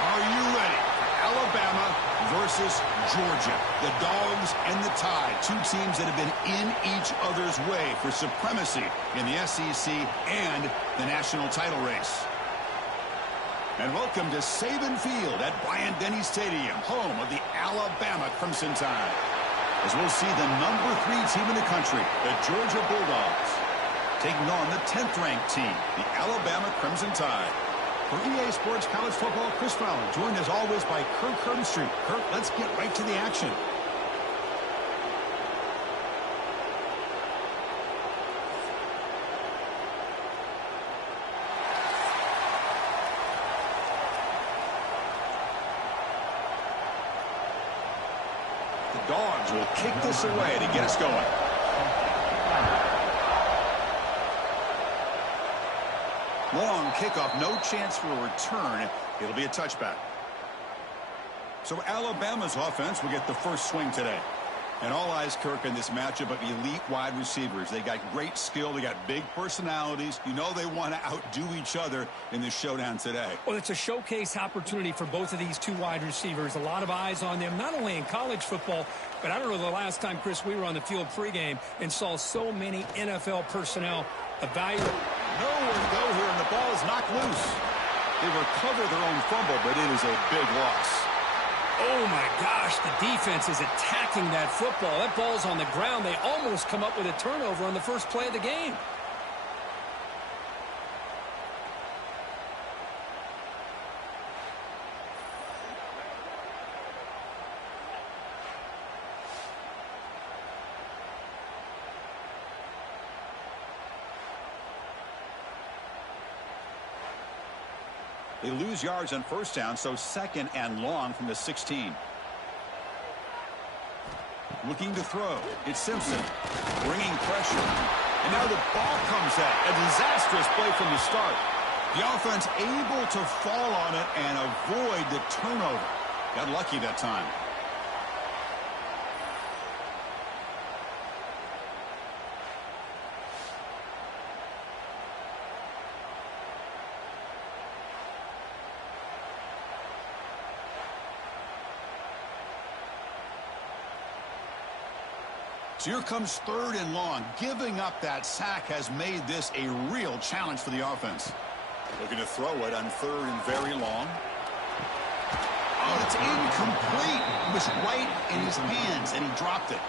Are you ready? Alabama versus Georgia. The Dogs and the Tide, two teams that have been in each other's way for supremacy in the SEC and the national title race. And welcome to Saban Field at Bryant-Denny Stadium, home of the Alabama Crimson Tide. As we'll see the number 3 team in the country, the Georgia Bulldogs, taking on the 10th-ranked team, the Alabama Crimson Tide. For EA Sports College Football, Chris Fowler, joined as always by Kirk Herbstreit. Kirk, let's get right to the action. The Dogs will kick this away to get us going. Long kickoff, no chance for a return. It'll be a touchback. So Alabama's offense will get the first swing today. And all eyes, Kirk, in this matchup of elite wide receivers. They got great skill. They got big personalities. You know they want to outdo each other in this showdown today. Well, it's a showcase opportunity for both of these two wide receivers. A lot of eyes on them, not only in college football, but I don't know the last time, Chris, we were on the field pregame and saw so many NFL personnel evaluate. Nowhere to go here, and the ball is knocked loose. They recover their own fumble, but it is a big loss. Oh, my gosh, the defense is attacking that football. That ball's on the ground. They almost come up with a turnover on the first play of the game. They lose yards on first down, so second and long from the 16. Looking to throw. It's Simpson bringing pressure. And now the ball comes out. A disastrous play from the start. The offense able to fall on it and avoid the turnover. Got lucky that time. So here comes third and long. Giving up that sack has made this a real challenge for the offense. Looking to throw it on third and very long. Oh, it's incomplete. It was right in his hands, and he dropped it.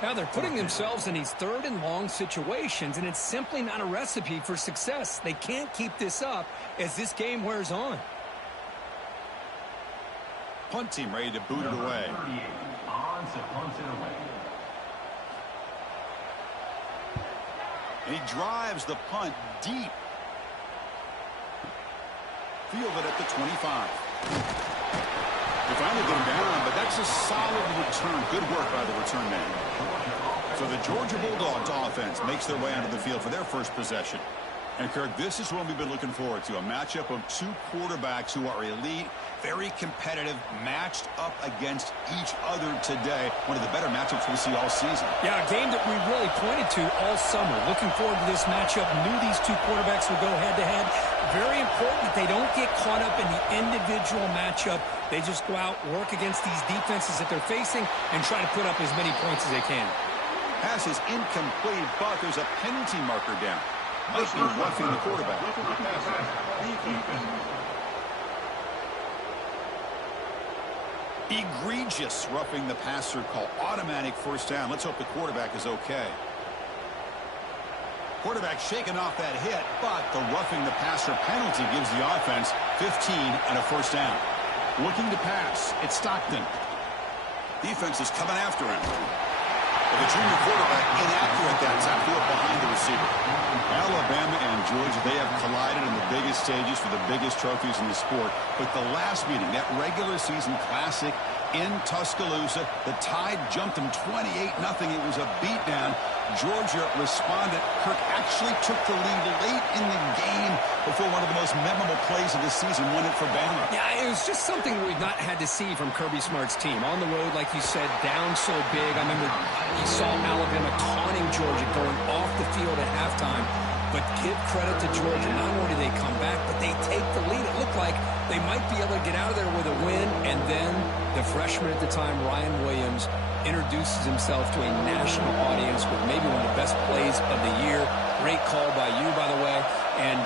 Now they're putting themselves in these third and long situations, and it's simply not a recipe for success. They can't keep this up as this game wears on. Punt team ready to boot it away. And he drives the punt deep. Fielded at the 25. They finally get him down, but that's a solid return. Good work by the return man. So the Georgia Bulldogs offense makes their way onto the field for their first possession. And, Kirk, this is what we've been looking forward to, a matchup of two quarterbacks who are elite, very competitive, matched up against each other today. One of the better matchups we'll see all season. Yeah, a game that we really pointed to all summer. Looking forward to this matchup. Knew these two quarterbacks would go head-to-head. Very important that they don't get caught up in the individual matchup. They just go out, work against these defenses that they're facing, and try to put up as many points as they can. Pass is incomplete, but there's a penalty marker down. Might be roughing the quarterback. Egregious roughing the passer call. Automatic first down. Let's hope the quarterback is okay. Quarterback shaking off that hit, but the roughing the passer penalty gives the offense 15 and a first down. Looking to pass. It's Stockton. Defense is coming after him. The junior quarterback inaccurate that time, threw it behind the receiver. Alabama and Georgia, they have collided in the biggest stages for the biggest trophies in the sport. But the last meeting, that regular season classic in Tuscaloosa, the Tide jumped them 28-0. It was a beatdown. Georgia responded. Kirk actually took the lead late in the game before one of the most memorable plays of the season won it for Bama. Yeah, it was just something we've not had to see from Kirby Smart's team. On the road, like you said, down so big. I remember you saw Alabama taunting Georgia going off the field at halftime. But give credit to Georgia. Not only do they come back, but they take the lead. It looked like they might be able to get out of there with a win, and then the freshman at the time, Ryan Williams, introduces himself to a national audience with maybe one of the best plays of the year. Great call by you, by the way, and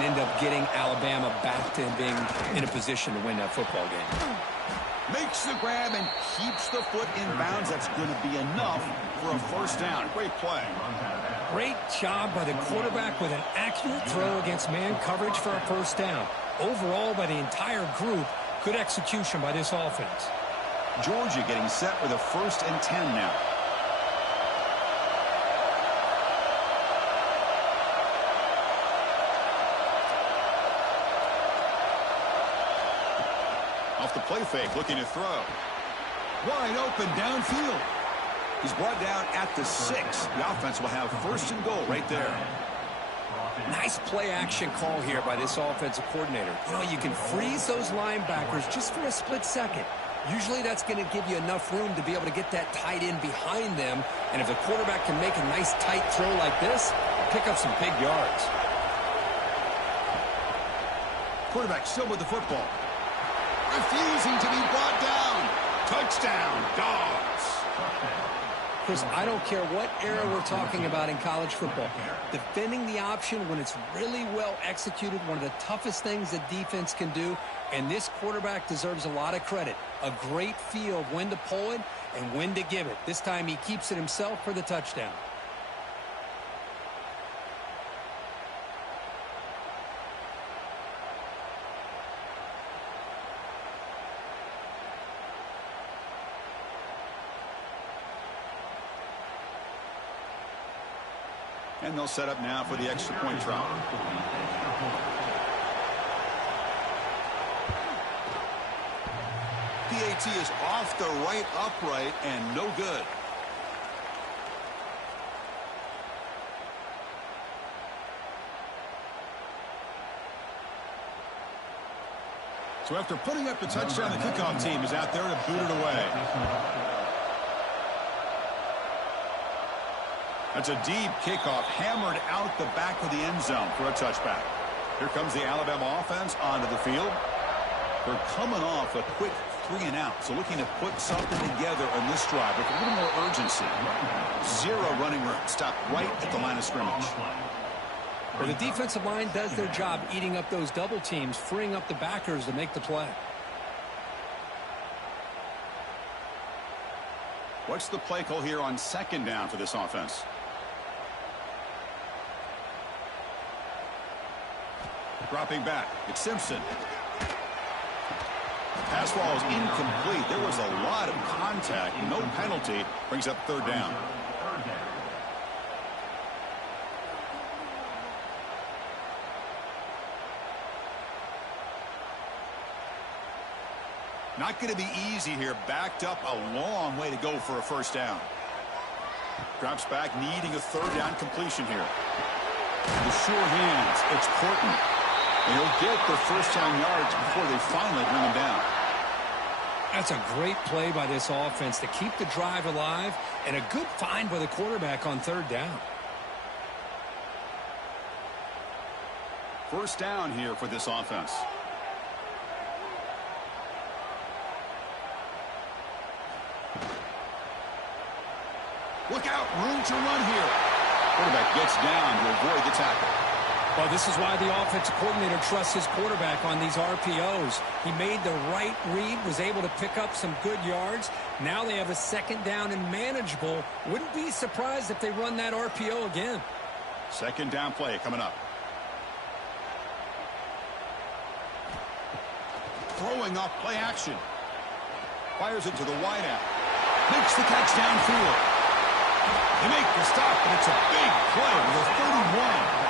end up getting Alabama back to being in a position to win that football game. Makes the grab and keeps the foot in bounds. That's going to be enough for a first down. Great play. Great job by the quarterback with an accurate throw against man coverage for a first down. Overall, by the entire group, good execution by this offense. Georgia getting set with a 1st and 10 now. Off the play fake, looking to throw. Wide open downfield. He's brought down at the 6. The offense will have 1st and goal right there. Nice play action call here by this offensive coordinator. You know, you can freeze those linebackers just for a split second. Usually that's going to give you enough room to be able to get that tight end behind them. And if the quarterback can make a nice tight throw like this, pick up some big yards. Quarterback still with the football. Refusing to be brought down. Touchdown, Dogs. Chris, I don't care what era we're talking about in college football. Defending the option when it's really well executed, one of the toughest things that defense can do, and this quarterback deserves a lot of credit. A great feel of when to pull it and when to give it. This time he keeps it himself for the touchdown. And they'll set up now for the extra point try. PAT is off the right upright and no good. So after putting up the touchdown, the kickoff team is out there to boot it away. That's a deep kickoff, hammered out the back of the end zone for a touchback. Here comes the Alabama offense onto the field. They're coming off a quick 3 and out, so looking to put something together on this drive with a little more urgency. 0 running room. Stop right at the line of scrimmage. Well, the defensive line does their job eating up those double teams, freeing up the backers to make the play. What's the play call here on 2nd down for this offense? Dropping back, it's Simpson. Pass ball is incomplete. There was a lot of contact. No penalty. Brings up 3rd down. Not going to be easy here. Backed up a long way to go for a first down. Drops back, needing a 3rd down completion here. The sure hands. It's Portman. And he'll get the first down yards before they finally bring him down. That's a great play by this offense to keep the drive alive, and a good find by the quarterback on 3rd down. First down here for this offense. Look out, room to run here. Quarterback gets down to avoid the tackle. Well, this is why the offensive coordinator trusts his quarterback on these RPOs. He made the right read, was able to pick up some good yards. Now they have a 2nd down and manageable. Wouldn't be surprised if they run that RPO again. 2nd down play coming up. Throwing off play action. Fires it to the wideout. Makes the catch downfield. They make the stop, but it's a big play with a 31.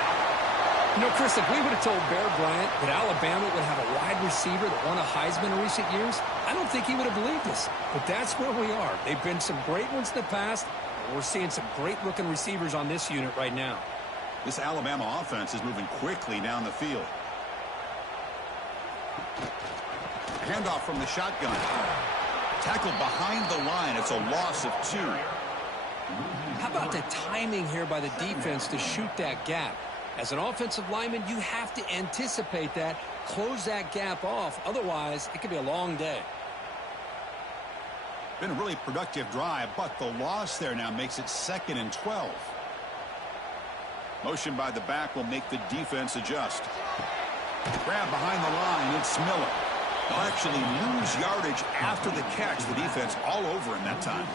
You know, Chris, if we would have told Bear Bryant that Alabama would have a wide receiver that won a Heisman in recent years, I don't think he would have believed us. But that's where we are. They've been some great ones in the past. We're seeing some great-looking receivers on this unit right now. This Alabama offense is moving quickly down the field. Handoff from the shotgun. Tackled behind the line. It's a loss of 2. How about the timing here by the defense to shoot that gap? As an offensive lineman, you have to anticipate that, close that gap off. Otherwise, it could be a long day. Been a really productive drive, but the loss there now makes it 2nd and 12. Motion by the back will make the defense adjust. Grab behind the line. It's Miller. They'll actually lose yardage after the catch. The defense all over him that time.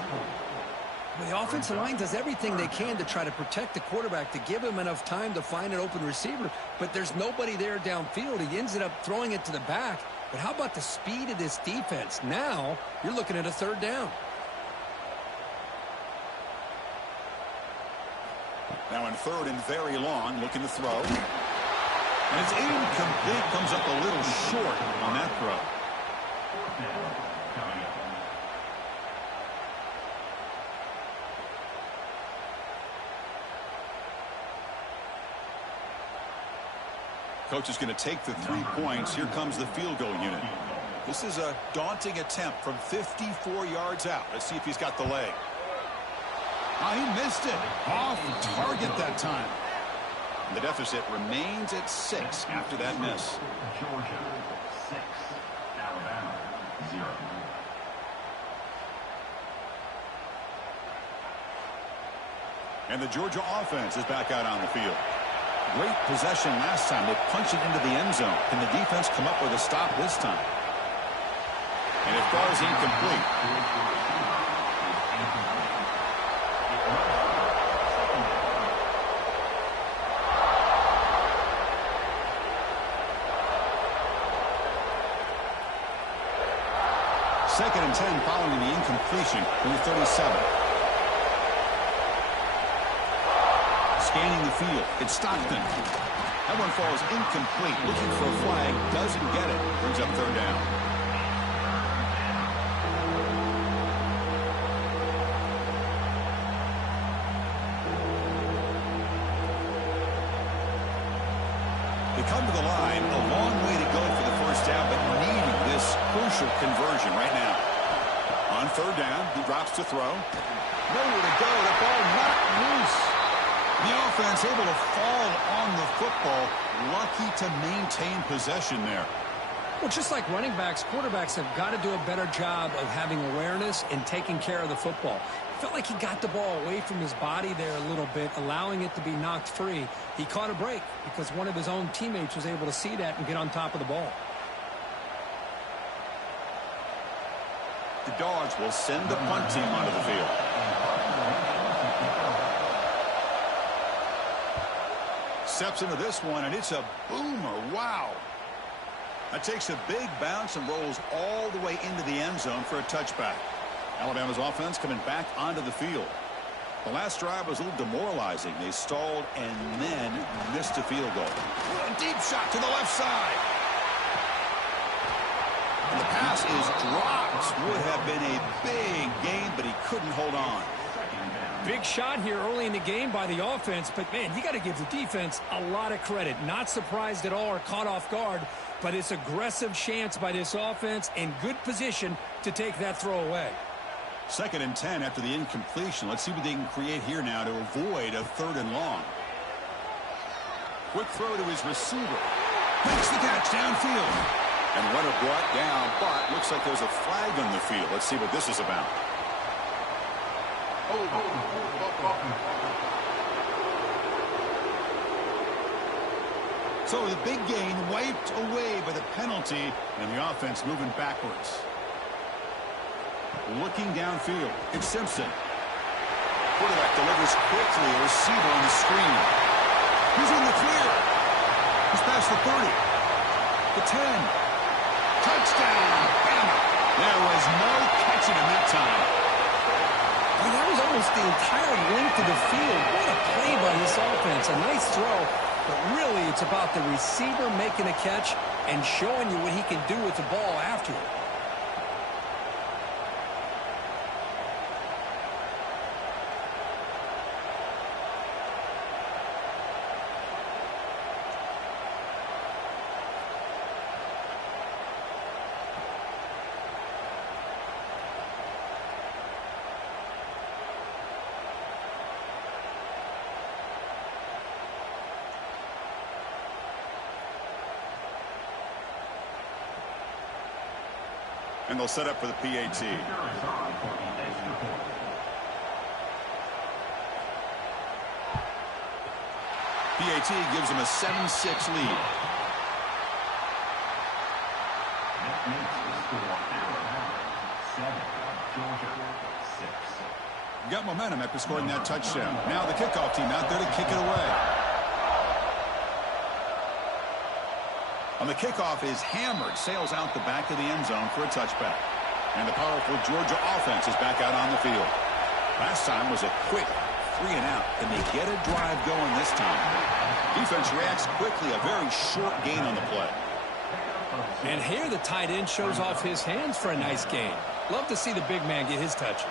Well, the offensive line does everything they can to try to protect the quarterback, to give him enough time to find an open receiver, but there's nobody there downfield. He ends up throwing it to the back. But how about the speed of this defense? Now you're looking at a 3rd down. Now in 3rd and very long, looking to throw. And it's incomplete, comes up a little short on that throw. Coach is going to take the 3 points. Here comes the field goal unit. This is a daunting attempt from 54 yards out. Let's see if he's got the leg. Oh, he missed it. Off target that time. The deficit remains at 6 after that miss. Georgia 6, Alabama 0. And the Georgia offense is back out on the field. Great possession last time. They punched it into the end zone. Can the defense come up with a stop this time? And it falls incomplete. Second and 10 following the incompletion from the 37. Scanning the field. It's Stockton. That one falls incomplete. Looking for a flag. Doesn't get it. Brings up 3rd down. They come to the line. A long way to go for the 1st down, but needing this crucial conversion right now. On 3rd down, he drops to throw. Nowhere to go. The ball knocked loose. The offense able to fall on the football. Lucky to maintain possession there. Well, just like running backs, quarterbacks have got to do a better job of having awareness and taking care of the football. Felt like he got the ball away from his body there a little bit, allowing it to be knocked free. He caught a break because one of his own teammates was able to see that and get on top of the ball. The Dogs will send the punt team onto the field. Steps into this one, and it's a boomer. Wow. That takes a big bounce and rolls all the way into the end zone for a touchback. Alabama's offense coming back onto the field. The last drive was a little demoralizing. They stalled and then missed a field goal. A deep shot to the left side. And the pass is dropped. Would have been a big gain, but he couldn't hold on. Big shot here early in the game by the offense, but, man, you got to give the defense a lot of credit. Not surprised at all or caught off guard, but it's aggressive chance by this offense and good position to take that throw away. 2nd and 10 after the incompletion. Let's see what they can create here now to avoid a 3rd and long. Quick throw to his receiver. Makes the catch downfield. And runner brought down, but looks like there's a flag on the field. Let's see what this is about. So the big gain wiped away by the penalty, and the offense moving backwards. Looking downfield, it's Simpson. Quarterback delivers quickly, a receiver on the screen. He's in the clear. He's past the 30. The 10. Touchdown, Bama. There was no catching him that time. Well, that was almost the entire length of the field. What a play by this offense. A nice throw, but really it's about the receiver making a catch and showing you what he can do with the ball after it. And they'll set up for the PAT. PAT gives them a 7-6 lead. That makes the score Alabama 7, Georgia 6. Got momentum after scoring that touchdown. Now the kickoff team out there to kick it away. On the kickoff is hammered, sails out the back of the end zone for a touchback. And the powerful Georgia offense is back out on the field. Last time was a quick 3 and out, and they get a drive going this time. Defense reacts quickly, a very short gain on the play. And here the tight end shows off his hands for a nice gain. Love to see the big man get his touches.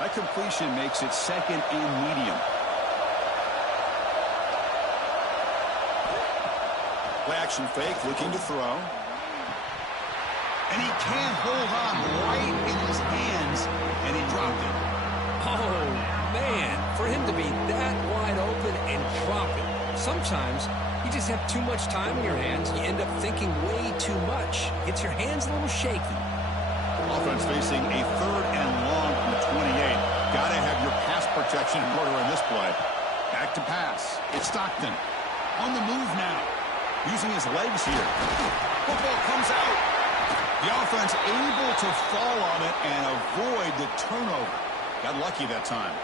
That completion makes it 2nd and medium. Play action fake, looking to throw. And he can't hold on right in his hands, and he dropped it. Oh, man, for him to be that wide open and drop it. Sometimes you just have too much time in your hands. You end up thinking way too much. Gets your hands a little shaky. Offense facing a 3rd and long from the 28. Got to have your pass protection in order in this play. Back to pass. It's Stockton. On the move now. Using his legs here. Football comes out. The offense able to fall on it and avoid the turnover. Got lucky that time.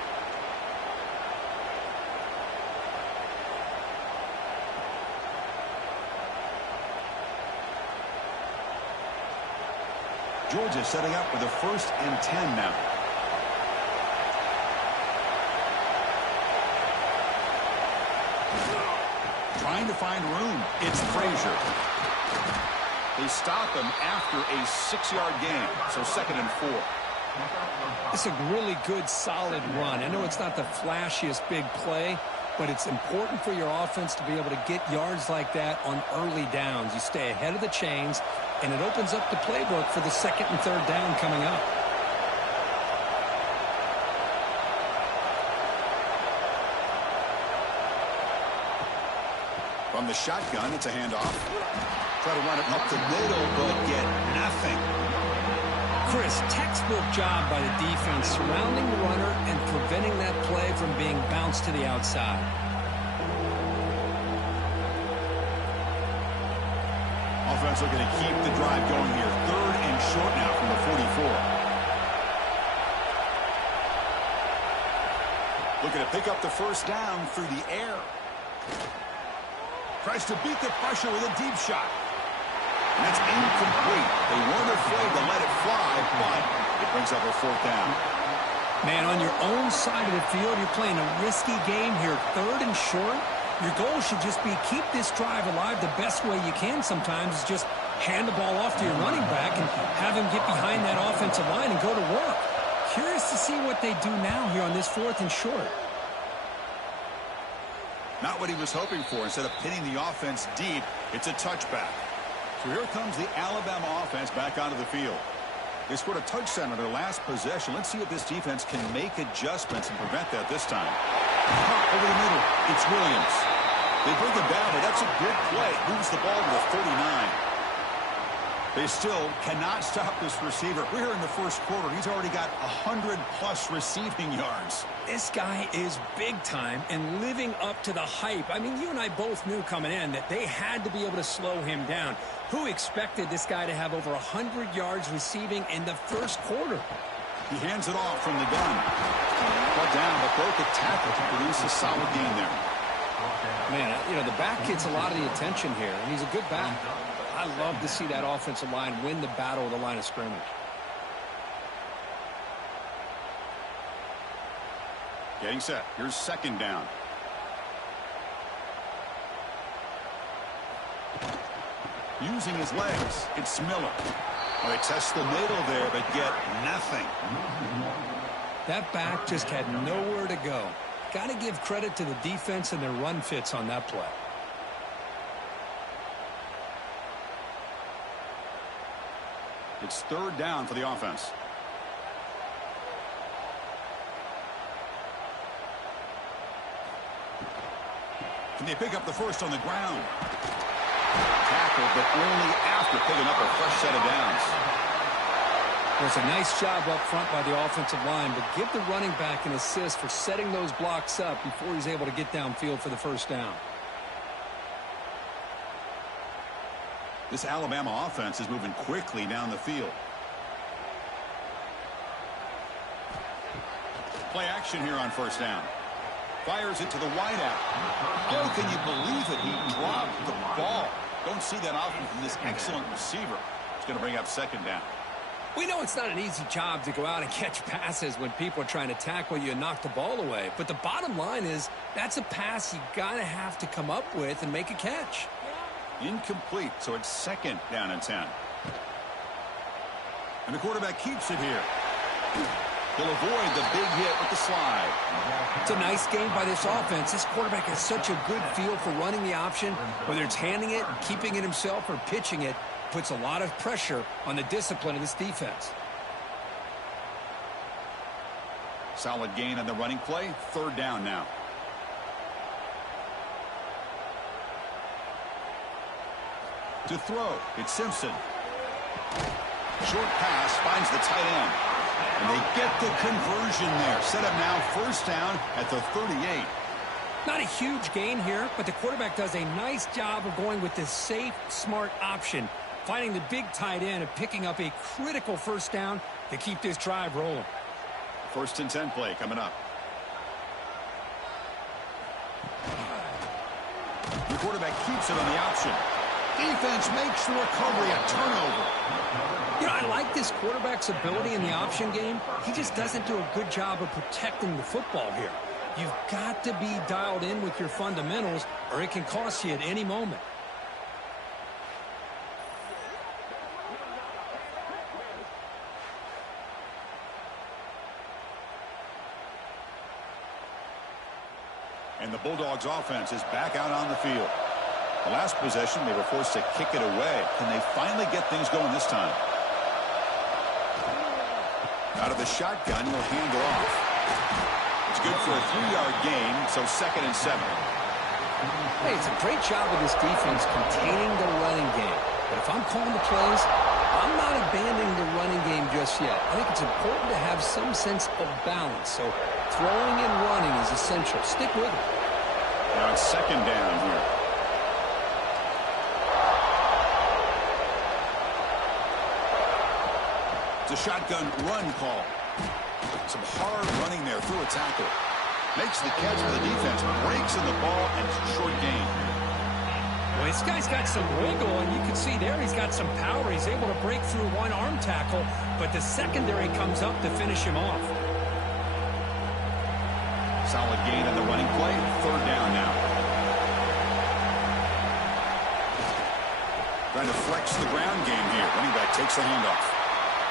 Georgia setting up for the 1st and 10 now. Trying to find room. It's Frazier. They stop him after a 6-yard gain. So 2nd and 4. It's a really good, solid run. I know it's not the flashiest big play, but it's important for your offense to be able to get yards like that on early downs. You stay ahead of the chains, and it opens up the playbook for the 2nd and 3rd down coming up. From the shotgun, it's a handoff. Try to run it up the middle, but get nothing. Chris, textbook job by the defense surrounding the runner and preventing that play from being bounced to the outside. Offense looking to keep the drive going here. 3rd and short now from the 44. Looking to pick up the 1st down through the air. Tries to beat the pressure with a deep shot. And that's incomplete. They weren't afraid to let it fly, but it brings up a 4th down. Man, on your own side of the field, you're playing a risky game here. 3rd and short. Your goal should just be keep this drive alive the best way you can sometimes is just hand the ball off to your running back and have him get behind that offensive line and go to work. Curious to see what they do now here on this 4th and short. Not what he was hoping for. Instead of pinning the offense deep, it's a touchback. So here comes the Alabama offense back onto the field. They scored a touchdown on their last possession. Let's see if this defense can make adjustments and prevent that this time. Over the middle, it's Williams. They bring him down, but that's a good play. Moves the ball to the 39. They still cannot stop this receiver. We're here in the 1st quarter. He's already got 100-plus receiving yards. This guy is big time and living up to the hype. I mean, you and I both knew coming in that they had to be able to slow him down. Who expected this guy to have over 100 yards receiving in the 1st quarter? He hands it off from the gun. Brought down, but broke the tackle to produce a solid gain there. Man, you know, the back gets a lot of the attention here, and he's a good back. I love to see that offensive line win the battle of the line of scrimmage. Getting set. Here's 2nd down. Using his legs, it's Miller. Oh, they test the middle there, but get nothing. That back just had nowhere to go. Got to give credit to the defense and their run fits on that play. It's 3rd down for the offense. Can they pick up the 1st on the ground? Tackle, but only after picking up a fresh set of downs. It was a nice job up front by the offensive line, but give the running back an assist for setting those blocks up before he's able to get downfield for the first down. This Alabama offense is moving quickly down the field. Play action here on first down. Fires it to the wideout. Oh, can you believe it? He dropped the ball. Don't see that often from this excellent receiver. It's going to bring up second down. We know it's not an easy job to go out and catch passes when people are trying to tackle you and knock the ball away. But the bottom line is that's a pass you got to have to come up with and make a catch. Incomplete, so it's second down and 10. And the quarterback keeps it here. He'll avoid the big hit with the slide. It's a nice game by this offense. This quarterback has such a good feel for running the option, whether it's handing it, keeping it himself, or pitching it. Puts a lot of pressure on the discipline of this defense. Solid gain on the running play. Third down now. To throw, it's Simpson. Short pass finds the tight end. And they get the conversion there. Set up now first down at the 38. Not a huge gain here, but the quarterback does a nice job of going with this safe, smart option, finding the big tight end and picking up a critical first down to keep this drive rolling. First and 10 play coming up. The quarterback keeps it on the option. Defense makes the recovery, a turnover. You know, I like this quarterback's ability in the option game. He just doesn't do a good job of protecting the football here. You've got to be dialed in with your fundamentals, or it can cost you at any moment. And the Bulldogs offense is back out on the field. The last possession, they were forced to kick it away. Can they finally get things going this time? Out of the shotgun, he'll hand it off. It's good for a 3-yard gain, so second and 7. Hey, it's a great job of this defense containing the running game. But if I'm calling the plays, I'm not abandoning the running game just yet. I think it's important to have some sense of balance. So throwing and running is essential. Stick with it. Now it's second down here. It's a shotgun run call. Some hard running there through a tackle. Makes the catch for the defense. Breaks in the ball and it's a short gain. Well, this guy's got some wiggle, and you can see there he's got some power. He's able to break through one arm tackle, but the secondary comes up to finish him off. Solid gain on the running play. Third down now. Trying to flex the ground game here. Running back takes the handoff.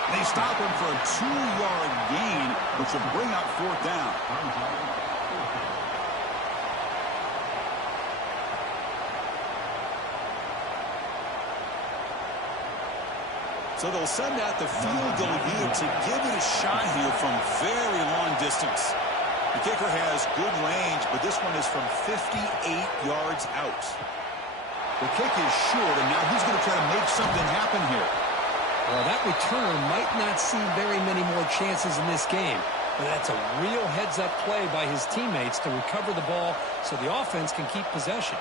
They stop him for a 2-yard gain, which will bring up fourth down. So they'll send out the field goal unit to give it a shot here from very long distance. The kicker has good range, but this one is from 58 yards out. The kick is short, and now he's going to try to make something happen here. Well, that return might not see very many more chances in this game, but that's a real heads-up play by his teammates to recover the ball so the offense can keep possession.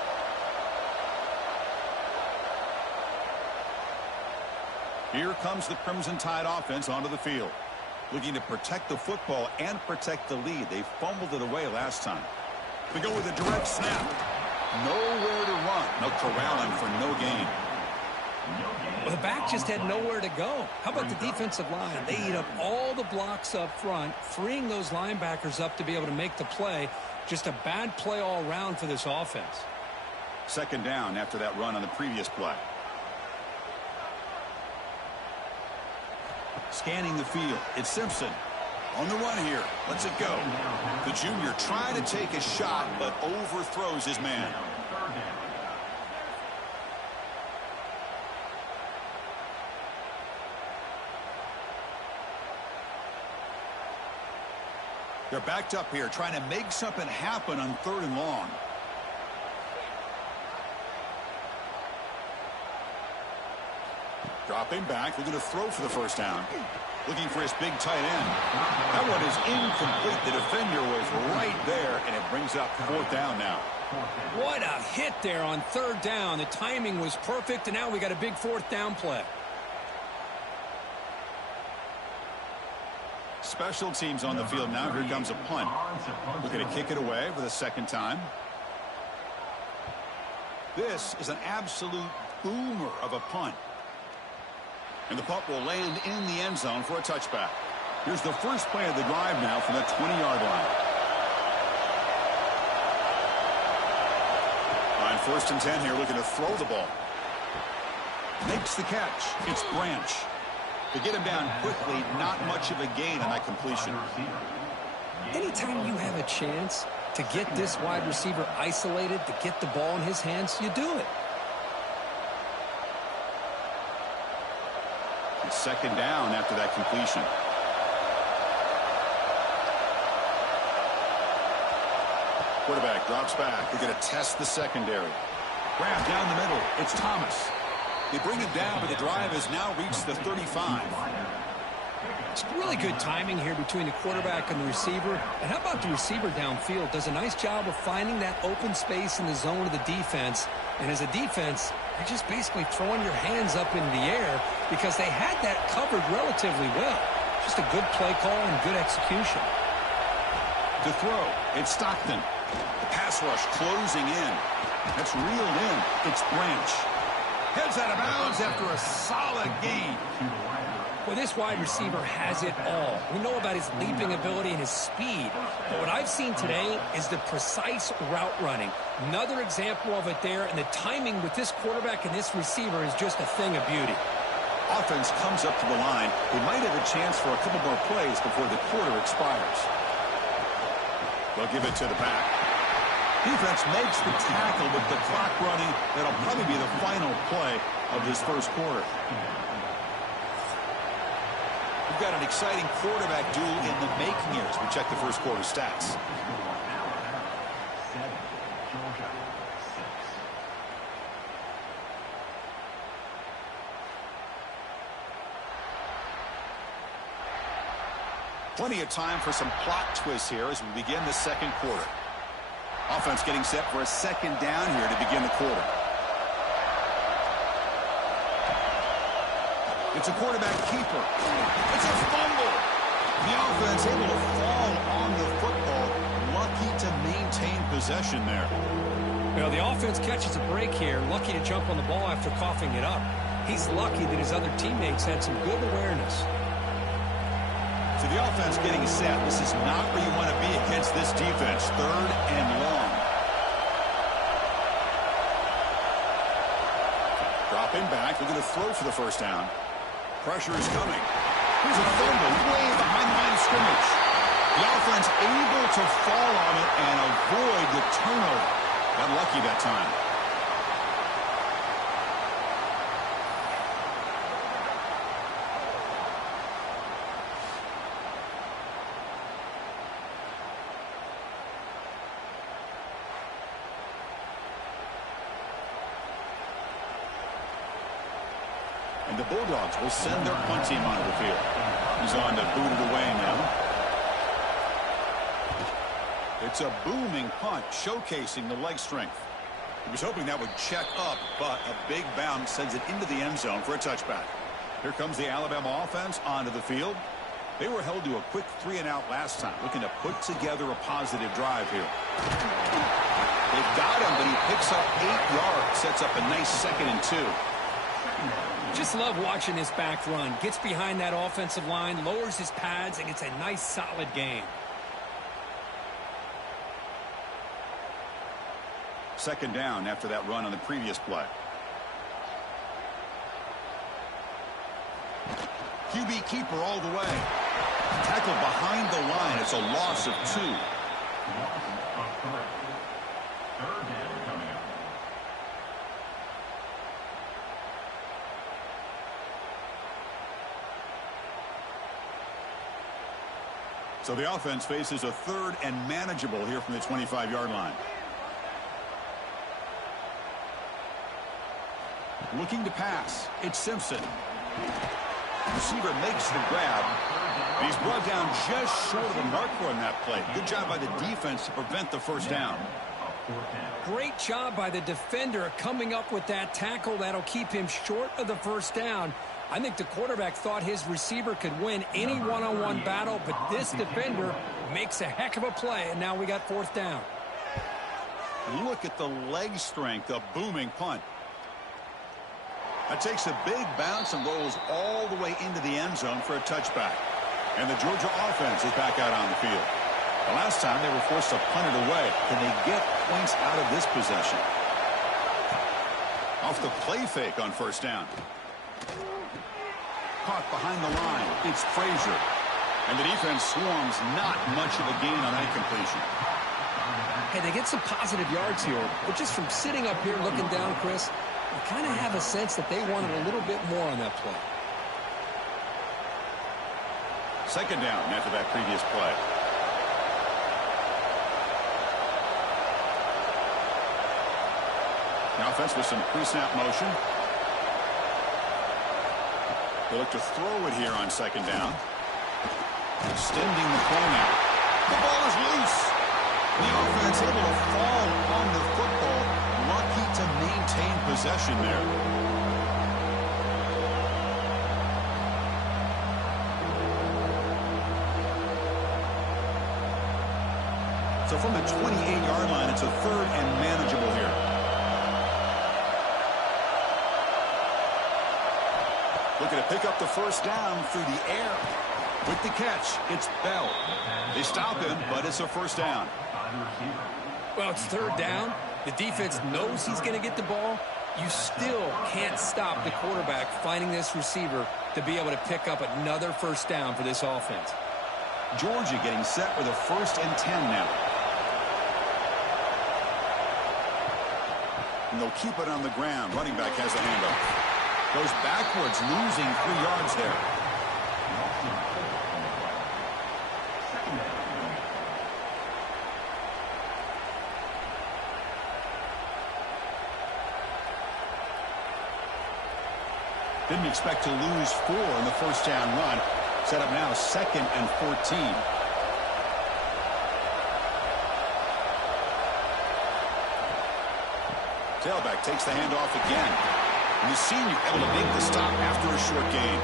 Here comes the Crimson Tide offense onto the field, looking to protect the football and protect the lead. They fumbled it away last time. We go with a direct snap. Nowhere to run. No corralling for no gain. Well, the back just had nowhere to go. How about the defensive line? They eat up all the blocks up front, freeing those linebackers up to be able to make the play. Just a bad play all around for this offense. Second down after that run on the previous play. Scanning the field. It's Simpson. On the run here. Lets it go. The junior trying to take a shot, but overthrows his man. They're backed up here, trying to make something happen on third and long. Dropping back, looking to throw for the first down. Looking for his big tight end. That one is incomplete. The defender was right there, and it brings up fourth down now. What a hit there on third down. The timing was perfect, and now we got a big fourth down play. Special teams on the field now. Here comes a punt. Looking to kick it away for the second time. This is an absolute boomer of a punt. And the punt will land in the end zone for a touchback. Here's the first play of the drive now from the 20-yard line. On 1st and 10 here, looking to throw the ball. Makes the catch. It's Branch. To get him down quickly, not much of a gain on that completion. Anytime you have a chance to get this wide receiver isolated, to get the ball in his hands, you do it. It's second down after that completion. Quarterback drops back. They're going to test the secondary. Grab down the middle. It's Thomas. They bring him down, but the drive has now reached the 35. It's really good timing here between the quarterback and the receiver. And how about the receiver downfield? Does a nice job of finding that open space in the zone of the defense. And as a defense, you're just basically throwing your hands up in the air because they had that covered relatively well. Just a good play call and good execution. To throw, it's Stockton. The pass rush closing in. That's reeled in. It's Branch. Heads out of bounds after a solid gain. Well, this wide receiver has it all. We know about his leaping ability and his speed. But what I've seen today is the precise route running. Another example of it there, and the timing with this quarterback and this receiver is just a thing of beauty. Offense comes up to the line. They might have a chance for a couple more plays before the quarter expires. They'll give it to the back. Defense makes the tackle with the clock running. That'll probably be the final play of this first quarter. We've got an exciting quarterback duel in the making here as we check the first quarter stats. Plenty of time for some plot twists here as we begin the second quarter. Offense getting set for a second down here to begin the quarter. It's a quarterback keeper. It's a fumble. The offense able to fall on the football. Lucky to maintain possession there. Well, the offense catches a break here. Lucky to jump on the ball after coughing it up. He's lucky that his other teammates had some good awareness. So the offense getting set. This is not where you want to be against this defense. Third and long. Dropping back. Looking to throw for the first down. Pressure is coming. Here's a fumble way behind the line of scrimmage. The offense able to fall on it and avoid the turnover. Got lucky that time. And the Bulldogs will send their punt team onto the field. He's on to boot it away now. It's a booming punt, showcasing the leg strength. He was hoping that would check up, but a big bounce sends it into the end zone for a touchback. Here comes the Alabama offense onto the field. They were held to a quick 3-and-out last time, looking to put together a positive drive here. They've got him, but he picks up 8 yards, sets up a nice 2nd and 2. Just love watching this back run. Gets behind that offensive line, lowers his pads, and gets a nice solid gain. Second down after that run on the previous play. QB keeper all the way. Tackle behind the line. It's a loss of 2. Third down coming up. So the offense faces a 3rd and manageable here from the 25-yard line. Looking to pass. It's Simpson. Receiver makes the grab. And he's brought down just short of the marker on that play. Good job by the defense to prevent the first down. Great job by the defender coming up with that tackle that'll keep him short of the first down. I think the quarterback thought his receiver could win any one-on-one battle, but this defender makes a heck of a play, and now we got fourth down. Look at the leg strength, a booming punt. That takes a big bounce and rolls all the way into the end zone for a touchback. And the Georgia offense is back out on the field. The last time they were forced to punt it away. Can they get points out of this possession? Off the play fake on first down. Caught behind the line. It's Frazier. And the defense swarms, not much of a gain on that completion. Hey, they get some positive yards here, but just from sitting up here looking down, Chris, I kind of have a sense that they wanted a little bit more on that play. Second down after that previous play. The offense with some pre-snap motion. They look to throw it here on second down. Extending the play now. The ball is loose. The offense able to fall on the football. Lucky to maintain possession there. So from the 28-yard line, it's a third and manageable here. Looking to pick up the first down through the air. With the catch, it's Bell. They stop him, but it's a first down. Well, it's third down. The defense knows he's going to get the ball. You still can't stop the quarterback finding this receiver to be able to pick up another first down for this offense. Georgia getting set with a 1st and 10 now. And they'll keep it on the ground. Running back has the handoff. Goes backwards, losing 3 yards there. Didn't expect to lose 4 in the first down run. Set up now 2nd and 14. Tailback takes the handoff again. And the senior able to make the stop after a short gain.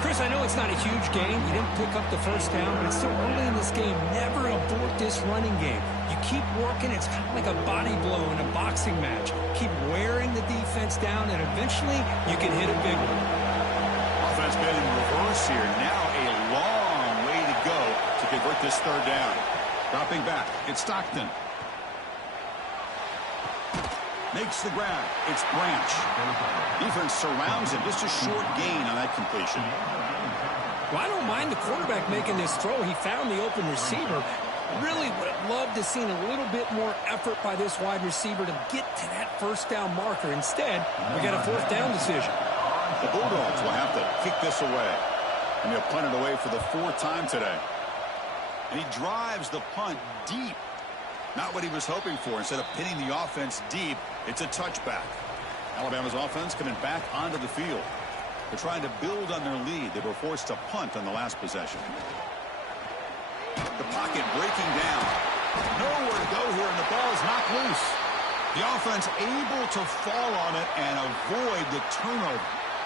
Chris, I know it's not a huge gain. You didn't pick up the first down, but it's so early in this game. Never abort this running game. You keep working. It's kind of like a body blow in a boxing match. Keep wearing the defense down, and eventually you can hit a big one. Offense been in reverse here. Now a long way to go to convert this third down. Dropping back. It's Stockton. Makes the grab. It's Branch. Defense surrounds him. Just a short gain on that completion. Well, I don't mind the quarterback making this throw. He found the open receiver. Really would have loved to seen a little bit more effort by this wide receiver to get to that first down marker. Instead, we got a fourth down decision. The Bulldogs will have to kick this away. And they'll punt it away for the 4th time today. And he drives the punt deep. Not what he was hoping for. Instead of pinning the offense deep, it's a touchback. Alabama's offense coming back onto the field. They're trying to build on their lead. They were forced to punt on the last possession. The pocket breaking down. Nowhere to go here, and the ball is knocked loose. The offense able to fall on it and avoid the turnover.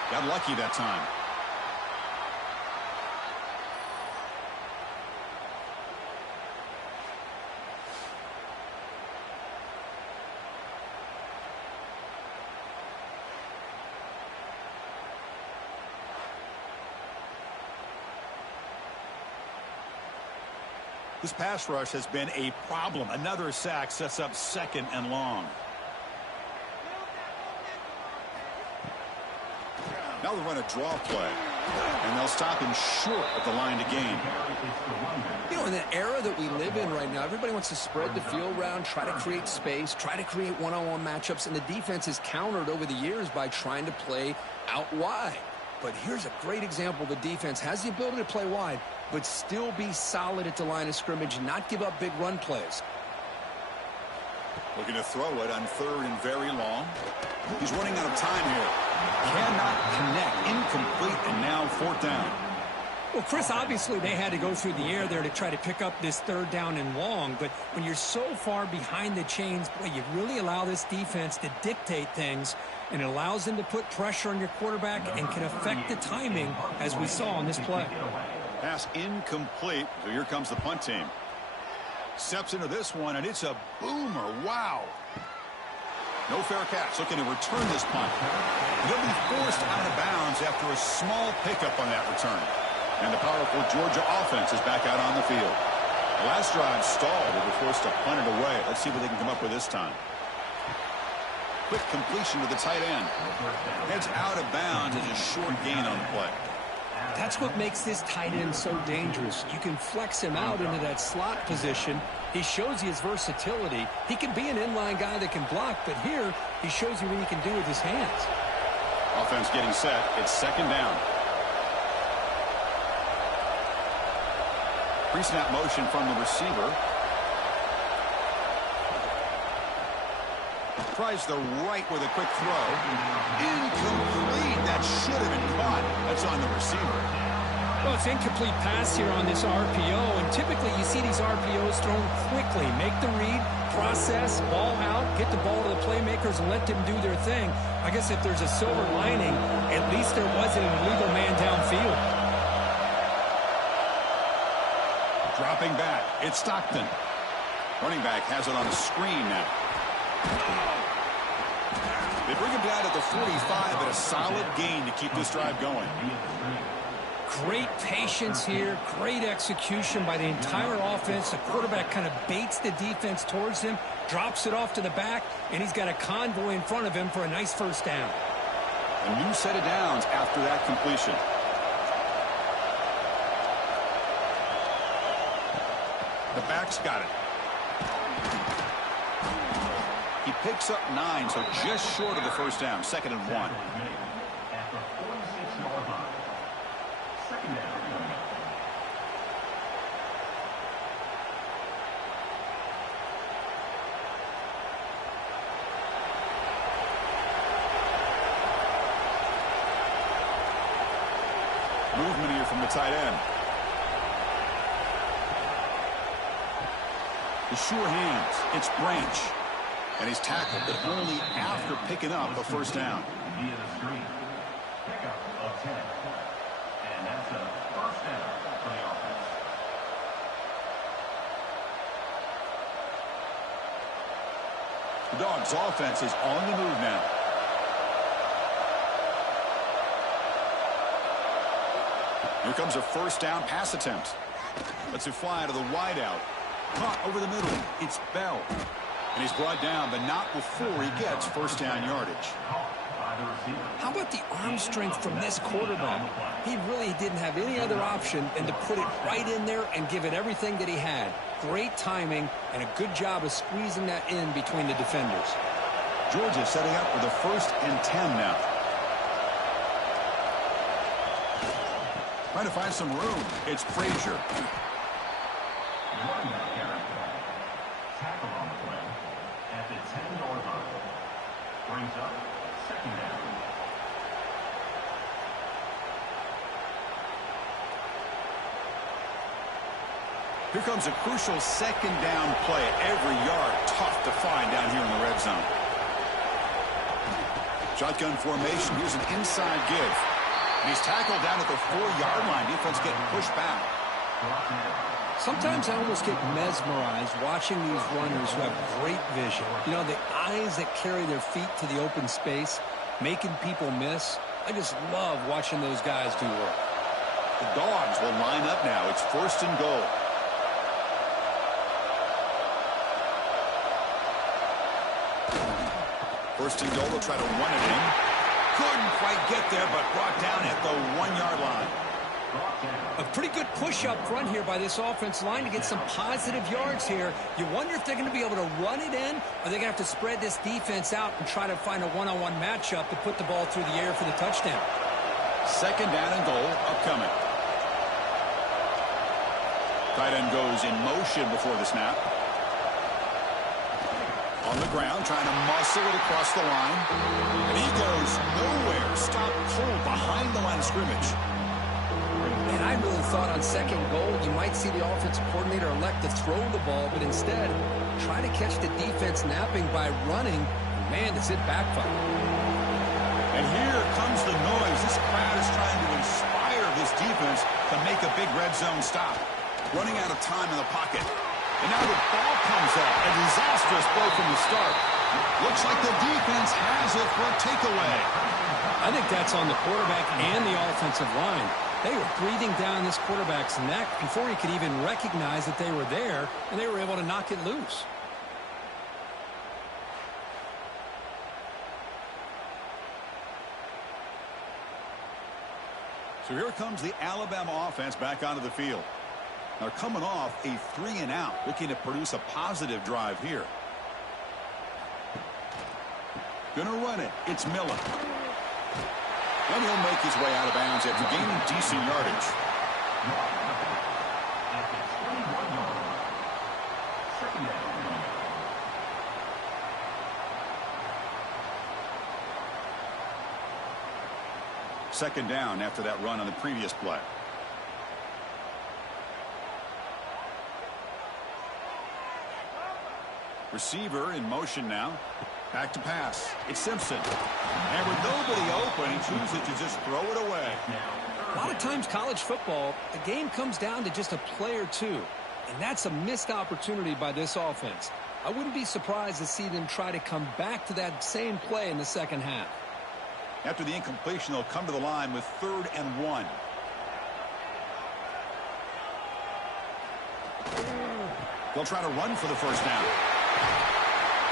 Got lucky that time. This pass rush has been a problem. Another sack sets up 2nd and long. Now they'll run a draw play. And they'll stop him short of the line to gain. You know, in the era that we live in right now, everybody wants to spread the field around, try to create space, try to create one-on-one matchups, and the defense is countered over the years by trying to play out wide. But here's a great example. The defense has the ability to play wide, but still be solid at the line of scrimmage and not give up big run plays. Looking to throw it on 3rd and very long. He's running out of time here. Cannot connect. Incomplete, and now fourth down. Well, Chris, obviously they had to go through the air there to try to pick up this third down and long, but when you're so far behind the chains, boy, you really allow this defense to dictate things, and it allows them to put pressure on your quarterback and can affect the timing, as we saw on this play. Pass incomplete, so here comes the punt team. Steps into this one, and it's a boomer. Wow. No fair catch. Looking to return this punt. He'll be forced out of bounds after a small pickup on that return. And the powerful Georgia offense is back out on the field. The last drive stalled. They were forced to punt it away. Let's see what they can come up with this time. Quick completion to the tight end. Heads out of bounds as a short gain on the play. That's what makes this tight end so dangerous. You can flex him out into that slot position. He shows you his versatility. He can be an inline guy that can block, but here he shows you what he can do with his hands. Offense getting set. It's second down. Pre-snap motion from the receiver. Tries the right with a quick throw. Incomplete. That should have been caught. That's on the receiver. Well, it's incomplete pass here on this RPO, and typically you see these RPOs thrown quickly. Make the read, process, ball out, get the ball to the playmakers, and let them do their thing. I guess if there's a silver lining, at least there wasn't an illegal man downfield. Dropping back. It's Stockton. Running back has it on a screen now. They bring him down at the 45, but a solid gain to keep this drive going. Great patience here. Great execution by the entire offense. The quarterback kind of baits the defense towards him, drops it off to the back, and he's got a convoy in front of him for a nice first down. A new set of downs after that completion. The back's got it. He picks up 9, so just short of the first down. 2nd and 1. After 46-yard line. Second down. Movement here from the tight end. The sure hands. It's Branch. And he's tackled, but only after picking up a first down. Via the screen. Pickup of 10. And that's a first down for the offense. The Dogs' offense is on the move now. Here comes a first down pass attempt. Lets it fly to the wideout. Caught over the middle. It's Bell. And he's brought down, but not before he gets first down yardage. How about the arm strength from this quarterback? He really didn't have any other option than to put it right in there and give it everything that he had. Great timing and a good job of squeezing that in between the defenders. Georgia setting up for the 1st and 10 now. Trying to find some room. It's Frazier. Running back carry. Tackle on the play at the 10-yard line. Brings up second down. Here comes a crucial second down play. Every yard tough to find down here in the red zone. Shotgun formation. Here's an inside give. And he's tackled down at the 4-yard line. Defense getting pushed back. Sometimes I almost get mesmerized watching these runners who have great vision. You know, the eyes that carry their feet to the open space, making people miss. I just love watching those guys do work. The Dogs will line up now. It's 1st and goal. First and goal, they'll try to run it in. Couldn't quite get there, but brought down at the 1-yard line. A pretty good push up front here by this offense line to get some positive yards here. You wonder if they're going to be able to run it in, or they're going to have to spread this defense out and try to find a one-on-one matchup to put the ball through the air for the touchdown. 2nd down and goal upcoming. Tight end goes in motion before the snap. On the ground, trying to muscle it across the line. And he goes nowhere. Stopped cold behind the line of scrimmage. And I really thought on second goal you might see the offensive coordinator elect to throw the ball, but instead try to catch the defense napping by running. Man, does it backfire. And here comes the noise. This crowd is trying to inspire this defense to make a big red zone stop. Running out of time in the pocket. And now the ball comes up. A disastrous play from the start. Looks like the defense has it for a takeaway. I think that's on the quarterback and the offensive line. They were breathing down this quarterback's neck before he could even recognize that they were there, and they were able to knock it loose. So here comes the Alabama offense back onto the field. They're coming off a 3-and-out, looking to produce a positive drive here. Gonna run it. It's Miller. And he'll make his way out of bounds after gaining decent yardage. Second down after that run on the previous play. Receiver in motion now. Back to pass. It's Simpson. And with nobody open, he chooses to just throw it away. A lot of times college football, the game comes down to just a play or two. And that's a missed opportunity by this offense. I wouldn't be surprised to see them try to come back to that same play in the second half. After the incompletion, they'll come to the line with 3rd and 1. They'll try to run for the first down.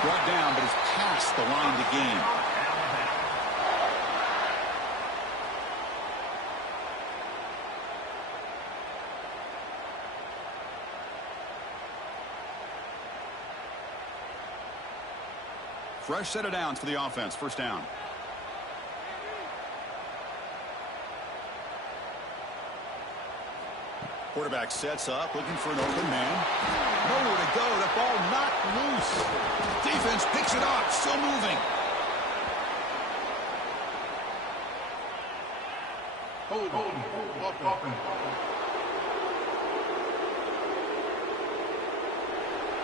Brought down, but is past the line to gain. Fresh set of downs for the offense. First down. Quarterback sets up, looking for an open man. Nowhere to go. The ball knocked loose. Defense picks it up. Still moving.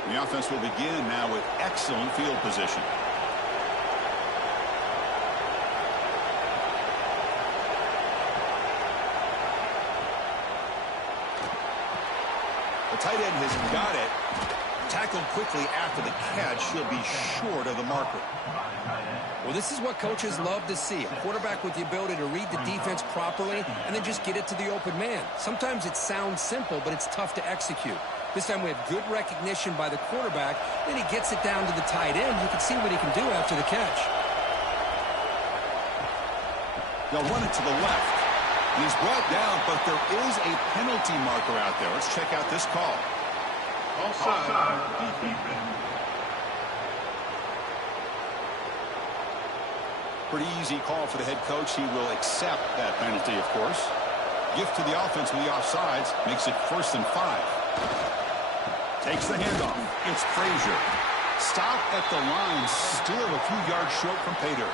The offense will begin now with excellent field position. The tight end has got it. Tackled quickly after the catch. He'll be short of the marker. Well, this is what coaches love to see. A quarterback with the ability to read the defense properly and then just get it to the open man. Sometimes it sounds simple, but it's tough to execute. This time we have good recognition by the quarterback. Then he gets it down to the tight end. You can see what he can do after the catch. They'll run it to the left. He's brought down, but there is a penalty marker out there. Let's check out this call. Offside. Pretty easy call for the head coach. He will accept that penalty, of course. Gift to the offense with the offsides. Makes it 1st and 5. Takes the handoff. It's Frazier. Stop at the line. Still a few yards short from pay dirt.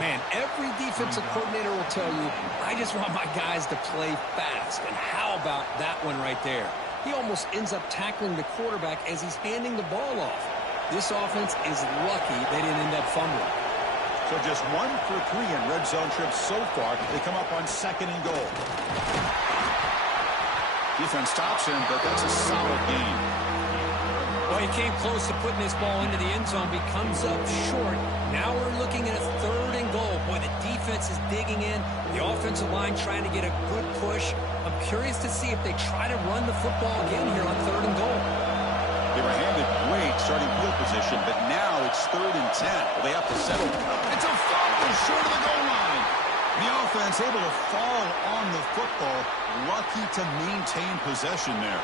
Man, every defensive coordinator will tell you, I just want my guys to play fast. And how about that one right there? He almost ends up tackling the quarterback as he's handing the ball off. This offense is lucky they didn't end up fumbling. So just 1 for 3 in red zone trips so far. They come up on 2nd and goal. Defense stops him, but that's a solid gain. Well, he came close to putting this ball into the end zone, but he comes up short. Now we're looking at a 3rd and goal. Boy, the defense is digging in. The offensive line trying to get a good push. I'm curious to see if they try to run the football again here on 3rd and goal. They were handed great starting field position, but now it's 3rd and 10. Well, they have to settle. It's a fumble short of the goal line. The offense able to fall on the football. Lucky to maintain possession there.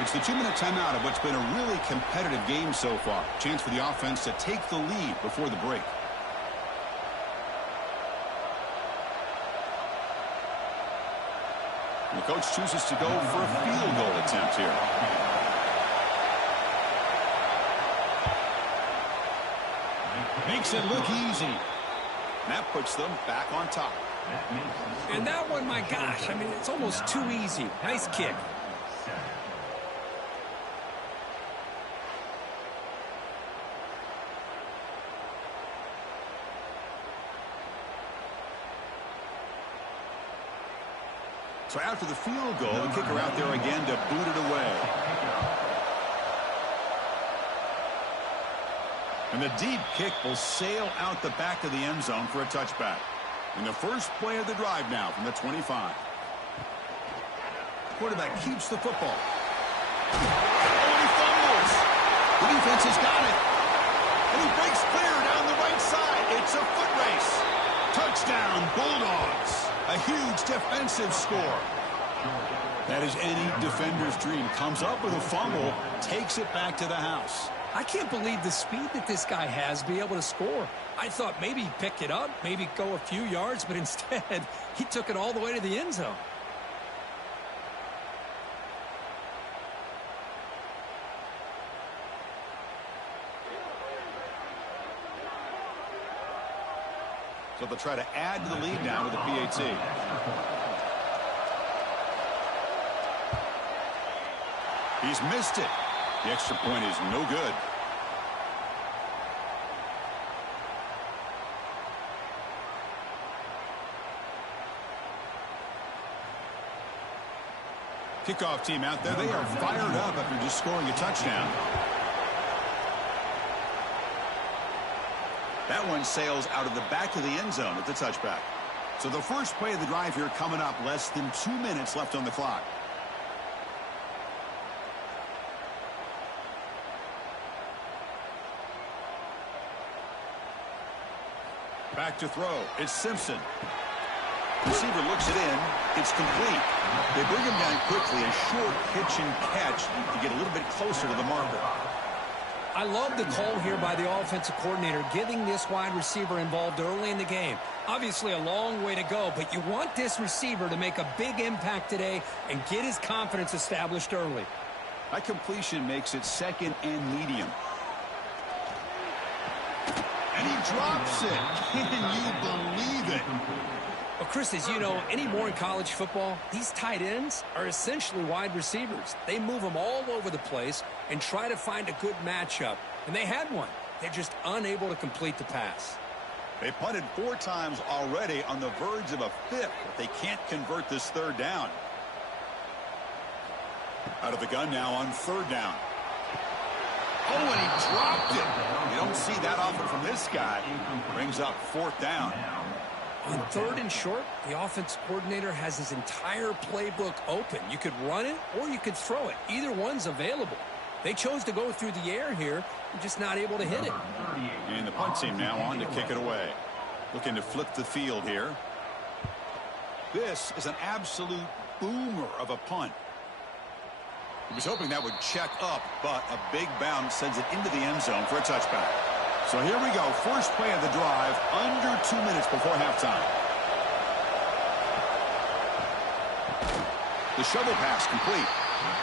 It's the 2-minute timeout of what's been a really competitive game so far. Chance for the offense to take the lead before the break. And the coach chooses to go for a field goal attempt here. Makes it look easy. That puts them back on top. And that one, my gosh, I mean, it's almost too easy. Nice kick. So after the field goal, the kicker out there again to boot it away. And the deep kick will sail out the back of the end zone for a touchback. And the first play of the drive now from the 25. Quarterback keeps the football. Oh, and he fumbles. The defense has got it. And he breaks clear down the right side. It's a foot race. Touchdown, Bulldogs. A huge defensive score. That is any defender's dream. Comes up with a fumble, takes it back to the house. I can't believe the speed that this guy has to be able to score. I thought maybe he'd pick it up, maybe go a few yards, but instead he took it all the way to the end zone. So they'll try to add to the lead now with the PAT. He's missed it. The extra point is no good. Kickoff team out there. They are fired up after just scoring a touchdown. That one sails out of the back of the end zone at the touchback. So the first play of the drive here coming up. Less than 2 minutes left on the clock. Back to throw. It's Simpson. Receiver looks it in. It's complete. They bring him down quickly. A short pitch and catch to get a little bit closer to the marker. I love the call here by the offensive coordinator, getting this wide receiver involved early in the game. Obviously a long way to go, but you want this receiver to make a big impact today and get his confidence established early. That completion makes it second and medium. And he drops it. Can you believe it? Well, Chris, as you know, anymore in college football, these tight ends are essentially wide receivers. They move them all over the place and try to find a good matchup. And they had one. They're just unable to complete the pass. They punted 4 times already, on the verge of a 5th. But they can't convert this third down. Out of the gun now on 3rd down. Oh, and he dropped it. You don't see that often from this guy. Brings up 4th down. On 3rd and short, the offense coordinator has his entire playbook open. You could run it or you could throw it. Either one's available. They chose to go through the air here. They're just not able to hit it. And the punt team now on to kick it away. Looking to flip the field here. This is an absolute boomer of a punt. He was hoping that would check up, but a big bounce sends it into the end zone for a touchback. So here we go. First play of the drive, under 2 minutes before halftime. The shovel pass complete.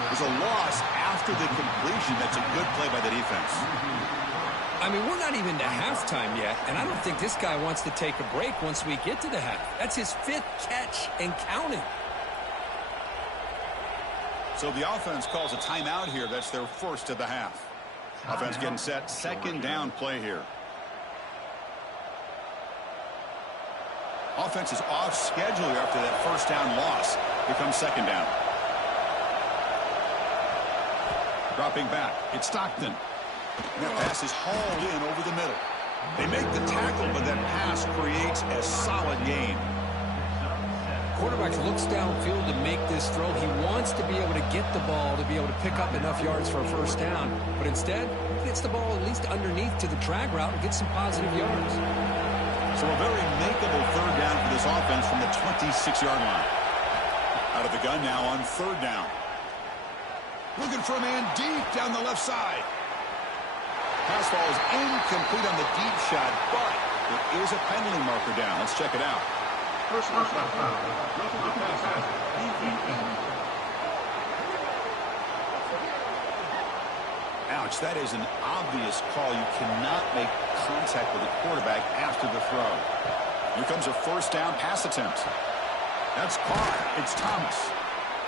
There's a loss after the completion. That's a good play by the defense. I mean, we're not even to halftime yet, and I don't think this guy wants to take a break once we get to the half. That's his 5th catch and counting. So the offense calls a timeout here. That's their first of the half. Offense getting set. 2nd down play here. Offense is off schedule here after that 1st down loss. Here comes 2nd down. Dropping back. It's Stockton. And that pass is hauled in over the middle. They make the tackle, but that pass creates a solid gain. Quarterback looks downfield to make this throw. He wants to be able to get the ball to be able to pick up enough yards for a 1st down. But instead, he gets the ball at least underneath to the drag route and gets some positive yards. So a very makeable 3rd down for this offense from the 26-yard line. Out of the gun now on 3rd down. Looking for a man deep down the left side. Pass ball is incomplete on the deep shot, but there is a penalty marker down. Let's check it out. Ouch, that is an obvious call. You cannot make contact with the quarterback after the throw. Here comes a first down pass attempt. That's caught. It's Thomas.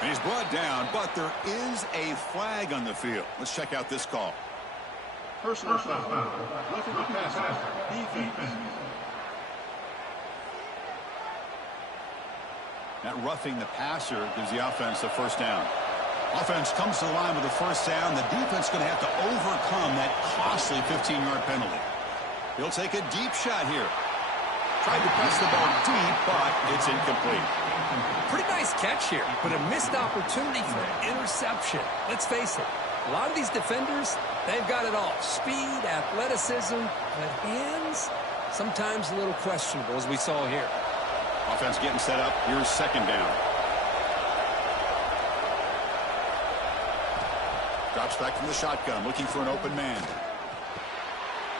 And he's brought down, but there is a flag on the field. Let's check out this call. Personal foul. Roughing the passer. Defense. That roughing the passer gives the offense a first down. Offense comes to the line with a first down. The defense going to have to overcome that costly 15-yard penalty. He'll take a deep shot here. Tried to press the ball deep, but it's incomplete. Pretty nice catch here, but a missed opportunity for an interception. Let's face it, a lot of these defenders, they've got it all. Speed, athleticism, but hands, sometimes a little questionable, as we saw here. Offense getting set up. Here's second down. Drops back from the shotgun, looking for an open man.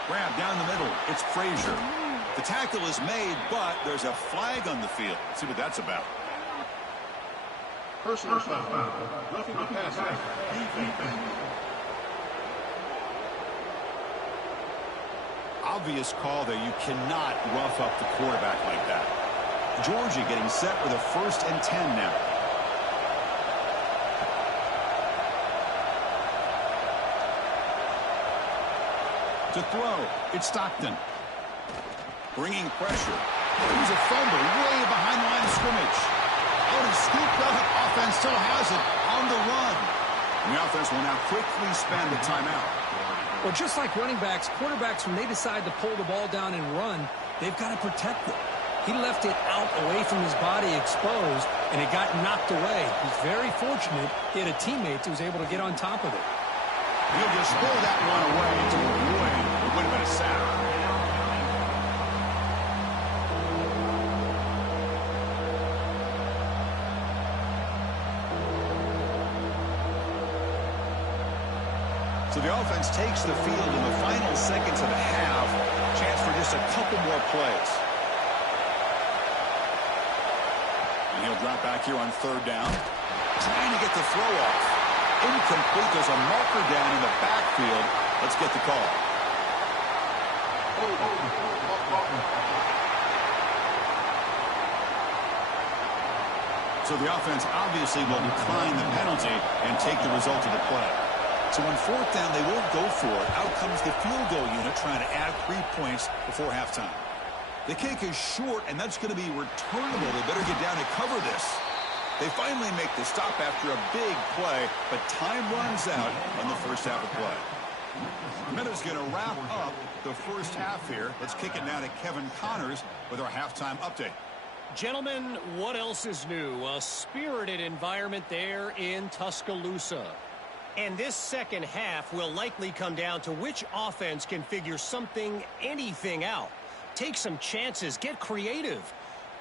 Grab down the middle. It's Frazier. The tackle is made, but there's a flag on the field. Let's see what that's about. Personal foul. Roughing the passer. Defense. Obvious call there. You cannot rough up the quarterback like that. Georgia getting set with a 1st and 10 now. To throw, it's Stockton. Bringing pressure. Here's a fumble way behind the line of scrimmage. Out and scooped up. Offense still has it on the run. And the offense will now quickly spend the timeout. Well, just like running backs, quarterbacks, when they decide to pull the ball down and run, they've got to protect it. He left it out away from his body exposed, and it got knocked away. He's very fortunate he had a teammate who was able to get on top of it. He'll just pull that one away to avoid what would have been a sack. So the offense takes the field in the final seconds of the half. Chance for just a couple more plays. And he'll drop back here on 3rd down. Trying to get the throw off. Incomplete. There's a marker down in the backfield. Let's get the call. So the offense obviously will decline the penalty and take the result of the play. So on 4th down, they won't go for it. Out comes the field goal unit trying to add 3 points before halftime. The kick is short, and that's going to be returnable. They better get down and cover this. They finally make the stop after a big play, but time runs out on the first half of play. Minutes going to wrap up the first half here. Let's kick it now to Kevin Connors with our halftime update. Gentlemen, what else is new? A spirited environment there in Tuscaloosa. And this second half will likely come down to which offense can figure something, anything out. Take some chances, get creative.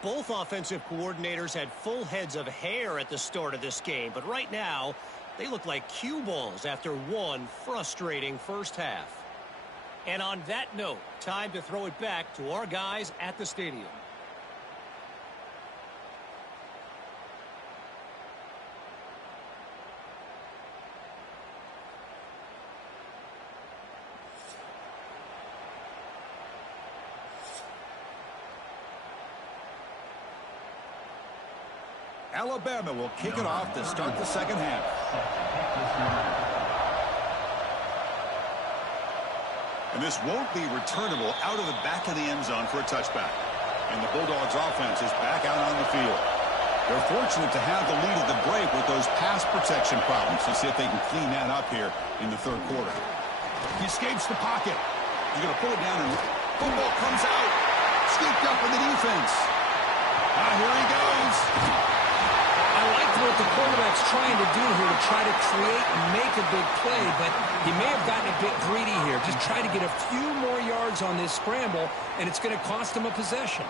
Both offensive coordinators had full heads of hair at the start of this game, but right now, they look like cue balls after one frustrating first half. And on that note, time to throw it back to our guys at the stadium. Alabama will kick it off to start the second half. And this won't be returnable out of the back of the end zone for a touchback. And the Bulldogs offense is back out on the field. They're fortunate to have the lead at the break with those pass protection problems. Let's see if they can clean that up here in the 3rd quarter. He escapes the pocket. He's going to pull it down, and football comes out. Scooped up in the defense. Here he goes. I like what the quarterback's trying to do here to try to create and make a big play, but he may have gotten a bit greedy here. Just try to get a few more yards on this scramble, and it's going to cost him a possession.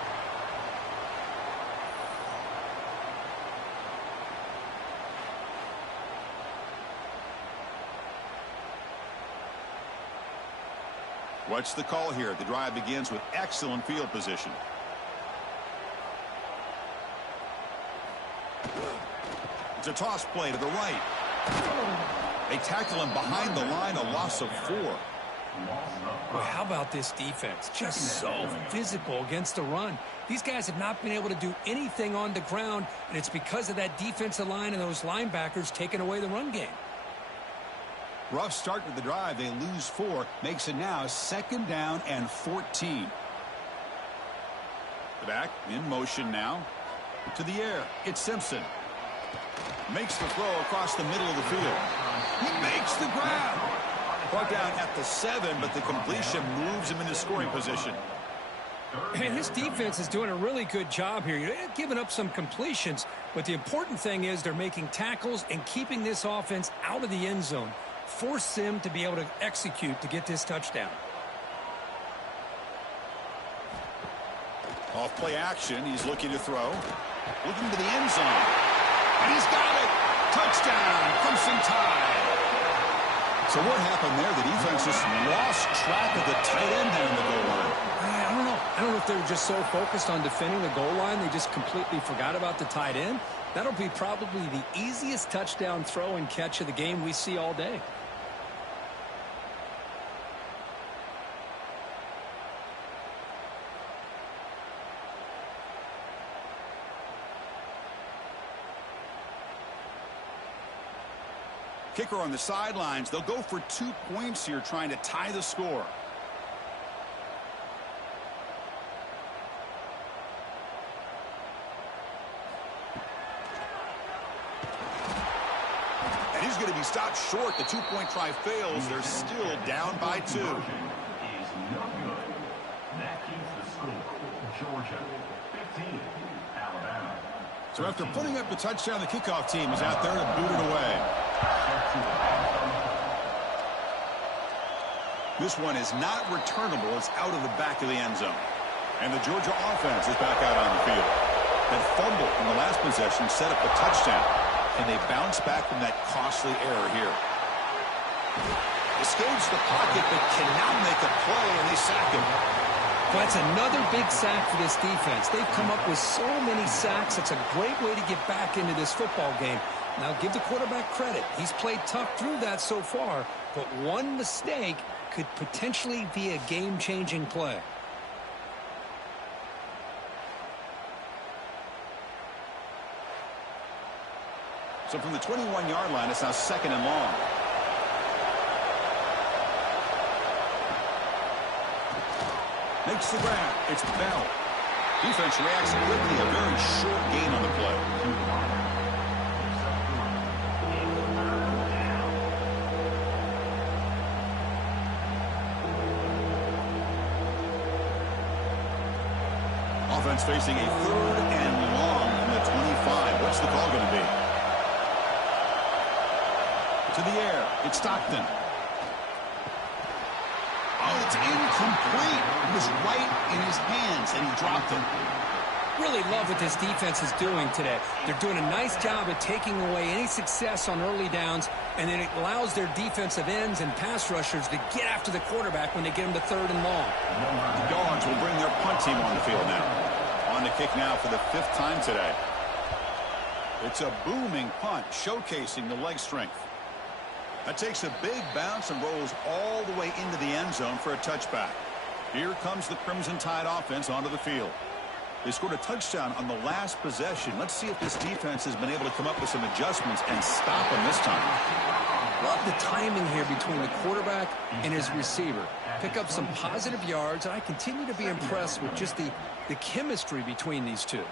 What's the call here? The drive begins with excellent field position. It's a toss play to the right. They tackle him behind the line, a loss of 4. Boy, how about this defense? Just so physical against the run. These guys have not been able to do anything on the ground, and it's because of that defensive line and those linebackers taking away the run game. Rough start to the drive. They lose 4. Makes it now 2nd down and 14. The back in motion now. To the air. It's Simpson. Makes the throw across the middle of the field. He makes the grab. Brought down at the 7, but the completion moves him into scoring position. And this defense is doing a really good job here. You're giving up some completions, but the important thing is they're making tackles and keeping this offense out of the end zone. Force them to be able to execute to get this touchdown. Off play action. He's looking to throw. Looking to the end zone. And he's got it. Touchdown. Crimson Tide. So what happened there? The defense just lost track of the tight end there in the goal line. I don't know. I don't know if they were just so focused on defending the goal line they just completely forgot about the tight end. That'll be probably the easiest touchdown throw and catch of the game we see all day. Kicker on the sidelines. They'll go for 2 points here, trying to tie the score. And he's going to be stopped short. The 2-point try fails. They're still down by 2. Is no good. That keeps the score. Georgia 15, Alabama. So after putting up the touchdown, the kickoff team is out there to boot it away. This one is not returnable. It's out of the back of the end zone. And the Georgia offense is back out on the field. That fumble in the last possession set up a touchdown. And they bounce back from that costly error here. Escapes the pocket but cannot make a play, and they sack him. Well, that's another big sack for this defense. They've come up with so many sacks. It's a great way to get back into this football game. Now, give the quarterback credit. He's played tough through that so far, but one mistake could potentially be a game-changing play. So from the 21-yard line, it's now 2nd and long. Makes the grab. It's Bell. Defense reacts quickly. A very short gain on the play. Offense facing a 3rd and long from the 25. What's the call going to be? To the air. It's Stockton. Oh, it's incomplete. It was right in his hands, and he dropped it. Really love what this defense is doing today. They're doing a nice job of taking away any success on early downs, and then it allows their defensive ends and pass rushers to get after the quarterback when they get him to 3rd and long. The Dogs will bring their punt team on the field now. On the kick now for the 5th time today. It's a booming punt, showcasing the leg strength. That takes a big bounce and rolls all the way into the end zone for a touchback. Here comes the Crimson Tide offense onto the field. They scored a touchdown on the last possession. Let's see if this defense has been able to come up with some adjustments and stop them this time. Love the timing here between the quarterback and his receiver. Pick up some positive yards, and I continue to be impressed with just the chemistry between these two.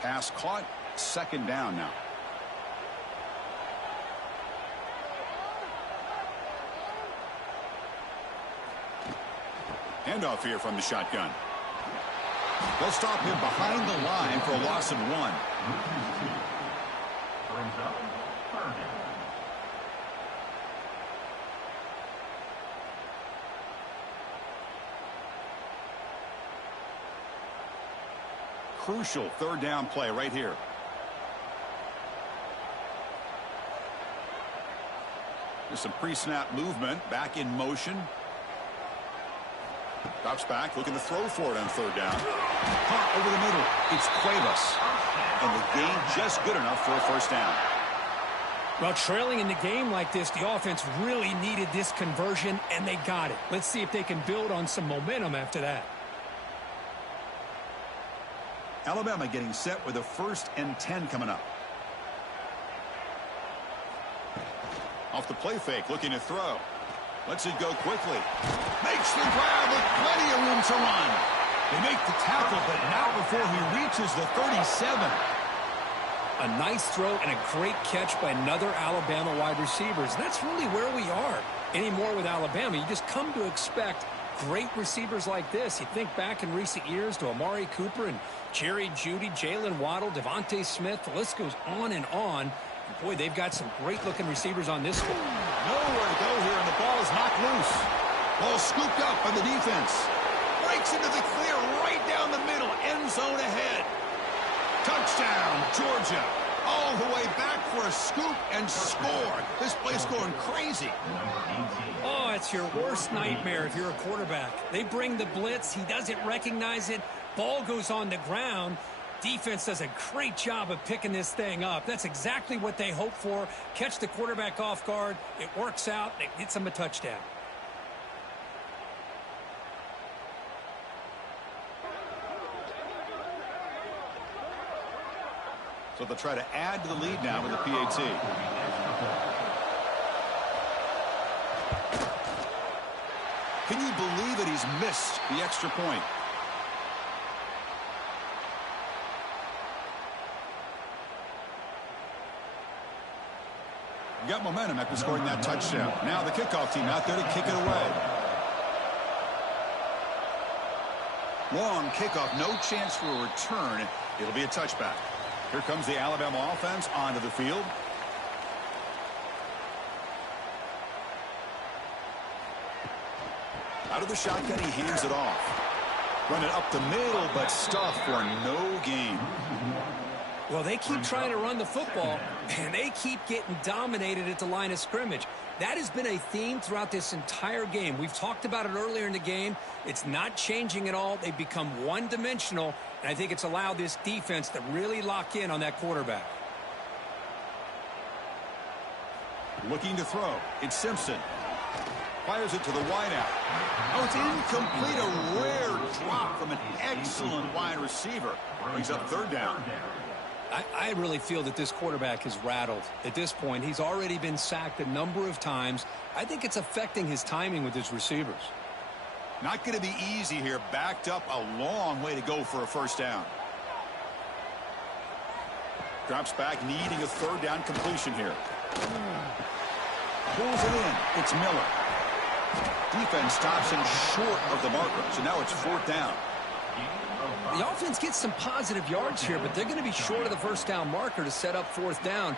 Pass caught. 2nd down now. Handoff here from the shotgun. They'll stop him behind the line for a loss of 1. Brings up 3rd down. Crucial 3rd down play right here. There's some pre-snap movement. Back in motion. Drops back, looking to throw for it on 3rd down. Caught over the middle. It's Cuevas. and the gain just good enough for a first down. Well, trailing in the game like this, the offense really needed this conversion, and they got it. Let's see if they can build on some momentum after that. Alabama getting set with a 1st and 10 coming up. Off the play fake, looking to throw. Lets it go quickly. Makes the grab with plenty of room to run. They make the tackle, but not before he reaches the 37. A nice throw and a great catch by another Alabama wide receivers. And that's really where we are anymore with Alabama. You just come to expect great receivers like this. You think back in recent years to Amari Cooper and Jerry Jeudy, Jalen Waddle, Devontae Smith. The list goes on and on. And boy, they've got some great-looking receivers on this one. Nowhere to go here, and the ball is knocked loose. Ball scooped up by the defense. Breaks into the clear right down the middle. End zone ahead. Touchdown, Georgia. All the way back for a scoop and score. This place going crazy. Oh, it's your worst nightmare if you're a quarterback. They bring the blitz. He doesn't recognize it. Ball goes on the ground. Defense does a great job of picking this thing up. That's exactly what they hope for. Catch the quarterback off guard. It works out. It gets him a touchdown. So they'll try to add to the lead now with the PAT. Can you believe that he's missed the extra point? Got momentum after scoring that touchdown. Now the kickoff team out there to kick it away. Long kickoff, no chance for a return. It'll be a touchback. Here comes the Alabama offense onto the field. Out of the shotgun, he hands it off. Run it up the middle, but stuffed for no gain. Well, they keep trying to run the football, and they keep getting dominated at the line of scrimmage. That has been a theme throughout this entire game. We've talked about it earlier in the game. It's not changing at all. They've become one-dimensional, and I think it's allowed this defense to really lock in on that quarterback. Looking to throw. It's Simpson. Fires it to the wideout. Oh, it's incomplete. A rare drop from an excellent wide receiver. Brings up 3rd down. I really feel that this quarterback is rattled. At this point, he's already been sacked a number of times. I think it's affecting his timing with his receivers. Not going to be easy here. Backed up a long way to go for a first down. Drops back, needing a 3rd down completion here. Pulls it in. It's Miller. Defense stops him short of the marker. So now it's 4th down. The offense gets some positive yards here, but they're going to be short of the first down marker to set up 4th down.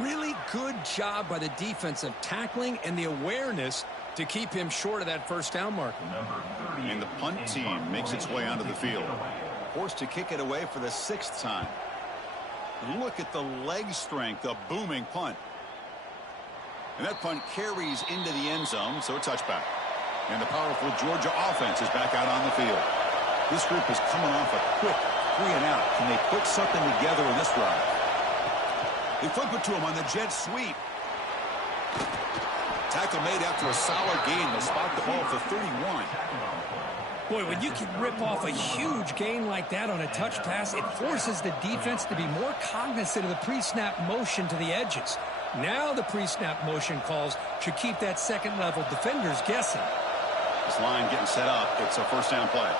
Really good job by the defense of tackling and the awareness to keep him short of that first down marker. And the punt team makes its way onto the field. Forced to kick it away for the 6th time. Look at the leg strength, a booming punt. And that punt carries into the end zone, so a touchback. And the powerful Georgia offense is back out on the field. This group is coming off a quick 3-and-out. Can they put something together in this drive? They flip it to him on the jet sweep. Tackle made after a solid gain. They'll spot the ball for 31. Boy, when you can rip off a huge gain like that on a touch pass, it forces the defense to be more cognizant of the pre-snap motion to the edges. Now the pre-snap motion calls should keep that second-level defenders guessing. This line getting set up. It's a first down play.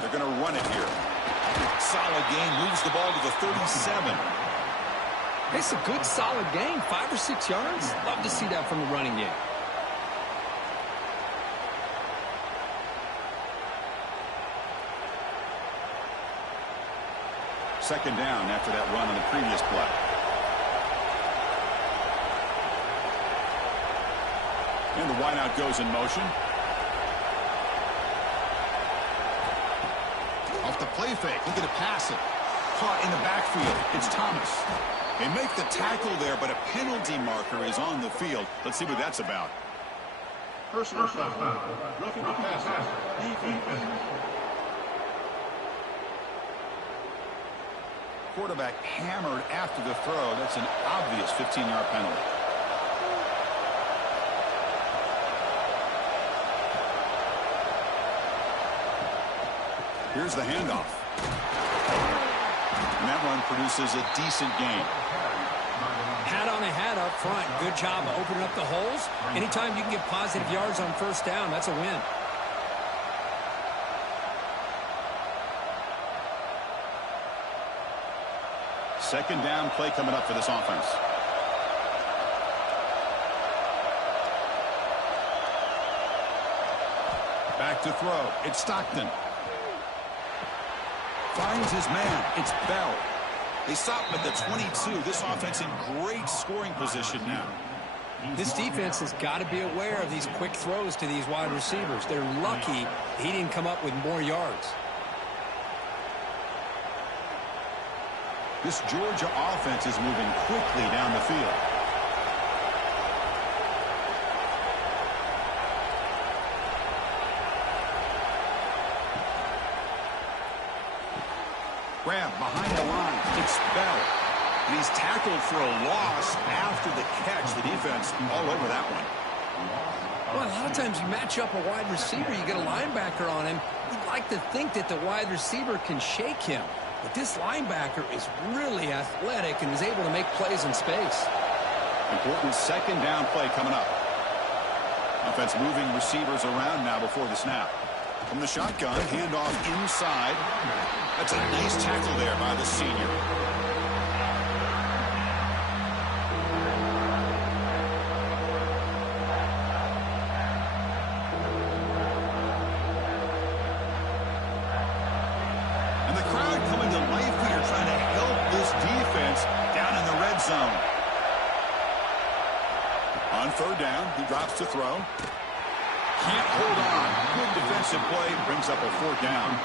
They're going to run it here. Solid gain, moves the ball to the 37. It's a good, solid gain, 5 or 6 yards. Love to see that from the running game. Second down after that run on the previous play. And the wideout goes in motion. Off the play fake, looking to pass it. Caught in the backfield. It's Thomas. They make the tackle there, but a penalty marker is on the field. Let's see what that's about. Personal foul. Roughing the passer. Defense. quarterback hammered after the throw. That's an obvious 15-yard penalty. Here's the handoff. And that run produces a decent gain. Hat on a hat up front. Good job of opening up the holes. Anytime you can get positive yards on first down, that's a win. Second down play coming up for this offense. Back to throw. It's Stockton. Finds his man. It's Bell. They stop him at the 22. This offense in great scoring position now. This defense has got to be aware of these quick throws to these wide receivers. They're lucky he didn't come up with more yards. This Georgia offense is moving quickly down the field. Grab behind the line. It's Bell. And he's tackled for a loss after the catch. The defense all over that one. Well, a lot of times you match up a wide receiver, you get a linebacker on him. You'd like to think that the wide receiver can shake him. But this linebacker is really athletic and is able to make plays in space. Important second down play coming up. Offense moving receivers around now before the snap. From the shotgun, handoff inside. That's a nice tackle there by the senior. And the crowd coming to life here, trying to help this defense down in the red zone. On third down, he drops to throw. Can't hold on. Good defensive play. Brings up a fourth down.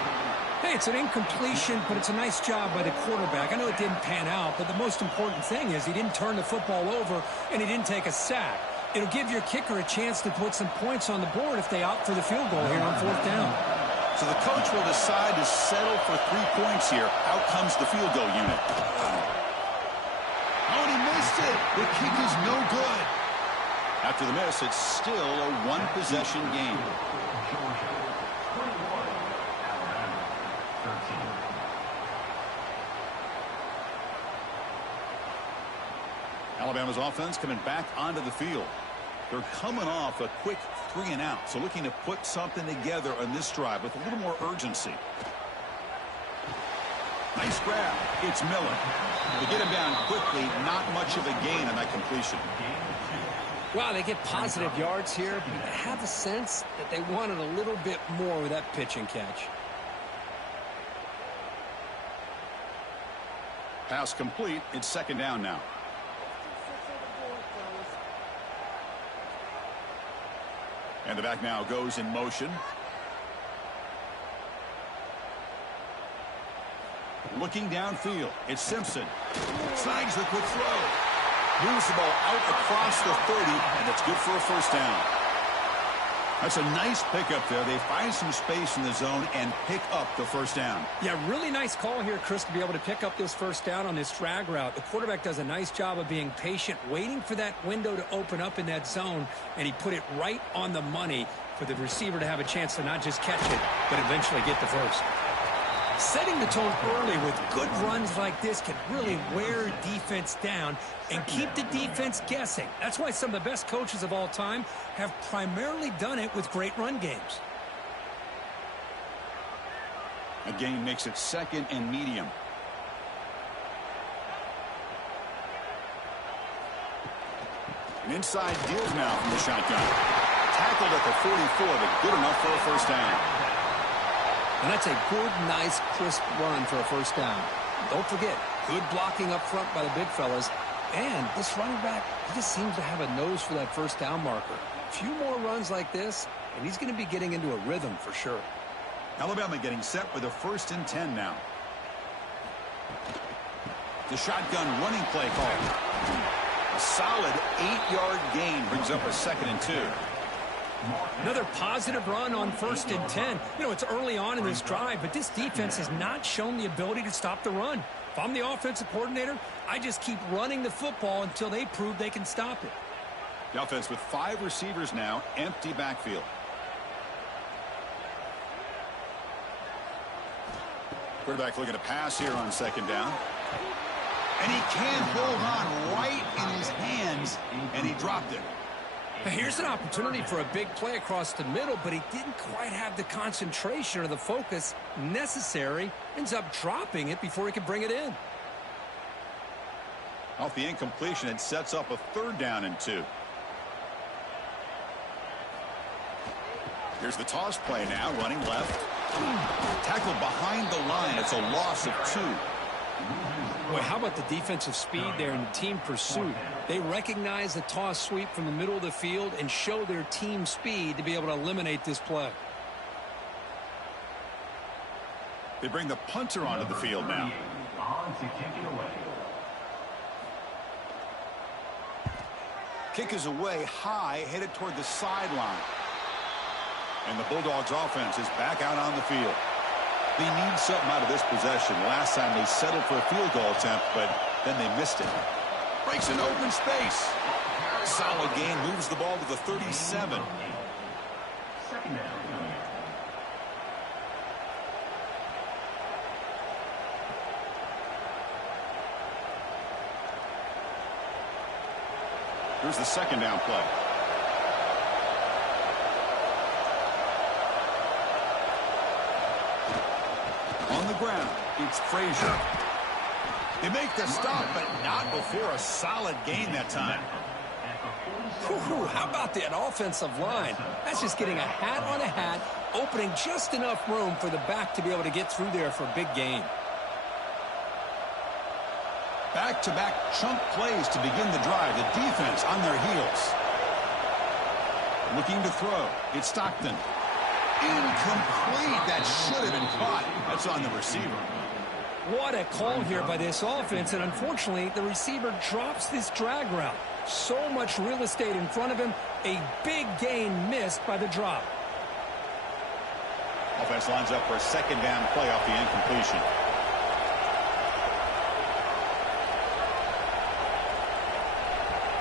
Hey, it's an incompletion, but it's a nice job by the quarterback. I know it didn't pan out, but the most important thing is he didn't turn the football over and he didn't take a sack. It'll give your kicker a chance to put some points on the board if they opt for the field goal here on fourth down. So the coach will decide to settle for 3 points here. Out comes the field goal unit. Oh, and he missed it. The kick is no good. After the miss, it's still a one-possession game. Alabama's offense coming back onto the field. They're coming off a quick 3-and-out, so looking to put something together on this drive with a little more urgency. Nice grab. It's Miller. They get him down quickly. Not much of a gain on that completion. Wow, they get positive yards here, but I have a sense that they wanted a little bit more with that pitch and catch. Pass complete. It's second down now. And the back now goes in motion. Looking downfield. It's Simpson. Snags the quick throw. Moves the ball out across the 30, and it's good for a first down. That's a nice pickup there. They find some space in the zone and pick up the first down. Yeah, really nice call here, Chris, to be able to pick up this first down on this drag route. The quarterback does a nice job of being patient, waiting for that window to open up in that zone, and he put it right on the money for the receiver to have a chance to not just catch it, but eventually get the first. Setting the tone early with good runs like this can really wear defense down and keep the defense guessing. That's why some of the best coaches of all time have primarily done it with great run games. A gain makes it second and medium. An inside deals now from the shotgun. Tackled at the 44, but good enough for a first down. And that's a good, nice, crisp run for a first down. Don't forget, good blocking up front by the big fellas. And this running back, he just seems to have a nose for that first down marker. A few more runs like this, and he's going to be getting into a rhythm for sure. Alabama getting set with a 1st and 10 now. The shotgun running play call. A solid 8-yard gain brings up a 2nd and 2. Another positive run on 1st and 10. You know, it's early on in this drive, but this defense has not shown the ability to stop the run. If I'm the offensive coordinator, I just keep running the football until they prove they can stop it. The offense with 5 receivers now, empty backfield. Quarterback looking to pass here on second down. And he can't hold on right in his hands, and he dropped it. Here's an opportunity for a big play across the middle, but he didn't quite have the concentration or the focus necessary. Ends up dropping it before he could bring it in. Off the incompletion, it sets up a 3rd down and 2. Here's the toss play now, running left. Tackled behind the line. It's a loss of 2. Boy, how about the defensive speed there in team pursuit? They recognize the toss sweep from the middle of the field and show their team speed to be able to eliminate this play. They bring the punter onto the field now. On to kick it away. Kick is away high, headed toward the sideline. And the Bulldogs offense is back out on the field. They need something out of this possession. Last time they settled for a field goal attempt, but then they missed it. Breaks an open space. Solid gain, moves the ball to the 37. Second down. Here's the second down play. On the ground, it's Frazier. They make the stop, but not before a solid gain that time. How about that offensive line? That's just getting a hat on a hat, opening just enough room for the back to be able to get through there for a big gain. Back-to-back chunk plays to begin the drive. The defense on their heels. Looking to throw. It's Stockton. Incomplete. That should have been caught. That's on the receiver. What a call here by this offense, and unfortunately, the receiver drops this drag route. So much real estate in front of him. A big gain missed by the drop. Offense lines up for a second down play off the incompletion.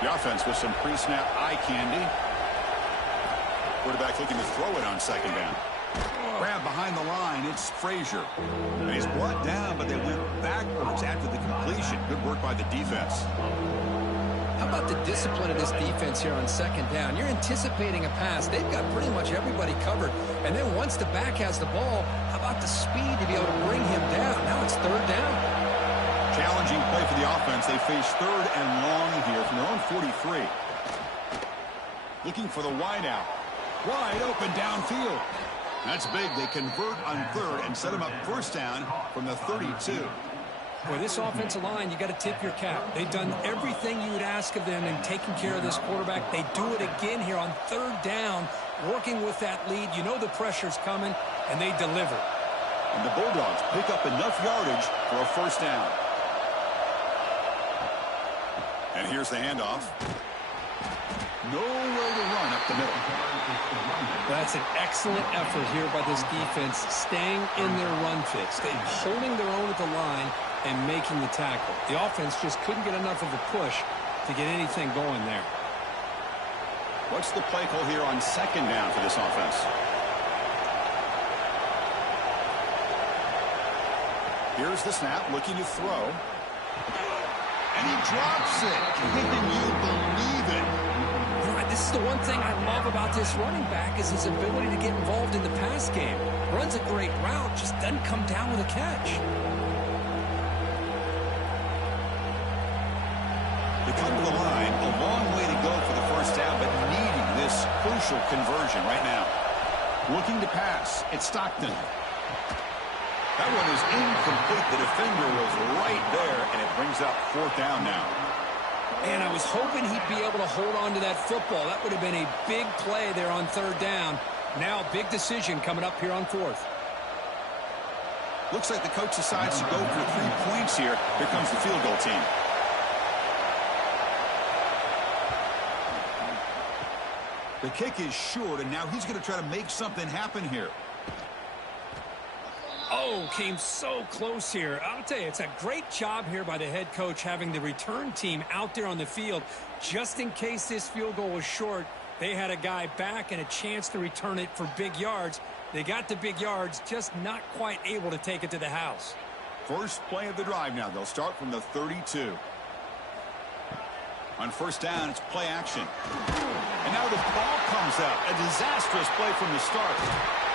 The offense with some pre-snap eye candy. Quarterback looking to throw it on second down. Grab behind the line. It's Frazier. And he's brought down, but they went backwards after the completion. Good work by the defense. How about the discipline of this defense here on second down? You're anticipating a pass. They've got pretty much everybody covered. And then once the back has the ball, how about the speed to be able to bring him down? Now it's 3rd down. Challenging play for the offense. They face 3rd and long here from their own 43. Looking for the wideout. Wide open downfield. That's big. They convert on 3rd and set him up 1st down from the 32. Boy, this offensive line, you got to tip your cap. They've done everything you would ask of them in taking care of this quarterback. They do it again here on 3rd down, working with that lead. You know the pressure's coming, and they deliver. And the Bulldogs pick up enough yardage for a 1st down. And here's the handoff. Nowhere to run up the middle. That's an excellent effort here by this defense, staying in their run fix. They're holding their own at the line and making the tackle. The offense just couldn't get enough of a push to get anything going there. What's the play call here on second down for this offense? Here's the snap, looking to throw. And he drops it. Can you believe it? This is the one thing I love about this running back is his ability to get involved in the pass game. Runs a great route, just doesn't come down with a catch. They come to the line, a long way to go for the 1st down, but needing this crucial conversion right now. Looking to pass, it's Stockton. That one is incomplete. The defender was right there, and it brings up 4th down now. And I was hoping he'd be able to hold on to that football. That would have been a big play there on 3rd down. Now, big decision coming up here on 4th. Looks like the coach decides to go for 3 points here. Here comes the field goal team. The kick is short, and now he's going to try to make something happen here. Oh, Oh, came so close here. I'll tell you, it's a great job here by the head coach having the return team out there on the field. Just in case this field goal was short, they had a guy back and a chance to return it for big yards. They got the big yards, just not quite able to take it to the house. First play of the drive now. They'll start from the 32. On first down, it's play action. And now the ball comes out. A disastrous play from the start.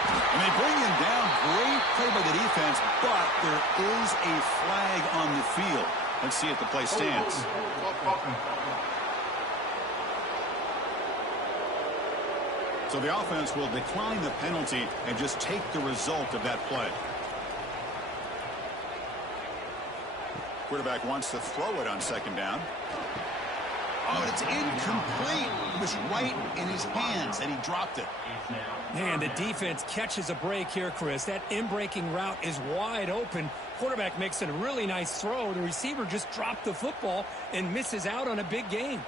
And they bring him down. Great play by the defense, but there is a flag on the field. Let's see if the play stands. So the offense will decline the penalty and just take the result of that play. Quarterback wants to throw it on second down. Oh, it's incomplete. It was right in his hands, and he dropped it. Man, the defense catches a break here, Chris. That in-breaking route is wide open. Quarterback makes it a really nice throw. The receiver just dropped the football and misses out on a big gain.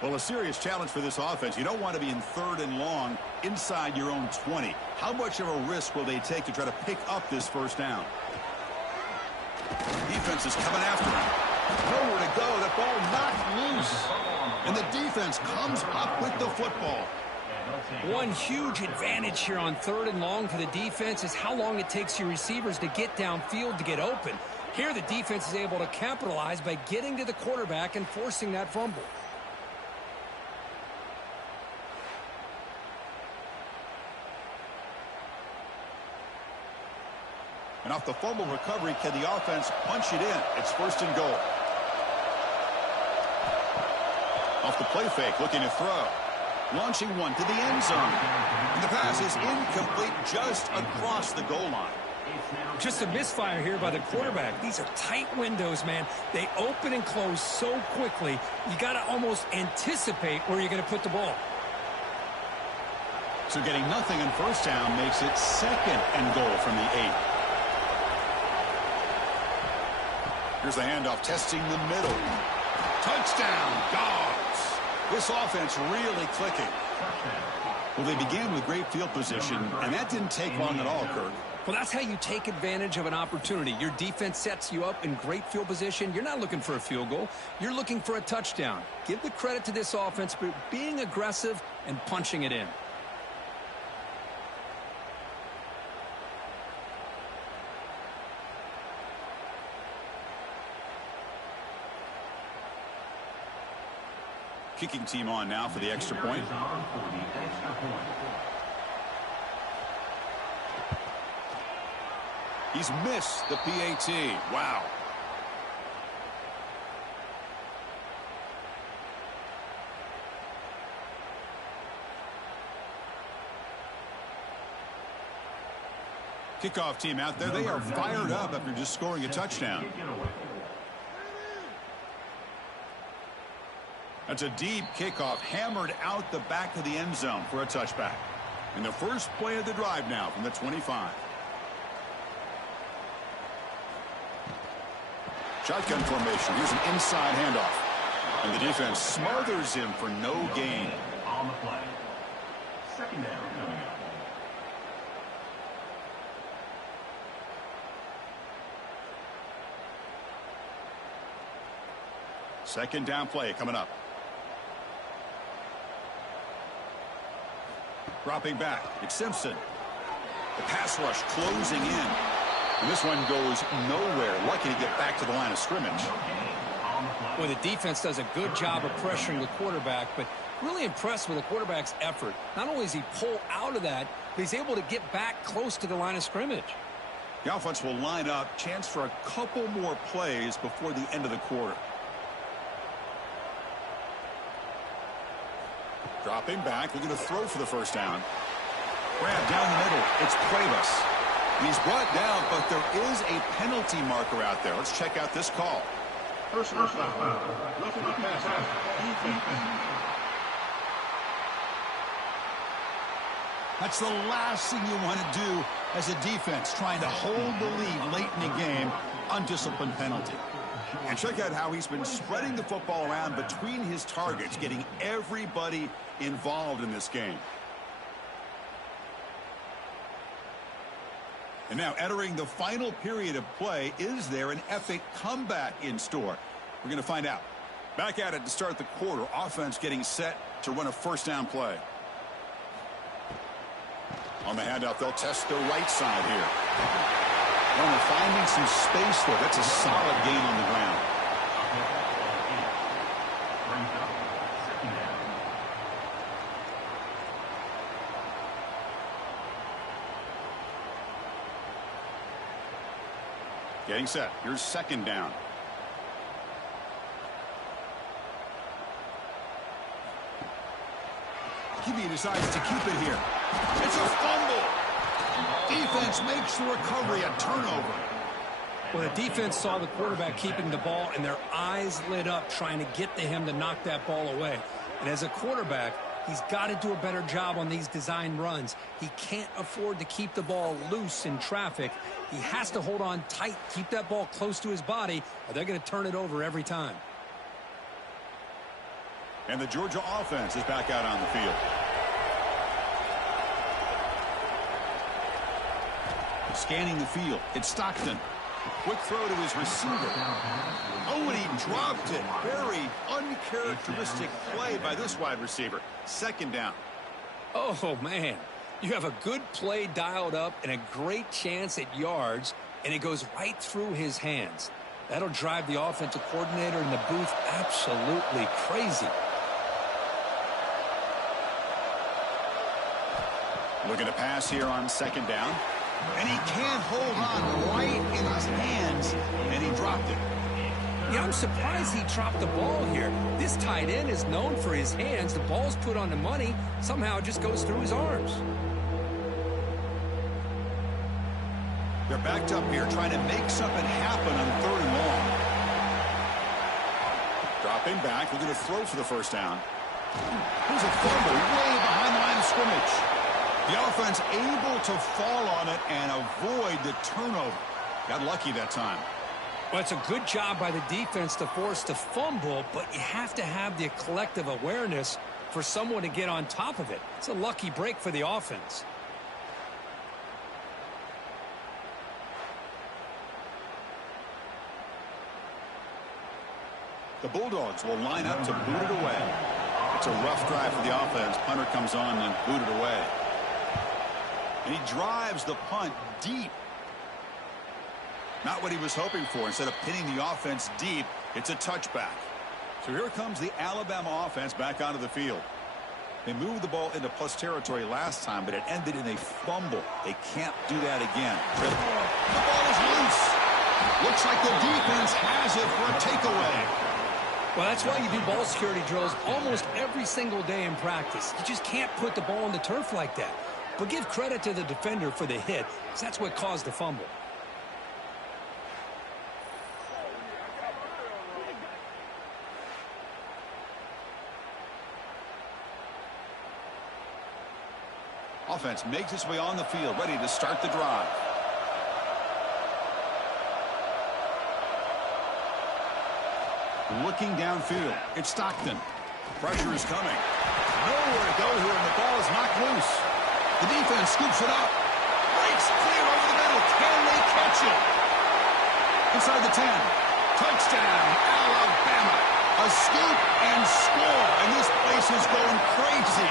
Well, a serious challenge for this offense. You don't want to be in third and long inside your own 20. How much of a risk will they take to try to pick up this first down? Defense is coming after him. Nowhere to go. That ball knocked loose. And the defense comes up with the football. One huge advantage here on third and long for the defense is how long it takes your receivers to get downfield to get open. Here the defense is able to capitalize by getting to the quarterback and forcing that fumble. And off the fumble recovery, can the offense punch it in? It's first and goal. Off the play fake, looking to throw. Launching one to the end zone. And the pass is incomplete just across the goal line. Just a misfire here by the quarterback. These are tight windows, man. They open and close so quickly. You got to almost anticipate where you're going to put the ball. So getting nothing on first down makes it second and goal from the 8. Here's the handoff, testing the middle. Touchdown, Dogs. This offense really clicking. Well, they began with great field position, and that didn't take long at all, Kirk. Well, that's how you take advantage of an opportunity. Your defense sets you up in great field position. You're not looking for a field goal. You're looking for a touchdown. Give the credit to this offense for being aggressive and punching it in. Kicking team on now for the extra point. He's missed the PAT. Wow. Kickoff team out there. They are fired up after just scoring a touchdown. That's a deep kickoff, hammered out the back of the end zone for a touchback. And the first play of the drive now from the 25. Shotgun formation. Here's an inside handoff. And the defense smothers him for no gain. On the play. Second down coming up. Second down play coming up. Dropping back. It's Simpson. The pass rush closing in. And this one goes nowhere. Lucky to get back to the line of scrimmage. Well, the defense does a good job of pressuring the quarterback, but really impressed with the quarterback's effort. Not only does he pull out of that, but he's able to get back close to the line of scrimmage. The offense will line up. Chance for a couple more plays before the end of the quarter. Dropping back, looking to throw for the first down. Grab down the middle. It's Cuevas. And he's brought down, but there is a penalty marker out there. Let's check out this call. Personal foul. Roughing the passer. That's the last thing you want to do as a defense, trying to hold the lead late in the game. Undisciplined penalty. And check out how he's been spreading the football around between his targets, getting everybody involved in this game. And now entering the final period of play, is there an epic comeback in store? We're going to find out. Back at it to start the quarter. Offense getting set to run a first down play. On the handoff, they'll test the right side here. And they're finding some space there. That's a solid gain on the ground. Getting set. Here's second down. QB decides to keep it here. It's a fumble. Defense makes the recovery a turnover. Well, the defense saw the quarterback keeping the ball, and their eyes lit up trying to get to him to knock that ball away. And as a quarterback, he's got to do a better job on these design runs. He can't afford to keep the ball loose in traffic. He has to hold on tight, keep that ball close to his body, or they're going to turn it over every time. And the Georgia offense is back out on the field. Scanning the field. It's Stockton. Quick throw to his receiver. Oh, and he dropped it. Very uncharacteristic play by this wide receiver. Second down. Oh, man. You have a good play dialed up and a great chance at yards, and it goes right through his hands. That'll drive the offensive coordinator in the booth absolutely crazy. Looking to pass here on second down. And he can't hold on right in his hands, and he dropped it. Yeah, I'm surprised he dropped the ball here. This tight end is known for his hands. The ball's put on the money. Somehow it just goes through his arms. They're backed up here trying to make something happen on third and long. Dropping back. We're going to throw for the first down. Here's a fumble way behind the line of scrimmage. The offense able to fall on it and avoid the turnover. Got lucky that time. Well, it's a good job by the defense to force the fumble, but you have to have the collective awareness for someone to get on top of it. It's a lucky break for the offense. The Bulldogs will line up to boot it away. It's a rough drive for the offense. Punter comes on and boot it away. And he drives the punt deep. Not what he was hoping for. Instead of pinning the offense deep, it's a touchback. So here comes the Alabama offense back onto the field. They moved the ball into plus territory last time, but it ended in a fumble. They can't do that again. The ball is loose. Looks like the defense has it for a takeaway. Well, that's why you do ball security drills almost every single day in practice. You just can't put the ball on the turf like that. But give credit to the defender for the hit, because that's what caused the fumble. Offense makes its way on the field, ready to start the drive. Looking downfield, it's Stockton. Pressure is coming. Nowhere to go here, and the ball is knocked loose. The defense scoops it up. Breaks clear over the middle. Can they catch it? Inside the 10. Touchdown, Alabama. A scoop and score, and this place is going crazy.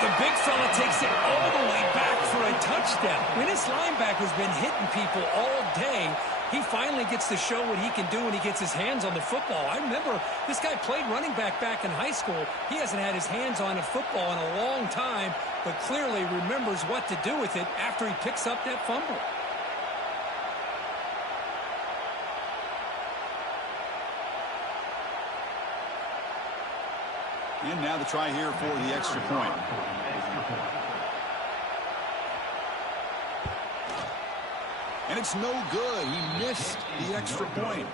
The big fella takes it all the way back for a touchdown. When this linebacker's been hitting people all day, he finally gets to show what he can do when he gets his hands on the football. I remember this guy played running back in high school. He hasn't had his hands on a football in a long time, but clearly remembers what to do with it after he picks up that fumble. And now the try here for the extra point. And it's no good. He missed the extra point.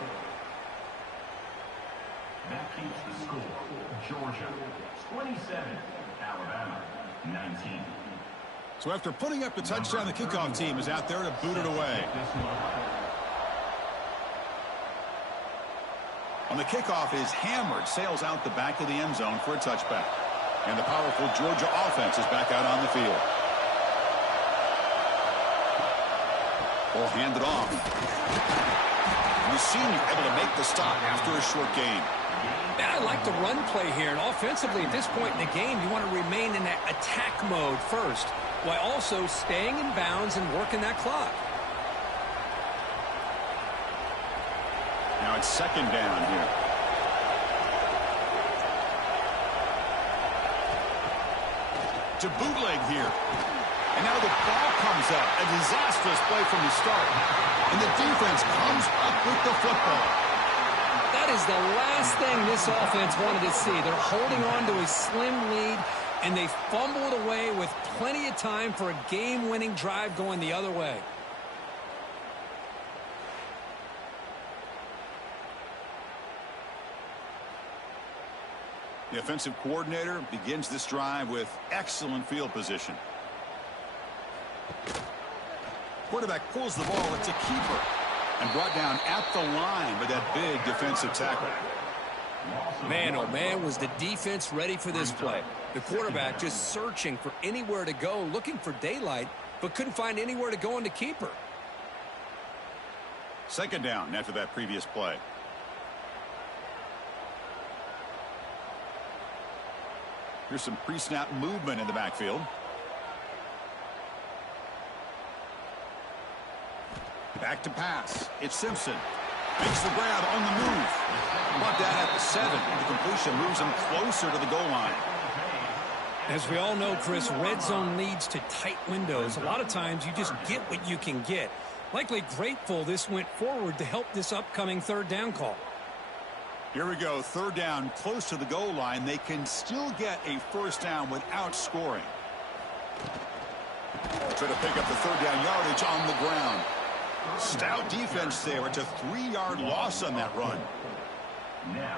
That keeps the score. Georgia 27, Alabama 19. So after putting up the touchdown, the kickoff team is out there to boot it away. On the kickoff is hammered, sails out the back of the end zone for a touchback. And the powerful Georgia offense is back out on the field. Ball handed off. And the senior able to make the stop after a short gain. I like the run play here, and offensively at this point in the game, you want to remain in that attack mode first, while also staying in bounds and working that clock. Now it's second down here. To bootleg here. And now the ball comes up. A disastrous play from the start. And the defense comes up with the football. That is the last thing this offense wanted to see. They're holding on to a slim lead, and they fumble it away with plenty of time for a game-winning drive going the other way. The offensive coordinator begins this drive with excellent field position. Quarterback pulls the ball. It's a keeper. And brought down at the line with that big defensive tackle. Man, oh man, was the defense ready for this play. The quarterback just searching for anywhere to go, looking for daylight, but couldn't find anywhere to go on the keeper. Second down after that previous play. Here's some pre-snap movement in the backfield. Back to pass. It's Simpson. Makes the grab on the move. Brought down at the 7. The completion moves him closer to the goal line. As we all know, Chris, red zone leads to tight windows. A lot of times you just get what you can get. Likely grateful this went forward to help this upcoming third down call. Here we go. Third down close to the goal line. They can still get a first down without scoring. Try to pick up the third down yardage on the ground. Stout defense there. It's a 3-yard loss on that run.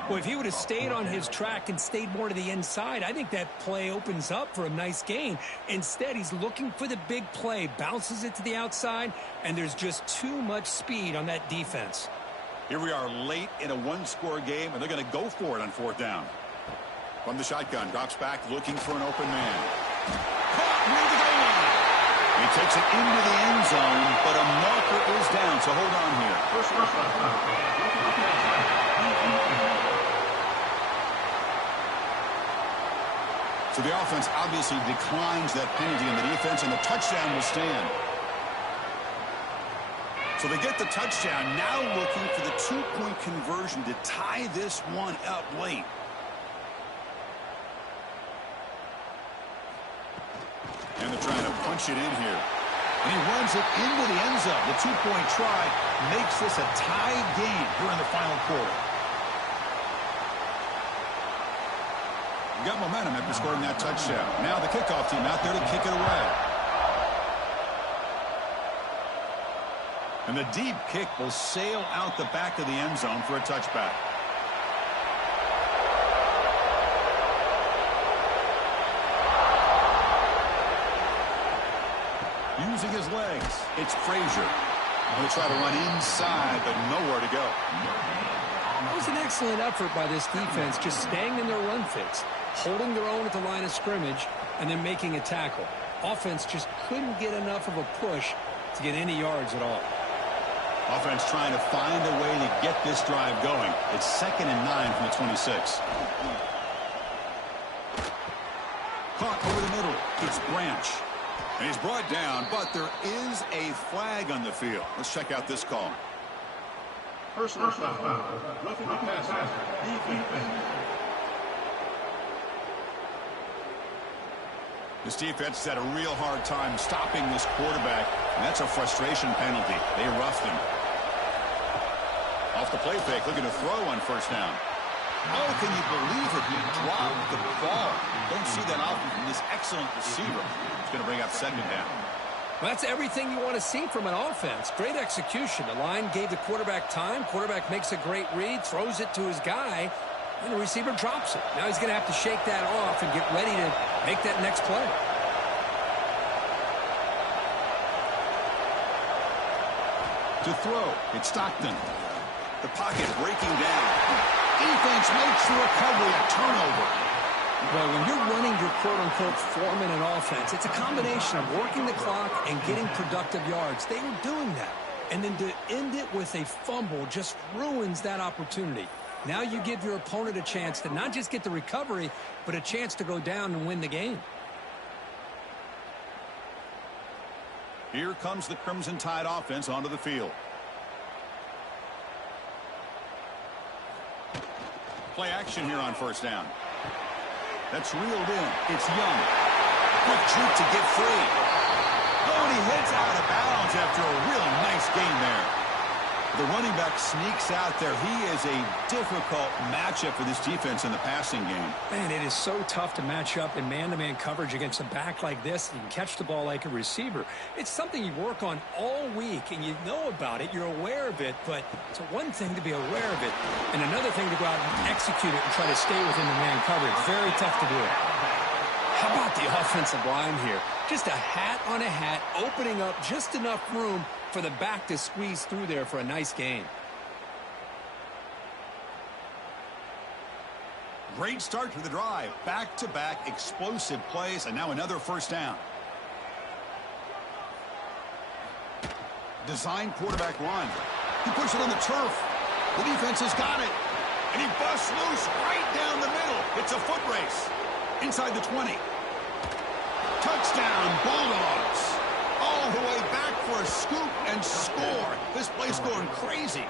Well, if he would have stayed on his track and stayed more to the inside, I think that play opens up for a nice gain. Instead, he's looking for the big play, bounces it to the outside, and there's just too much speed on that defense. Here we are late in a one-score game, and they're going to go for it on fourth down. From the shotgun, drops back looking for an open man. Caught near the goal line. He takes it into the end zone, but a marker is down, so hold on here. So the offense obviously declines that penalty in the defense, and the touchdown will stand. So they get the touchdown, now looking for the two-point conversion to tie this one up late. And they're trying to punch it in here. And he runs it into the end zone. The two-point try makes this a tied game here in the final quarter. You got momentum after scoring that touchdown. Now the kickoff team out there to kick it away. And the deep kick will sail out the back of the end zone for a touchback. Using his legs, it's Frazier. He'll try to run inside, but nowhere to go. That was an excellent effort by this defense, just staying in their run fits, holding their own at the line of scrimmage, and then making a tackle. Offense just couldn't get enough of a push to get any yards at all. Offense trying to find a way to get this drive going. It's 2nd and 9 from the 26. Caught over the middle. It's Branch. And he's brought down, but there is a flag on the field. Let's check out this call. Personal foul. Roughing the passer. This defense has had a real hard time stopping this quarterback, and that's a frustration penalty. They roughed him. Off the play fake, looking to throw on first down. Oh, can you believe it? He dropped the ball. Don't see that often from this excellent receiver. He's going to bring up second down. Well, that's everything you want to see from an offense. Great execution. The line gave the quarterback time. Quarterback makes a great read, throws it to his guy, and the receiver drops it. Now he's going to have to shake that off and get ready to make that next play. To throw, it's Stockton. The pocket breaking down. Defense makes the recovery, a turnover. Well, when you're running your quote-unquote 4-minute offense, it's a combination of working the clock and getting productive yards. They were doing that. And then to end it with a fumble just ruins that opportunity. Now you give your opponent a chance to not just get the recovery, but a chance to go down and win the game. Here comes the Crimson Tide offense onto the field. Play action here on first down. That's reeled in. It's Young. Quick juke to get free. Oh, and he heads out of bounds after a really nice gain there. The running back sneaks out there. He is a difficult matchup for this defense in the passing game. Man, it is so tough to match up in man-to-man coverage against a back like this. You can catch the ball like a receiver. It's something you work on all week, and you know about it. You're aware of it, but it's one thing to be aware of it, and another thing to go out and execute it and try to stay within the man coverage. Very tough to do it. How about the offensive line here? Just a hat on a hat, opening up just enough room for the back to squeeze through there for a nice gain. Great start to the drive. Back-to-back explosive plays, and now another first down. Design quarterback run. He puts it on the turf. The defense has got it. And he busts loose right down the middle. It's a foot race. Inside the 20. Touchdown, Bulldogs. All the way back for a scoop and score. This place going crazy.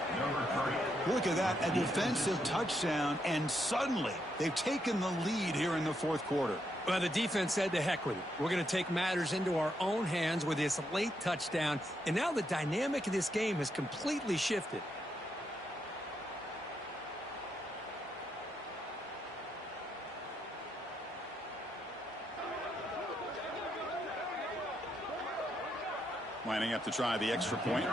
Look at that, a defensive touchdown, and suddenly they've taken the lead here in the fourth quarter. Well, the defense said to heck with it. We're going to take matters into our own hands with this late touchdown, and now the dynamic of this game has completely shifted. Lining up to try the extra point.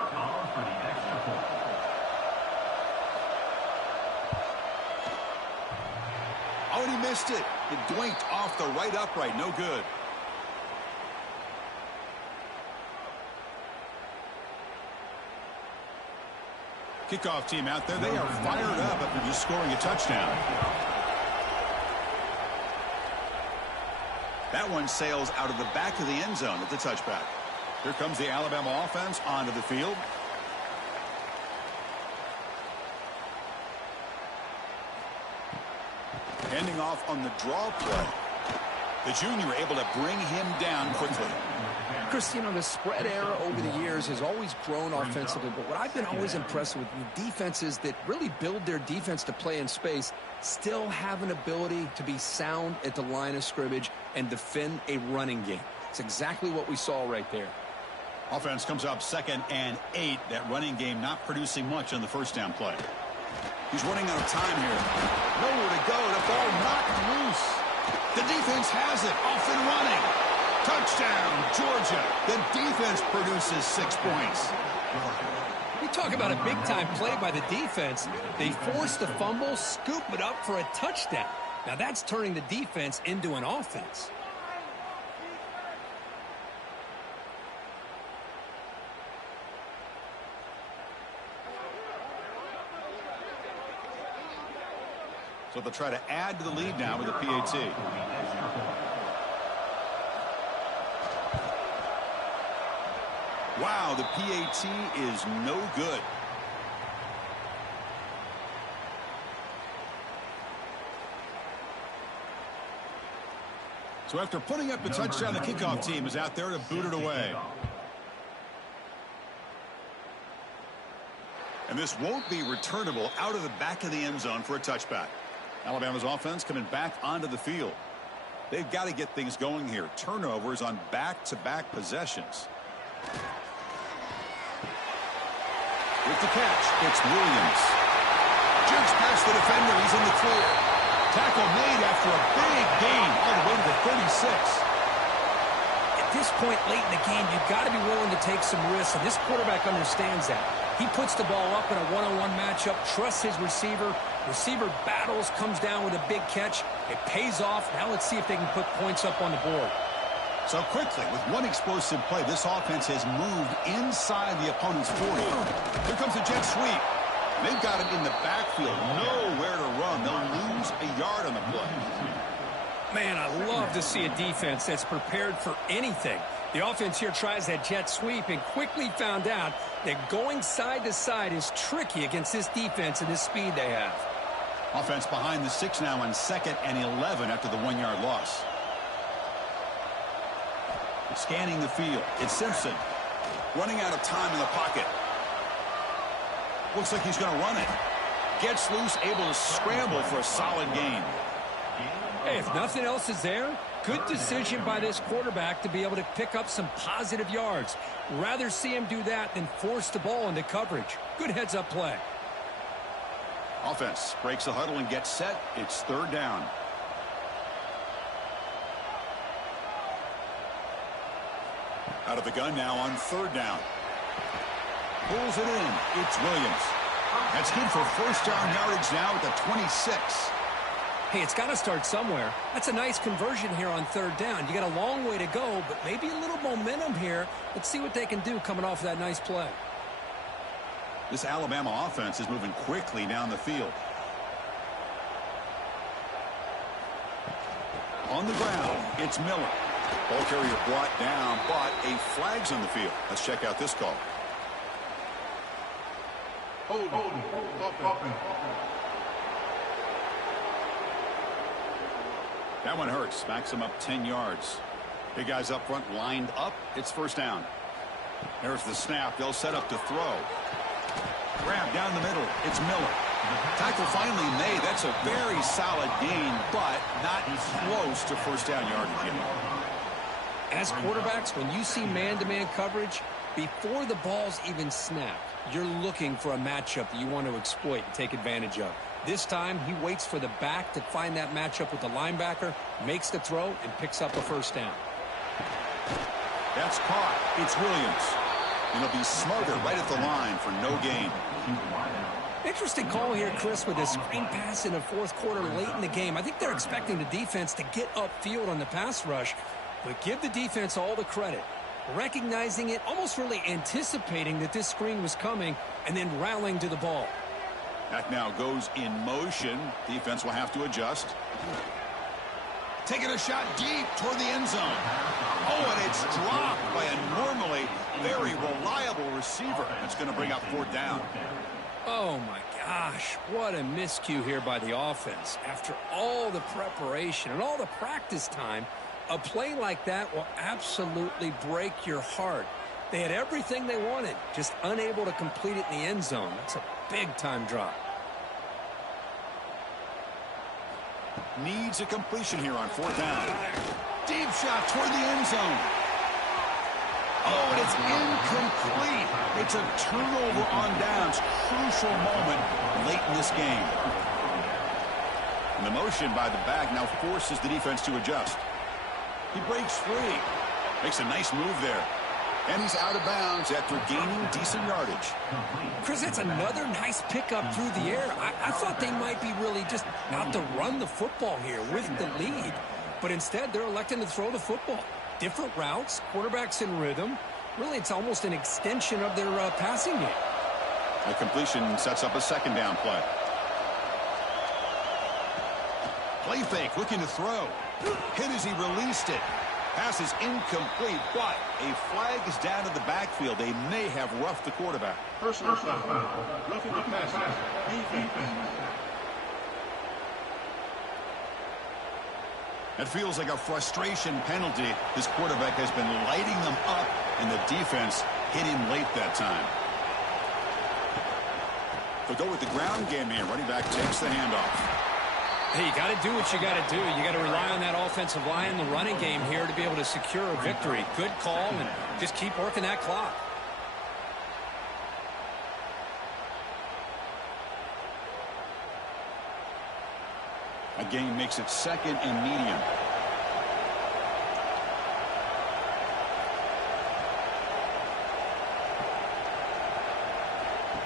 Oh, and he missed it. It dwinked off the right upright. No good. Kickoff team out there. They are fired up after just scoring a touchdown. That one sails out of the back of the end zone at the touchback. Here comes the Alabama offense onto the field. Handing off on the draw play. The junior able to bring him down quickly. Chris, you know, the spread era over the years has always grown offensively, but what I've been always impressed with defenses that really build their defense to play in space still have an ability to be sound at the line of scrimmage and defend a running game. It's exactly what we saw right there. Offense comes up 2nd and 8. That running game not producing much on the first down play. He's running out of time here. Nowhere to go. The ball knocked loose. The defense has it. Off and running. Touchdown, Georgia. The defense produces 6 points. You talk about a big-time play by the defense. They force the fumble, scoop it up for a touchdown. Now that's turning the defense into an offense. So they'll try to add to the lead now with a PAT. Wow, the PAT is no good. So after putting up the touchdown, the kickoff team is out there to boot it away. And this won't be returnable out of the back of the end zone for a touchback. Alabama's offense coming back onto the field. They've got to get things going here. Turnovers on back-to-back possessions. With the catch, it's Williams. Jerks past the defender. He's in the clear. Tackle made after a big gain all the way to the 36. At this point late in the game, you've got to be willing to take some risks, and this quarterback understands that. He puts the ball up in a one-on-one matchup, trusts his receiver. Receiver battles, comes down with a big catch. It pays off. Now let's see if they can put points up on the board. So quickly, with one explosive play, this offense has moved inside the opponent's 40. Here comes a jet sweep. They've got him in the backfield. Nowhere to run. They'll lose a yard on the play. Man, I love to see a defense that's prepared for anything. The offense here tries that jet sweep and quickly found out that going side to side is tricky against this defense and this speed they have. Offense behind the 6 now on 2nd and 11 after the 1-yard loss. Scanning the field. It's Simpson. Running out of time in the pocket. Looks like he's going to run it. Gets loose, able to scramble for a solid gain. Hey, if nothing else is there, good decision by this quarterback to be able to pick up some positive yards. Rather see him do that than force the ball into coverage. Good heads-up play. Offense breaks the huddle and gets set. It's 3rd down. Out of the gun now on 3rd down. Pulls it in. It's Williams. That's good for 1st down yardage now at the 26. Hey, it's got to start somewhere. That's a nice conversion here on 3rd down. You got a long way to go, but maybe a little momentum here. Let's see what they can do coming off that nice play. This Alabama offense is moving quickly down the field. On the ground, it's Miller. Ball carrier brought down, but a flag's on the field. Let's check out this call. Hold. That one hurts. Backs him up 10 yards. Big guys up front lined up. It's 1st down. There's the snap. They'll set up to throw. Grab down the middle. It's Miller. Tackle finally made. That's a very solid gain, but not close to 1st down yardage yet. As quarterbacks, when you see man-to-man coverage, before the ball's even snapped, you're looking for a matchup that you want to exploit and take advantage of. This time, he waits for the back to find that matchup with the linebacker, makes the throw, and picks up a 1st down. That's caught. It's Williams. And he'll be smarter right at the line for no gain. Interesting call here, Chris, with a screen pass in the 4th quarter late in the game. I think they're expecting the defense to get upfield on the pass rush, but give the defense all the credit. Recognizing it, almost really anticipating that this screen was coming, and then rallying to the ball. That now goes in motion. Defense will have to adjust. Taking a shot deep toward the end zone. Oh, and it's dropped by a normally very reliable receiver. That's going to bring up 4th down. Oh, my gosh. What a miscue here by the offense. After all the preparation and all the practice time, a play like that will absolutely break your heart. They had everything they wanted, just unable to complete it in the end zone. That's a big-time drop. Needs a completion here on 4th down. Deep shot toward the end zone. Oh, and it's incomplete. It's a turnover on downs. Crucial moment late in this game. And the motion by the back now forces the defense to adjust. He breaks free. Makes a nice move there. And he's out of bounds after gaining decent yardage. Chris, that's another nice pickup through the air. I thought they might be really just out to run the football here with the lead. But instead, they're electing to throw the football. Different routes, quarterbacks in rhythm. Really, it's almost an extension of their passing game. A completion sets up a 2nd down play. Play fake, looking to throw. Hit as he released it. Pass is incomplete, but a flag is down in the backfield. They may have roughed the quarterback. Personal foul. Roughing the passer. Defense. It feels like a frustration penalty. This quarterback has been lighting them up, and the defense hit him late that time. They'll go with the ground game here. Running back takes the handoff. Hey, you got to do what you got to do. You got to rely on that offensive line, the running game here to be able to secure a victory. Good call, and just keep working that clock. A gain makes it 2nd and medium.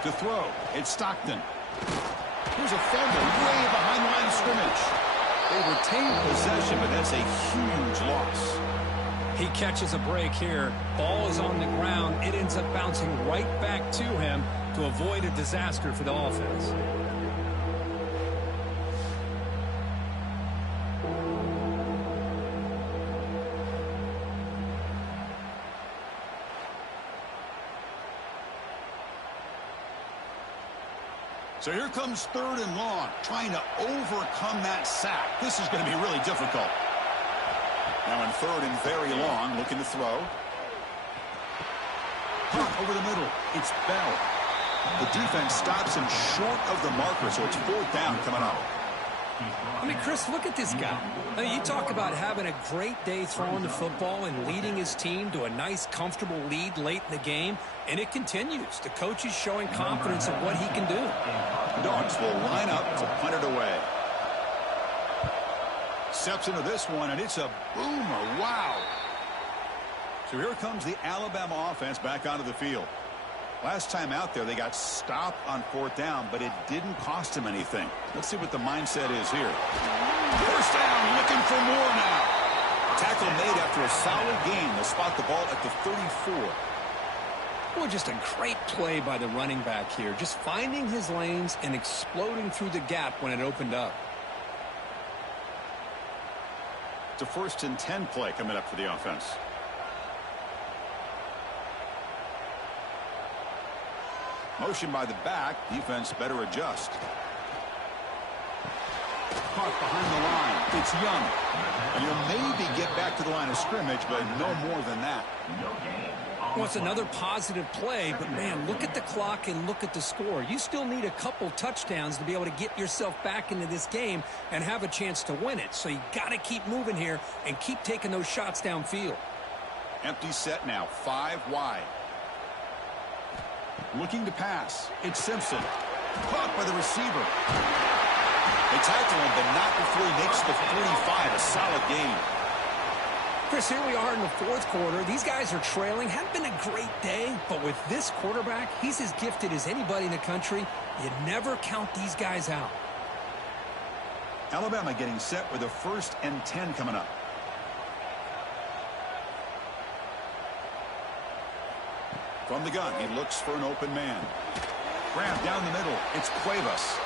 To throw, it's Stockton. Here's a fumble way behind the line of scrimmage. They retain possession, but that's a huge loss. He catches a break here. Ball is on the ground. It ends up bouncing right back to him to avoid a disaster for the offense. So here comes 3rd and long, trying to overcome that sack. This is going to be really difficult. Now in 3rd and very long, looking to throw. Over the middle, it's Bell. The defense stops him short of the marker, so it's 4th down coming up. I mean, Chris, look at this guy. I mean, you talk about having a great day throwing the football and leading his team to a nice, comfortable lead late in the game, and it continues. The coach is showing confidence in what he can do. The Dogs will line up to punt it away. Steps into this one, and it's a boomer. Wow. So here comes the Alabama offense back onto the field. Last time out there, they got stopped on 4th down, but it didn't cost them anything. Let's see what the mindset is here. 1st down, looking for more now. Tackle made after a solid gain. They'll spot the ball at the 34. Well, just a great play by the running back here. Just finding his lanes and exploding through the gap when it opened up. It's a 1st and 10 play coming up for the offense. Motion by the back. Defense better adjust. Caught behind the line. It's Young. And you'll maybe get back to the line of scrimmage, but no more than that. Well, it's another positive play, but, man, look at the clock and look at the score. You still need a couple touchdowns to be able to get yourself back into this game and have a chance to win it. So you got to keep moving here and keep taking those shots downfield. Empty set now, 5 wide. Looking to pass. It's Simpson. Caught by the receiver. They tackle him, but not before he makes the 45. A solid game. Chris, here we are in the 4th quarter. These guys are trailing. Hadn't been a great day, but with this quarterback, he's as gifted as anybody in the country. You never count these guys out. Alabama getting set with a 1st and 10 coming up. From the gun, he looks for an open man. Grab down the middle. It's Cuevas.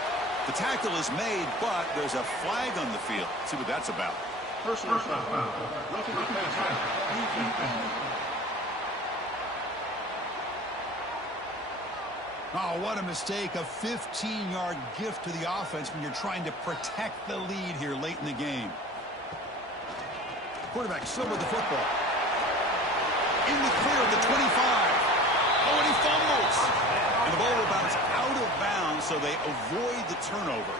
The tackle is made, but there's a flag on the field. Let's see what that's about. Personal foul. Roughing the passer. Oh, what a mistake. A 15-yard gift to the offense when you're trying to protect the lead here late in the game. Quarterback still with the football. In the clear of the 25. Oh, and he fumbles. And the ball will bounce out of bounds, so they avoid the turnover.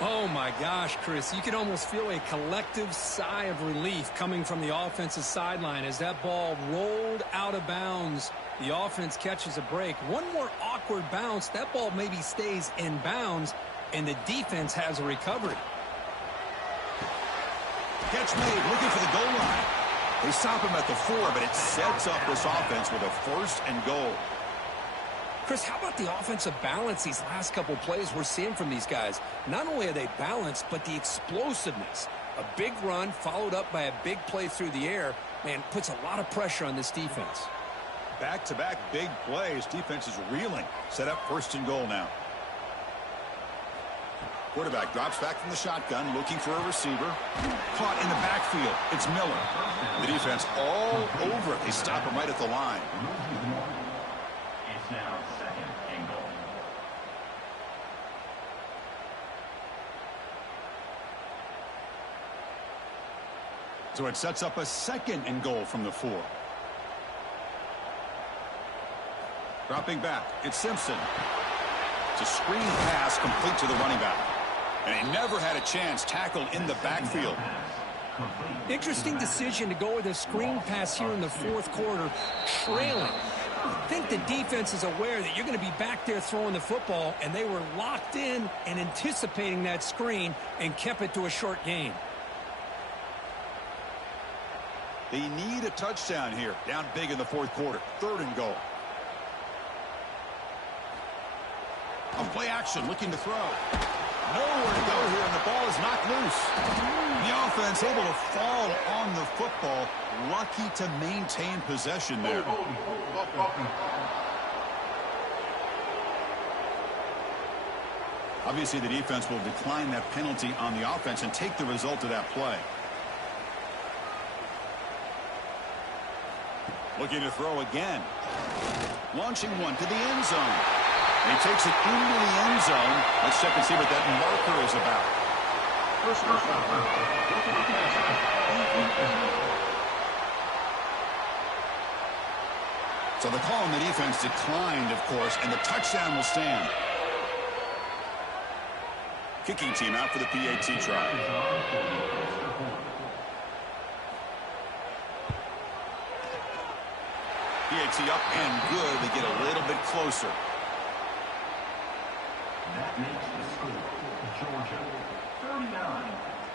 Oh, my gosh, Chris. You can almost feel a collective sigh of relief coming from the offensive sideline as that ball rolled out of bounds. The offense catches a break. One more awkward bounce. That ball maybe stays in bounds, and the defense has a recovery. Catch made, looking for the goal line. They stop him at the 4, but it sets up this offense with a 1st and goal. Chris, how about the offensive balance these last couple plays we're seeing from these guys? Not only are they balanced, but the explosiveness. A big run followed up by a big play through the air, man, puts a lot of pressure on this defense. Back-to-back big plays. Defense is reeling. Set up 1st and goal now. Quarterback drops back from the shotgun, looking for a receiver. Caught in the backfield. It's Miller. The defense all over it. They stop him right at the line. It's now 2nd and goal. So it sets up a 2nd and goal from the 4. Dropping back. It's Simpson. It's a screen pass complete to the running back. And he never had a chance. Tackled in the backfield. Interesting decision to go with a screen pass here in the 4th quarter, trailing. I think the defense is aware that you're going to be back there throwing the football, and they were locked in and anticipating that screen and kept it to a short gain. They need a touchdown here. Down big in the 4th quarter. 3rd and goal. On play action, looking to throw. Nowhere to go here, and the ball is knocked loose. The offense able to fall on the football. Lucky to maintain possession there. Obviously, the defense will decline that penalty on the offense and take the result of that play. Looking to throw again. Launching one to the end zone. And he takes it into the end zone. Let's check and see what that marker is about. So the call on the defense declined, of course, and the touchdown will stand. Kicking team out for the PAT try. PAT up and good. They get a little bit closer. That makes the score Georgia 39,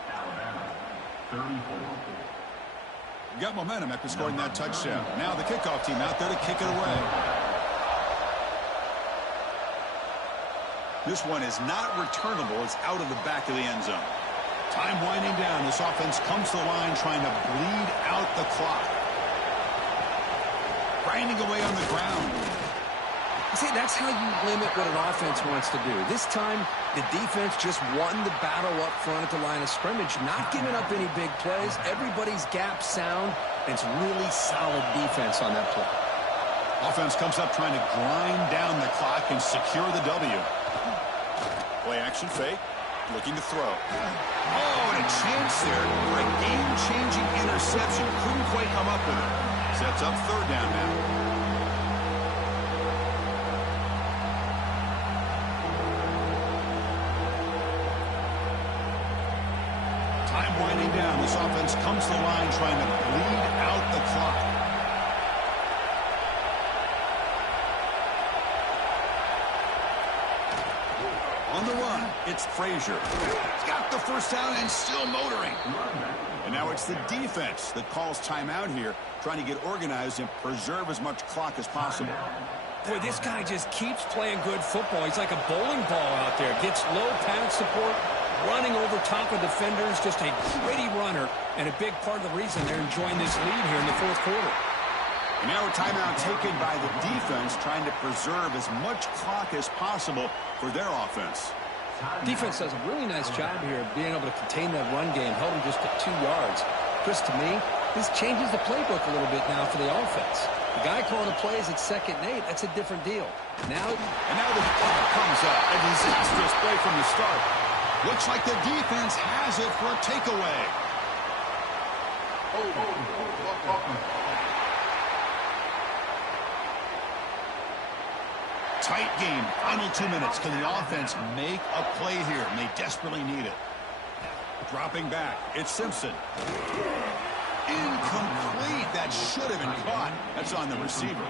Alabama 34. Got momentum after scoring that touchdown. Now the kickoff team out there to kick it away. This one is not returnable. It's out of the back of the end zone. Time winding down. This offense comes to the line trying to bleed out the clock. Grinding away on the ground. See, that's how you limit what an offense wants to do. This time, the defense just won the battle up front at the line of scrimmage, not giving up any big plays. Everybody's gap sound, and it's really solid defense on that play. Offense comes up trying to grind down the clock and secure the W. Play action fake, looking to throw. Oh, and a chance there for a game-changing interception. Couldn't quite come up with it. Sets up third down now. Time winding down. This offense comes to the line trying to bleed out the clock. On the run, it's Frazier. He's got the first down and still motoring. And now it's the defense that calls timeout here, trying to get organized and preserve as much clock as possible. Boy, this guy just keeps playing good football. He's like a bowling ball out there. Gets low pad support, running over top of defenders, just a gritty runner, and a big part of the reason they're enjoying this lead here in the fourth quarter. And now a timeout taken by the defense, trying to preserve as much clock as possible for their offense. Defense does a really nice job here of being able to contain that run game, held them just to 2 yards. Chris, to me, this changes the playbook a little bit now for the offense. The guy calling the plays at 2nd and 8, that's a different deal. Now the clock comes up. A disastrous play from the start. Looks like the defense has it for a takeaway. Tight game. Final 2 minutes. Can the offense make a play here? And they desperately need it. Dropping back. It's Simpson. Incomplete. That should have been caught. That's on the receiver.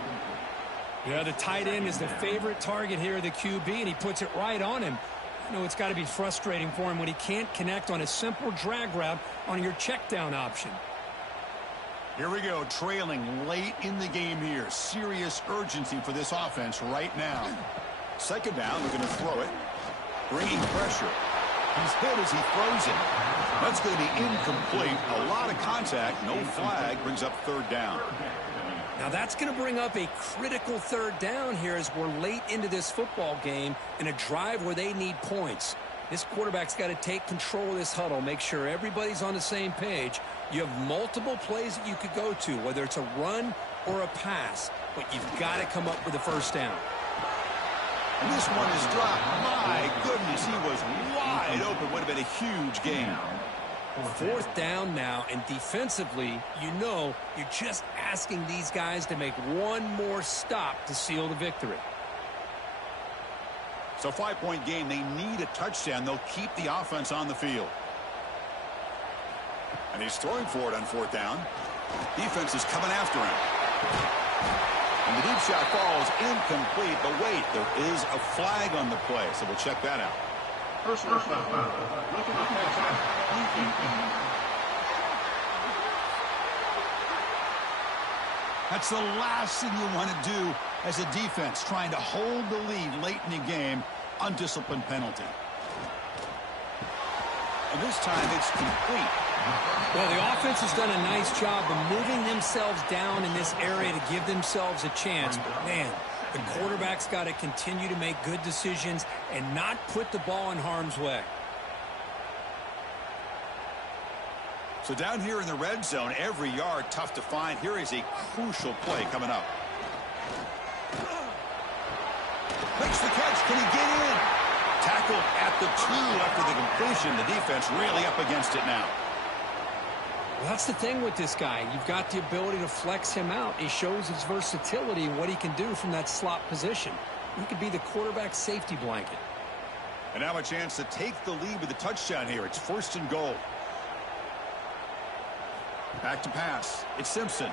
Yeah, the tight end is the favorite target here of the QB, and he puts it right on him. You know, it's got to be frustrating for him when he can't connect on a simple drag route on your check down option. Here we go, trailing late in the game here. Serious urgency for this offense right now. 2nd down, they're going to throw it. Bringing pressure. He's hit as he throws it. That's going to be incomplete. A lot of contact, no flag, brings up 3rd down. Now that's going to bring up a critical 3rd down here as we're late into this football game in a drive where they need points. This quarterback's got to take control of this huddle, make sure everybody's on the same page. You have multiple plays that you could go to, whether it's a run or a pass, but you've got to come up with a 1st down. And this one is dropped. My goodness, he was wide open. Would have been a huge gain. 4th down now, and defensively, you know, you're just asking these guys to make one more stop to seal the victory. So 5-point game. They need a touchdown. They'll keep the offense on the field. And he's throwing for it on 4th down. Defense is coming after him. And the deep shot falls incomplete. But wait, there is a flag on the play, so we'll check that out. Personal foul. That's the last thing you want to do as a defense, trying to hold the lead late in the game. Undisciplined penalty. And this time it's complete. Well, the offense has done a nice job of moving themselves down in this area to give themselves a chance. But, man, the quarterback's got to continue to make good decisions and not put the ball in harm's way. So down here in the red zone, every yard tough to find. Here is a crucial play coming up. Makes the catch. Can he get in? Tackled at the 2 after the completion. The defense really up against it now. Well, that's the thing with this guy. You've got the ability to flex him out. He shows his versatility and what he can do from that slot position. He could be the quarterback safety blanket. And now a chance to take the lead with a touchdown here. It's 1st and goal. Back to pass. It's Simpson.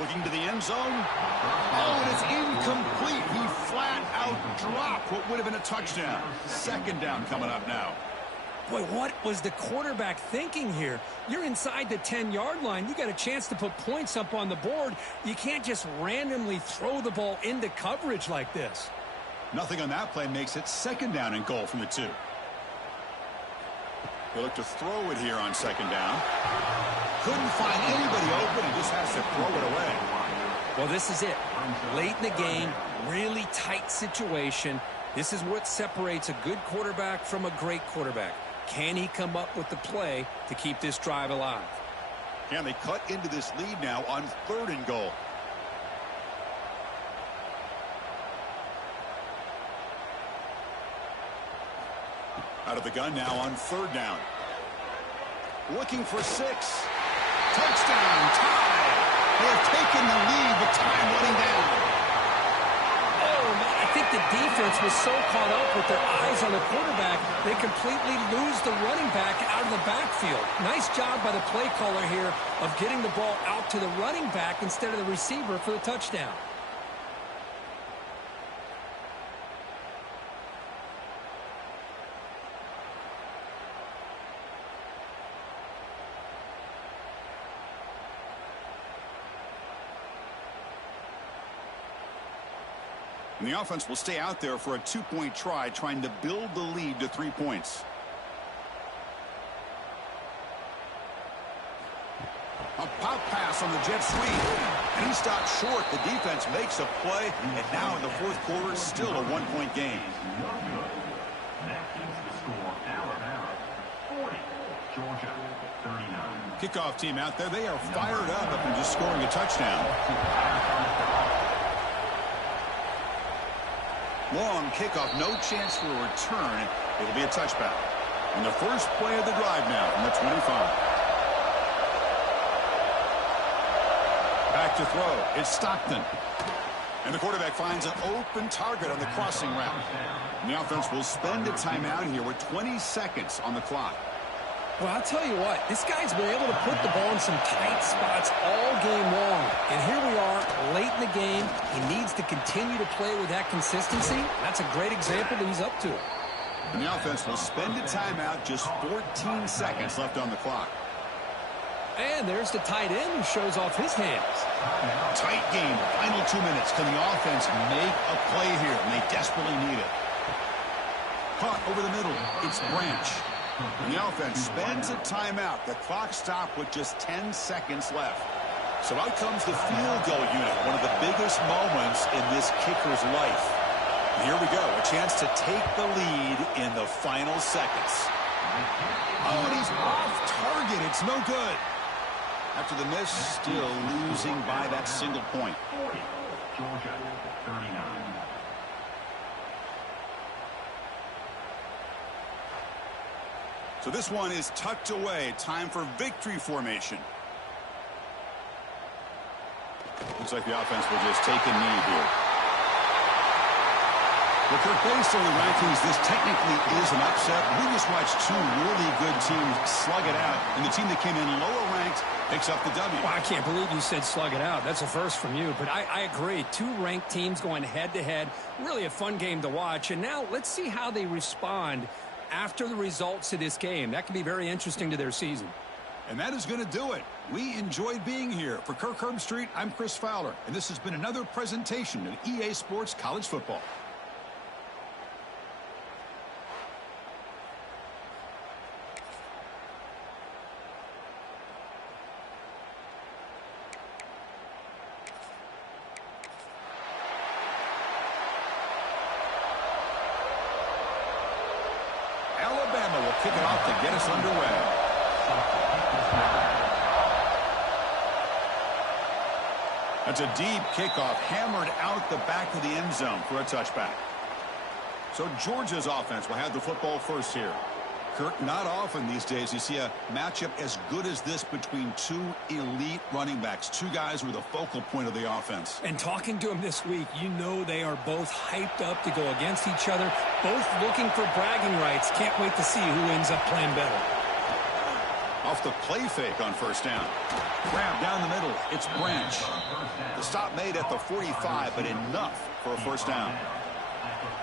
Looking to the end zone. Oh, and it's incomplete. He flat out dropped what would have been a touchdown. 2nd down coming up now. Boy, what was the quarterback thinking here? You're inside the 10-yard line. You got a chance to put points up on the board. You can't just randomly throw the ball into coverage like this. Nothing on that play makes it 2nd down and goal from the 2. He'll look to throw it here on 2nd down. Couldn't find anybody open and just has to throw it away. Well, this is it. Late in the game, really tight situation. This is what separates a good quarterback from a great quarterback. Can he come up with the play to keep this drive alive? Can they cut into this lead now on 3rd and goal? Out of the gun now on 3rd down. Looking for 6. Touchdown, tie. They have taken the lead, but time running down. Oh, man, I think the defense was so caught up with their eyes on the quarterback, they completely lose the running back out of the backfield. Nice job by the play caller here of getting the ball out to the running back instead of the receiver for the touchdown. And the offense will stay out there for a 2-point try, trying to build the lead to 3 points. A pop pass on the jet sweep. And he stopped short. The defense makes a play. And now in the 4th quarter, still a 1-point game. That keeps the score Alabama 40, Georgia 39. Kickoff team out there. They are fired up after just scoring a touchdown. Long kickoff, no chance for a return. It'll be a touchback. And the first play of the drive now from the 25. Back to throw. It's Stockton. And the quarterback finds an open target on the crossing route. And the offense will spend a timeout here with 20 seconds on the clock. Well, I'll tell you what, this guy's been able to put the ball in some tight spots all game long. And here we are, late in the game. He needs to continue to play with that consistency. That's a great example that he's up to it. And the offense will spend a timeout, just 14 seconds left on the clock. And there's the tight end who shows off his hands. Tight game, final 2 minutes. Can the offense make a play here? And they desperately need it. Caught over the middle. It's Branch. And the offense spends a timeout. The clock stopped with just 10 seconds left. So out comes the field goal unit, one of the biggest moments in this kicker's life. And here we go, a chance to take the lead in the final seconds. Oh, and he's off target. It's no good. After the miss, still losing by that single point. 40, Georgia 39. So this one is tucked away. Time for victory formation. Looks like the offense will just take a knee here. Well, Kirk, based on the rankings, this technically is an upset. We just watched 2 really good teams slug it out, and the team that came in lower ranked picks up the W. Well, I can't believe you said slug it out. That's a first from you, but I agree. 2 ranked teams going head-to-head. Really a fun game to watch. And now let's see how they respond after the results of this game. That could be very interesting to their season. And that is going to do it. We enjoyed being here. For Kirk Herbstreit, I'm Chris Fowler, and this has been another presentation of EA Sports College Football. Alabama will kick it off to get us underway. That's a deep kickoff, hammered out the back of the end zone for a touchback. So Georgia's offense will have the football first here. Kirk, not often these days you see a matchup as good as this between two elite running backs, two guys who are the focal point of the offense. And talking to them this week, you know they are both hyped up to go against each other, both looking for bragging rights. Can't wait to see who ends up playing better. Off the play fake on first down. Grab down the middle. It's Branch. The stop made at the 45, but enough for a first down.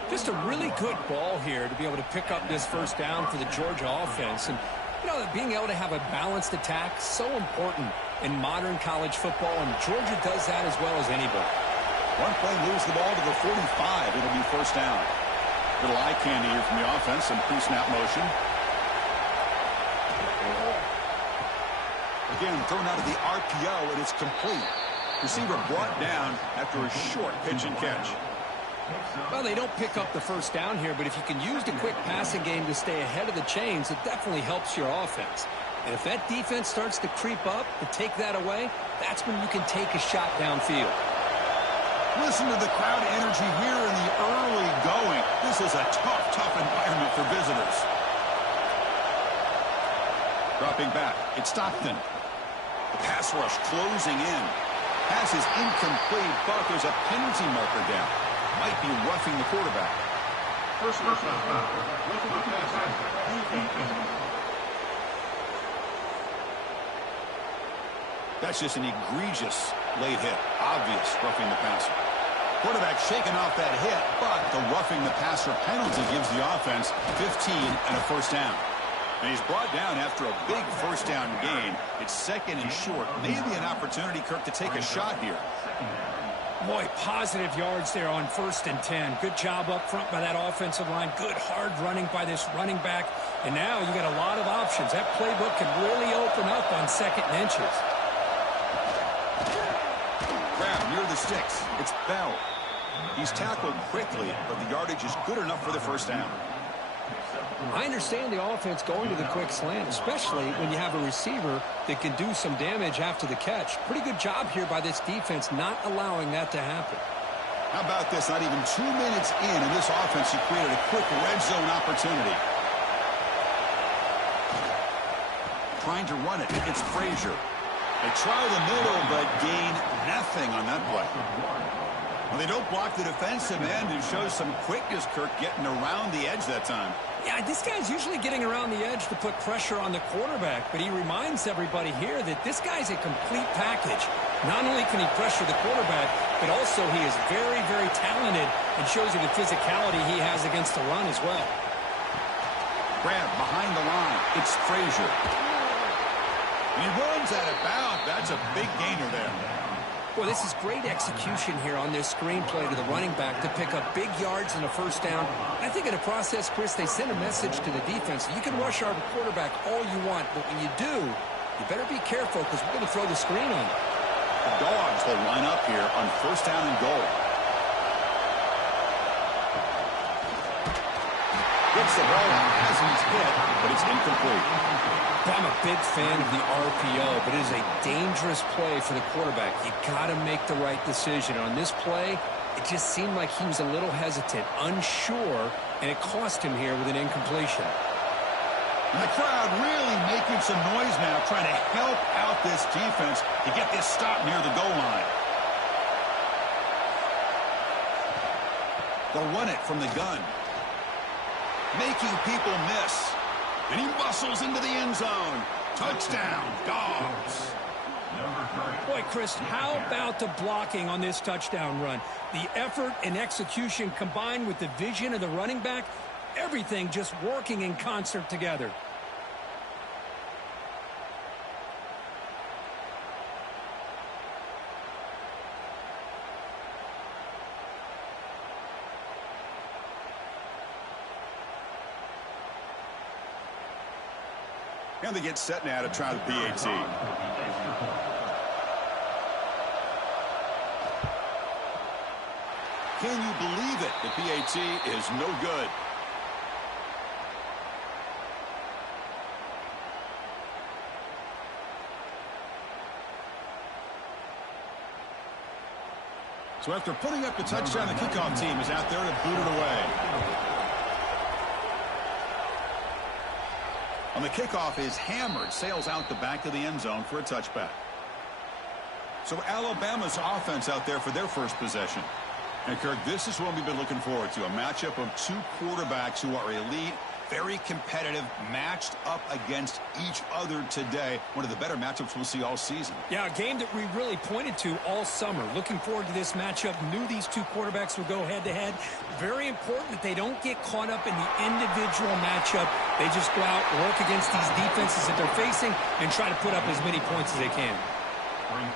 Just a really good ball here to be able to pick up this first down for the Georgia offense. And, you know, being able to have a balanced attack, so important in modern college football, and Georgia does that as well as anybody. One play moves the ball to the 45. It'll be first down. Little eye candy here from the offense and pre-snap motion. Again, thrown out of the RPO, and it's complete. Receiver brought down after a short pitch and catch. Well, they don't pick up the first down here, but if you can use the quick passing game to stay ahead of the chains, it definitely helps your offense. And if that defense starts to creep up to take that away, that's when you can take a shot downfield. Listen to the crowd energy here in the early going. This is a tough environment for visitors. Dropping back, it's Stockton. The pass rush closing in. Pass is incomplete, but there's a penalty marker down. Might be roughing the quarterback. First down. Roughing the passer. Defense. That's just an egregious late hit. Obvious roughing the passer. Quarterback shaking off that hit, but the roughing the passer penalty gives the offense 15 and a first down. And he's brought down after a big first down gain. It's second and short. Maybe an opportunity, Kirk, to take a shot here. Boy, positive yards there on 1st and 10. Good job up front by that offensive line. Good hard running by this running back. And now you got a lot of options. That playbook can really open up on 2nd and inches. Grab near the sticks. It's Bell. He's tackled quickly, but the yardage is good enough for the first down. I understand the offense going to the quick slant, especially when you have a receiver that can do some damage after the catch. Pretty good job here by this defense not allowing that to happen. How about this? Not even 2 minutes in this offense, he created a quick red zone opportunity. Trying to run it. It's Frazier. They try the middle, but gain nothing on that play. Well, they don't block the defensive end and shows some quickness, Kirk, getting around the edge that time. Yeah, this guy's usually getting around the edge to put pressure on the quarterback, but he reminds everybody here that this guy's a complete package. Not only can he pressure the quarterback, but also he is very, very talented and shows you the physicality he has against the run as well. Grab behind the line. It's Frazier. He runs out of bounds. That's a big gainer there. Well, this is great execution here on this screenplay to the running back to pick up big yards and a first down. I think in the process, Chris, they send a message to the defense. You can rush our quarterback all you want, but when you do, you better be careful because we're going to throw the screen on you. The Dogs will line up here on first down and goal. Gets the ball as he's hit, but it's incomplete. I'm a big fan of the RPO, but it is a dangerous play for the quarterback. You got to make the right decision. On this play, it just seemed like he was a little hesitant, unsure, and it cost him here with an incompletion. And the crowd really making some noise now, trying to help out this defense to get this stop near the goal line. They'll run it from the gun, making people miss. And he muscles into the end zone. Touchdown, Dogs. Boy, Chris, how about the blocking on this touchdown run? The effort and execution combined with the vision of the running back, everything just working in concert together. And they get set now to try the PAT. Can you believe it? The PAT is no good. So after putting up the touchdown, the kickoff team is out there to boot it away. On the kickoff is hammered, sails out the back of the end zone for a touchback. So Alabama's offense out there for their first possession. And Kirk, this is what we've been looking forward to, a matchup of two quarterbacks who are elite, very competitive, matched up against each other today. One of the better matchups we'll see all season. Yeah, a game that we really pointed to all summer. Looking forward to this matchup. Knew these two quarterbacks would go head-to-head. Very important that they don't get caught up in the individual matchup. They just go out, work against these defenses that they're facing, and try to put up as many points as they can.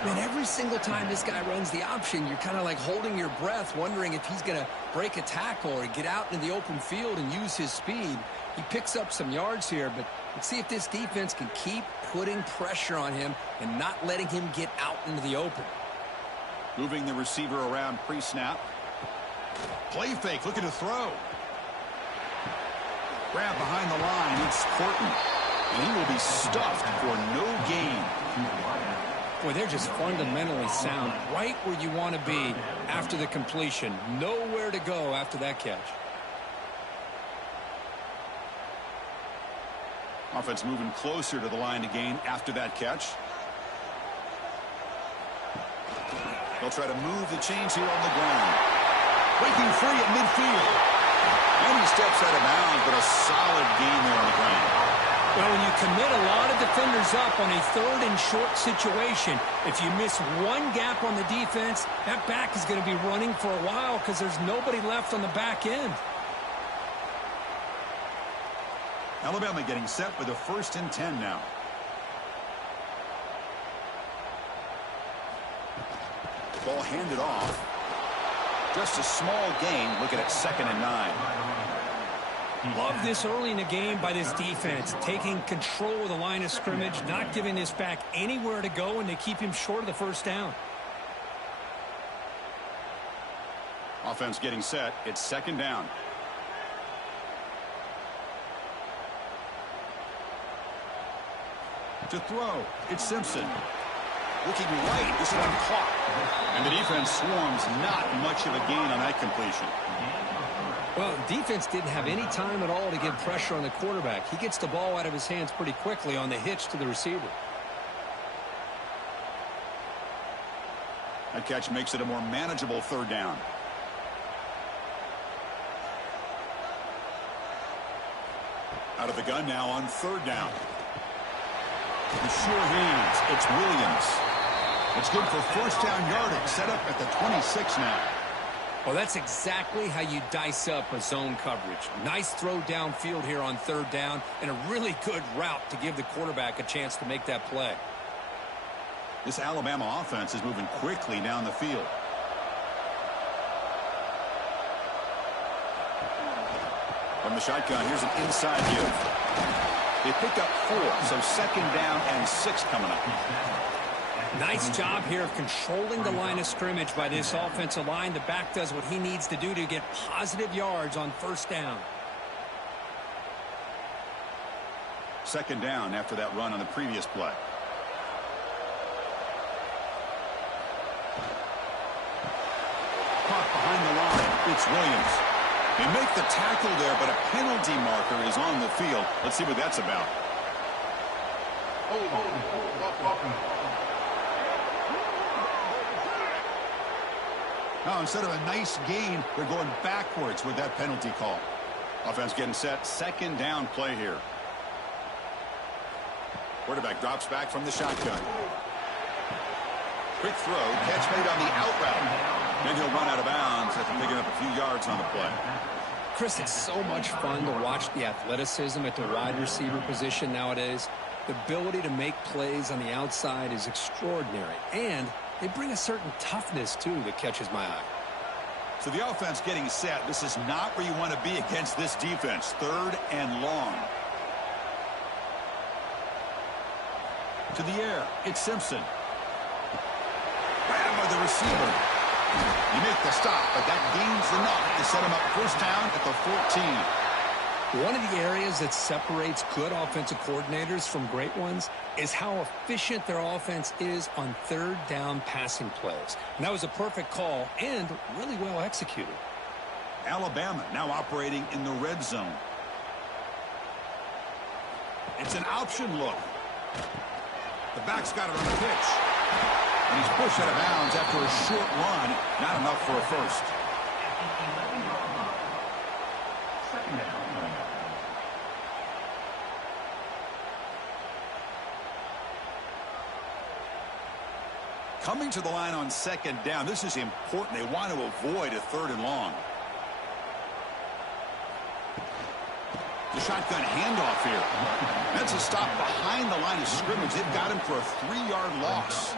Man, every single time this guy runs the option, you're kind of like holding your breath, wondering if he's going to break a tackle or get out into the open field and use his speed. He picks up some yards here, but let's see if this defense can keep putting pressure on him and not letting him get out into the open. Moving the receiver around pre-snap. Play fake, looking to throw. Grab behind the line, it's Horton. And he will be stuffed for no gain. Boy, they're just fundamentally sound, right where you want to be after the completion. Nowhere to go after that catch. Offense moving closer to the line to gain after that catch. They'll try to move the chains here on the ground. Breaking free at midfield. And he steps out of bounds, but a solid gain there on the ground. Well, when you commit a lot of defenders up on a third and short situation, if you miss one gap on the defense, that back is going to be running for a while because there's nobody left on the back end. Alabama getting set with a 1st and 10 now. Ball handed off. Just a small gain, looking at 2nd and 9. Love this early in the game by this defense, taking control of the line of scrimmage, not giving this back anywhere to go, and they keep him short of the 1st down. Offense getting set. It's 2nd down. To throw, it's Simpson. Looking right, this one caught. And the defense swarms, not much of a gain on that completion. Well, the defense didn't have any time at all to get pressure on the quarterback. He gets the ball out of his hands pretty quickly on the hitch to the receiver. That catch makes it a more manageable 3rd down. Out of the gun now on 3rd down. With sure hands, it's Williams. It's good for 1st down yardage, set up at the 26 now. Well, that's exactly how you dice up a zone coverage. Nice throw downfield here on 3rd down, and a really good route to give the quarterback a chance to make that play. This Alabama offense is moving quickly down the field. From the shotgun, here's an inside give. They pick up 4, so 2nd down and 6 coming up. Nice job here of controlling the line of scrimmage by this offensive line. The back does what he needs to do to get positive yards on 1st down. 2nd down after that run on the previous play. Caught behind the line. It's Williams. They make the tackle there, but a penalty marker is on the field. Let's see what that's about. Now, instead of a nice gain, they're going backwards with that penalty call. Offense getting set. 2nd down play here. Quarterback drops back from the shotgun. Quick throw. Catch made on the out route. Then he'll run out of bounds after picking up a few yards on the play. Chris, it's so much fun to watch the athleticism at the wide receiver position nowadays. The ability to make plays on the outside is extraordinary. And they bring a certain toughness, too, that catches my eye. So the offense getting set. This is not where you want to be against this defense. 3rd and long. To the air. It's Simpson. Grab by the receiver. You make the stop, but that gains enough to set him up 1st down at the 14. One of the areas that separates good offensive coordinators from great ones is how efficient their offense is on third down passing plays. And that was a perfect call and really well executed. Alabama now operating in the red zone. It's an option look. The back's got it on the pitch. And he's pushed out of bounds after a short run. Not enough for a first. Coming to the line on second down. This is important. They want to avoid a third and long. The shotgun handoff here. That's a stop behind the line of scrimmage. They've got him for a 3-yard loss.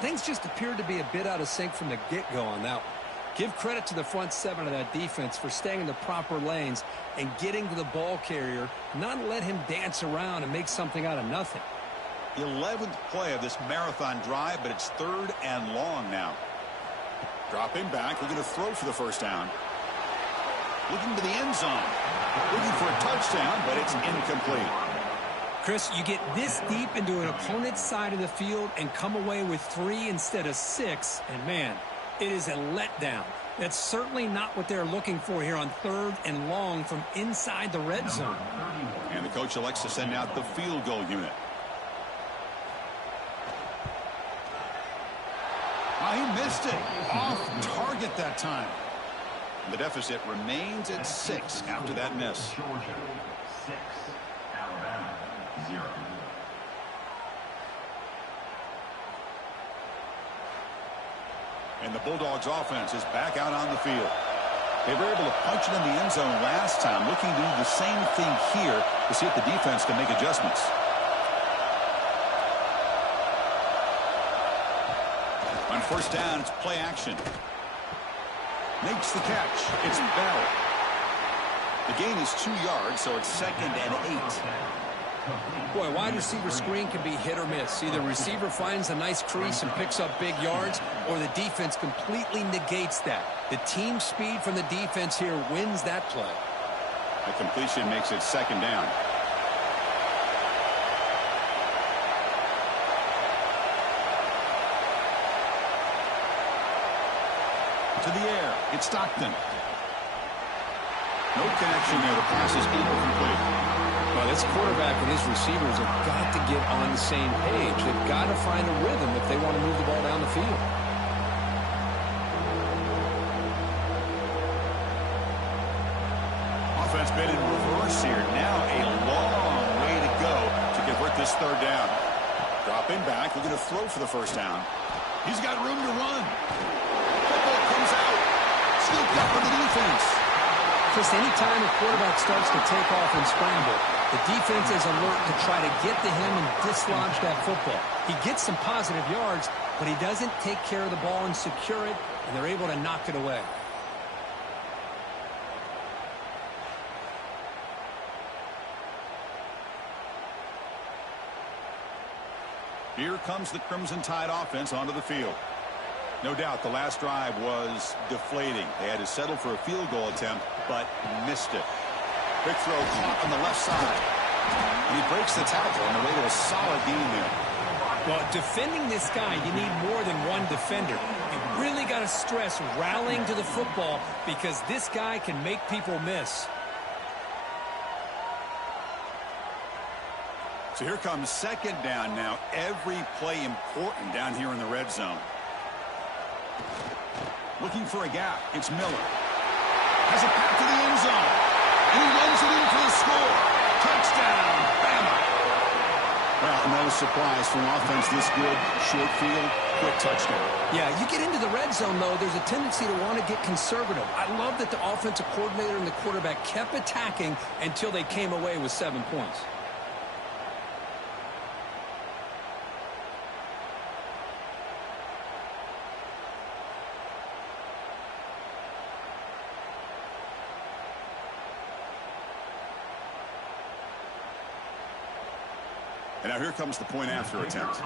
Things just appeared to be a bit out of sync from the get-go on that one. Give credit to the front seven of that defense for staying in the proper lanes and getting to the ball carrier, not let him dance around and make something out of nothing. 11th play of this marathon drive, but it's third and long now. Dropping back, looking to throw for the first down. Looking to the end zone. Looking for a touchdown, but it's incomplete. Chris, you get this deep into an opponent's side of the field and come away with 3 instead of 6, and man, it is a letdown. That's certainly not what they're looking for here on third and long from inside the red zone. And the coach elects to send out the field goal unit. Oh, he missed it. Off target that time. The deficit remains at 6 after that miss. Georgia 6, Alabama 0. And the Bulldogs offense is back out on the field. They were able to punch it in the end zone last time, looking to do the same thing here to see if the defense can make adjustments. On first down, it's play action. Makes the catch. It's Bell. The gain is 2 yards, so it's 2nd and 8. Boy, wide receiver screen can be hit or miss. Either receiver finds a nice crease and picks up big yards, or the defense completely negates that. The team speed from the defense here wins that play. A completion makes it 2nd down. To the air, it's Stockton. No connection there. The pass is incomplete. Well, this quarterback and his receivers have got to get on the same page. They've got to find a rhythm if they want to move the ball down the field. Offense been in reverse here. Now a long way to go to convert this third down. Dropping back, looking to throw for the first down. He's got room to run. Football comes out. Scooped up for the defense. Just anytime a quarterback starts to take off and scramble, the defense is alert to try to get to him and dislodge that football. He gets some positive yards, but he doesn't take care of the ball and secure it, and they're able to knock it away. Here comes the Crimson Tide offense onto the field. No doubt the last drive was deflating. They had to settle for a field goal attempt, but missed it. Big throw caught on the left side. And he breaks the tackle on the way to a solid gain there. Well, defending this guy, you need more than one defender. You really got to stress rallying to the football because this guy can make people miss. So here comes 2nd down now. Every play important down here in the red zone. Looking for a gap. It's Miller. Has a path to the end zone. And he runs it in for the score. Touchdown, Bama. Well, no surprise from offense this good. Short field, quick touchdown. Yeah, you get into the red zone, though, there's a tendency to want to get conservative. I love that the offensive coordinator and the quarterback kept attacking until they came away with 7 points. And now here comes the point after attempt.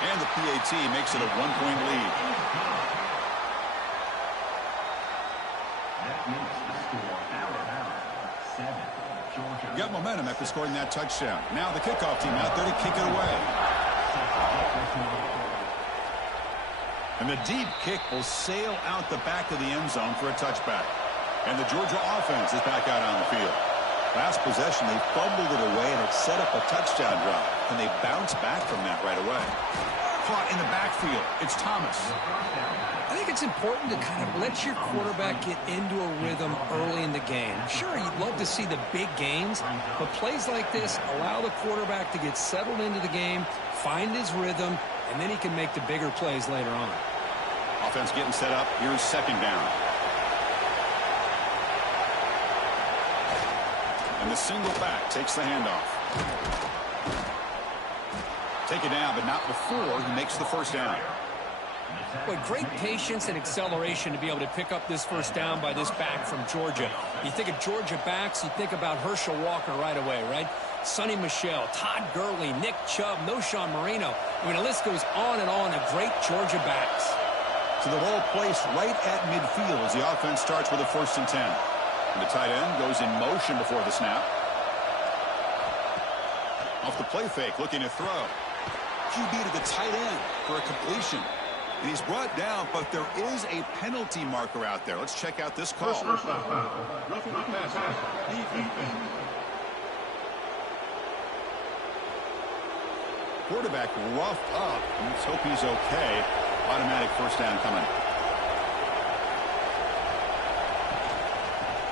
And the PAT makes it a 1-point lead. got momentum after scoring that touchdown. Now the kickoff team out there to kick it away. And the deep kick will sail out the back of the end zone for a touchback. And the Georgia offense is back out on the field. Last possession, they fumbled it away, and it set up a touchdown drive. Can they bounce back from that right away? Caught in the backfield. It's Thomas. I think it's important to kind of let your quarterback get into a rhythm early in the game. Sure, you'd love to see the big gains, but plays like this allow the quarterback to get settled into the game, find his rhythm, and then he can make the bigger plays later on. Offense getting set up. Here's second down. And the single back takes the handoff. Take it down, but not before he makes the first down. Boy, great patience and acceleration to be able to pick up this first down by this back from Georgia. You think of Georgia backs, you think about Herschel Walker right away, right? Sonny Michel, Todd Gurley, Nick Chubb, Noshawn Marino. I mean, the list goes on and on of great Georgia backs. So the ball placed right at midfield as the offense starts with a 1st and 10. And the tight end goes in motion before the snap. Off the play fake, looking to throw. QB to the tight end for a completion. And he's brought down, but there is a penalty marker out there. Let's check out this call. Roughing the passer. Defense. Quarterback roughed up. Let's hope he's okay. Automatic first down coming.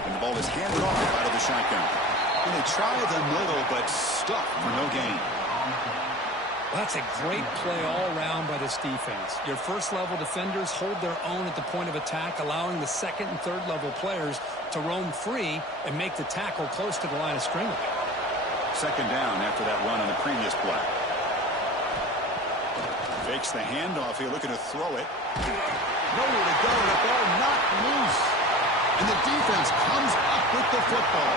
And the ball is handed off out of the shotgun. And they try the middle, but stuck for no gain. Well, that's a great play all around by this defense. Your first-level defenders hold their own at the point of attack, allowing the second and third-level players to roam free and make the tackle close to the line of scrimmage. Second down after that run on the previous play. Fakes the handoff here, looking to throw it. Nowhere to go, the ball not loose. And the defense comes up with the football.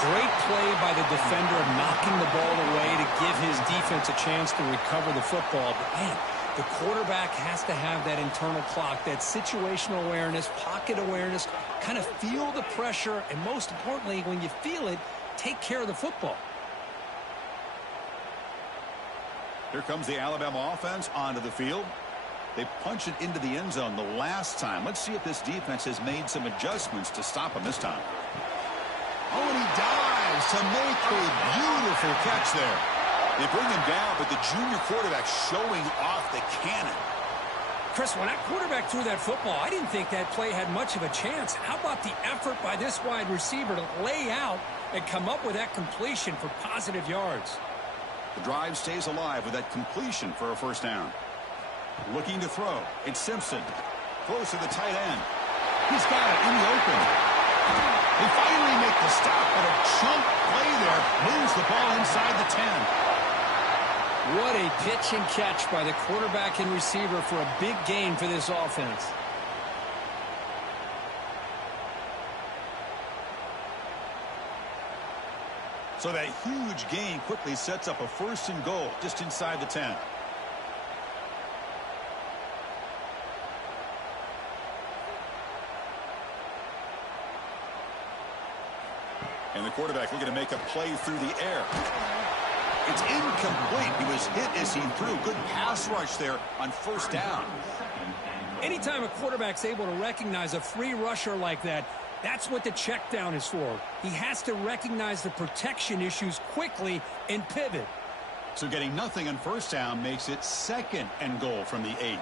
Great play by the defender of knocking the ball away to give his defense a chance to recover the football. But, man, the quarterback has to have that internal clock, that situational awareness, pocket awareness, kind of feel the pressure, and most importantly, when you feel it, take care of the football. Here comes the Alabama offense onto the field. They punch it into the end zone the last time. Let's see if this defense has made some adjustments to stop him this time. Oh, and he dives to make a beautiful catch there. They bring him down, but the junior quarterback showing off the cannon. Chris, when that quarterback threw that football, I didn't think that play had much of a chance. How about the effort by this wide receiver to lay out and come up with that completion for positive yards? The drive stays alive with that completion for a first down. Looking to throw. It's Simpson. Close to the tight end. He's got it in the open. They finally make the stop, but a chunk play there moves the ball inside the 10. What a pitch and catch by the quarterback and receiver for a big gain for this offense. So that huge gain quickly sets up a 1st and goal just inside the 10. And the quarterback looking to make a play through the air. It's incomplete. He was hit as he threw. Good pass rush there on 1st down. Anytime a quarterback's able to recognize a free rusher like that, that's what the check down is for. He has to recognize the protection issues quickly and pivot. So getting nothing on 1st down makes it 2nd and goal from the 8.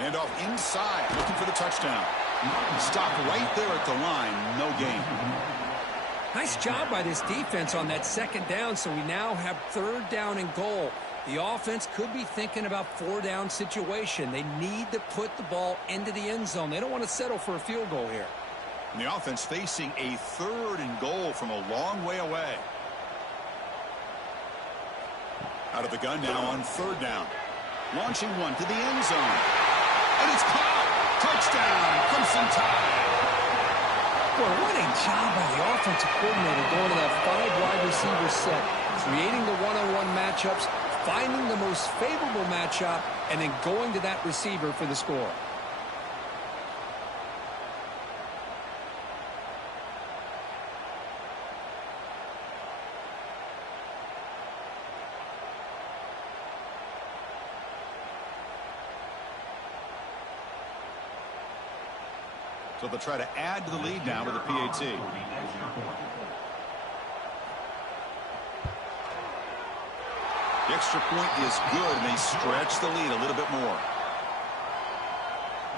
And off inside, looking for the touchdown. Stopped right there at the line, no gain. Nice job by this defense on that 2nd down, so we now have 3rd down and goal. The offense could be thinking about 4-down situation. They need to put the ball into the end zone. They don't want to settle for a field goal here. And the offense facing a 3rd and goal from a long way away. Out of the gun now on 3rd down. Launching one to the end zone. And it's caught. Touchdown, Crimson Tide. Boy, what a job by the offensive coordinator going to that 5 wide receiver set, creating the one-on-one matchups, finding the most favorable matchup, and then going to that receiver for the score. So they'll try to add to the lead now with a PAT. The extra point is good, and they stretch the lead a little bit more.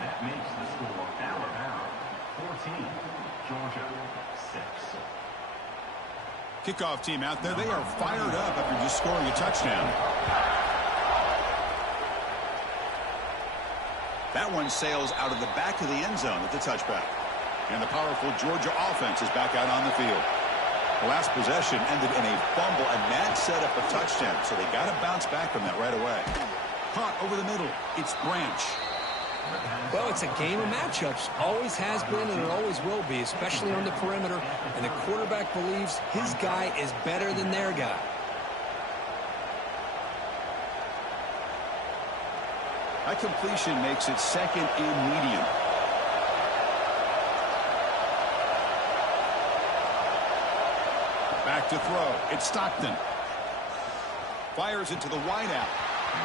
That makes the score Alabama 14, Georgia 6. Kickoff team out there. They are fired up after just scoring a touchdown. That one sails out of the back of the end zone with the touchback. And the powerful Georgia offense is back out on the field. The last possession ended in a fumble, and that set up a touchdown. So they got to bounce back from that right away. Caught over the middle. It's Branch. Well, it's a game of matchups. Always has been, and it always will be, especially on the perimeter. And the quarterback believes his guy is better than their guy. That completion makes it second and medium. Back to throw. It's Stockton. Fires into the wideout.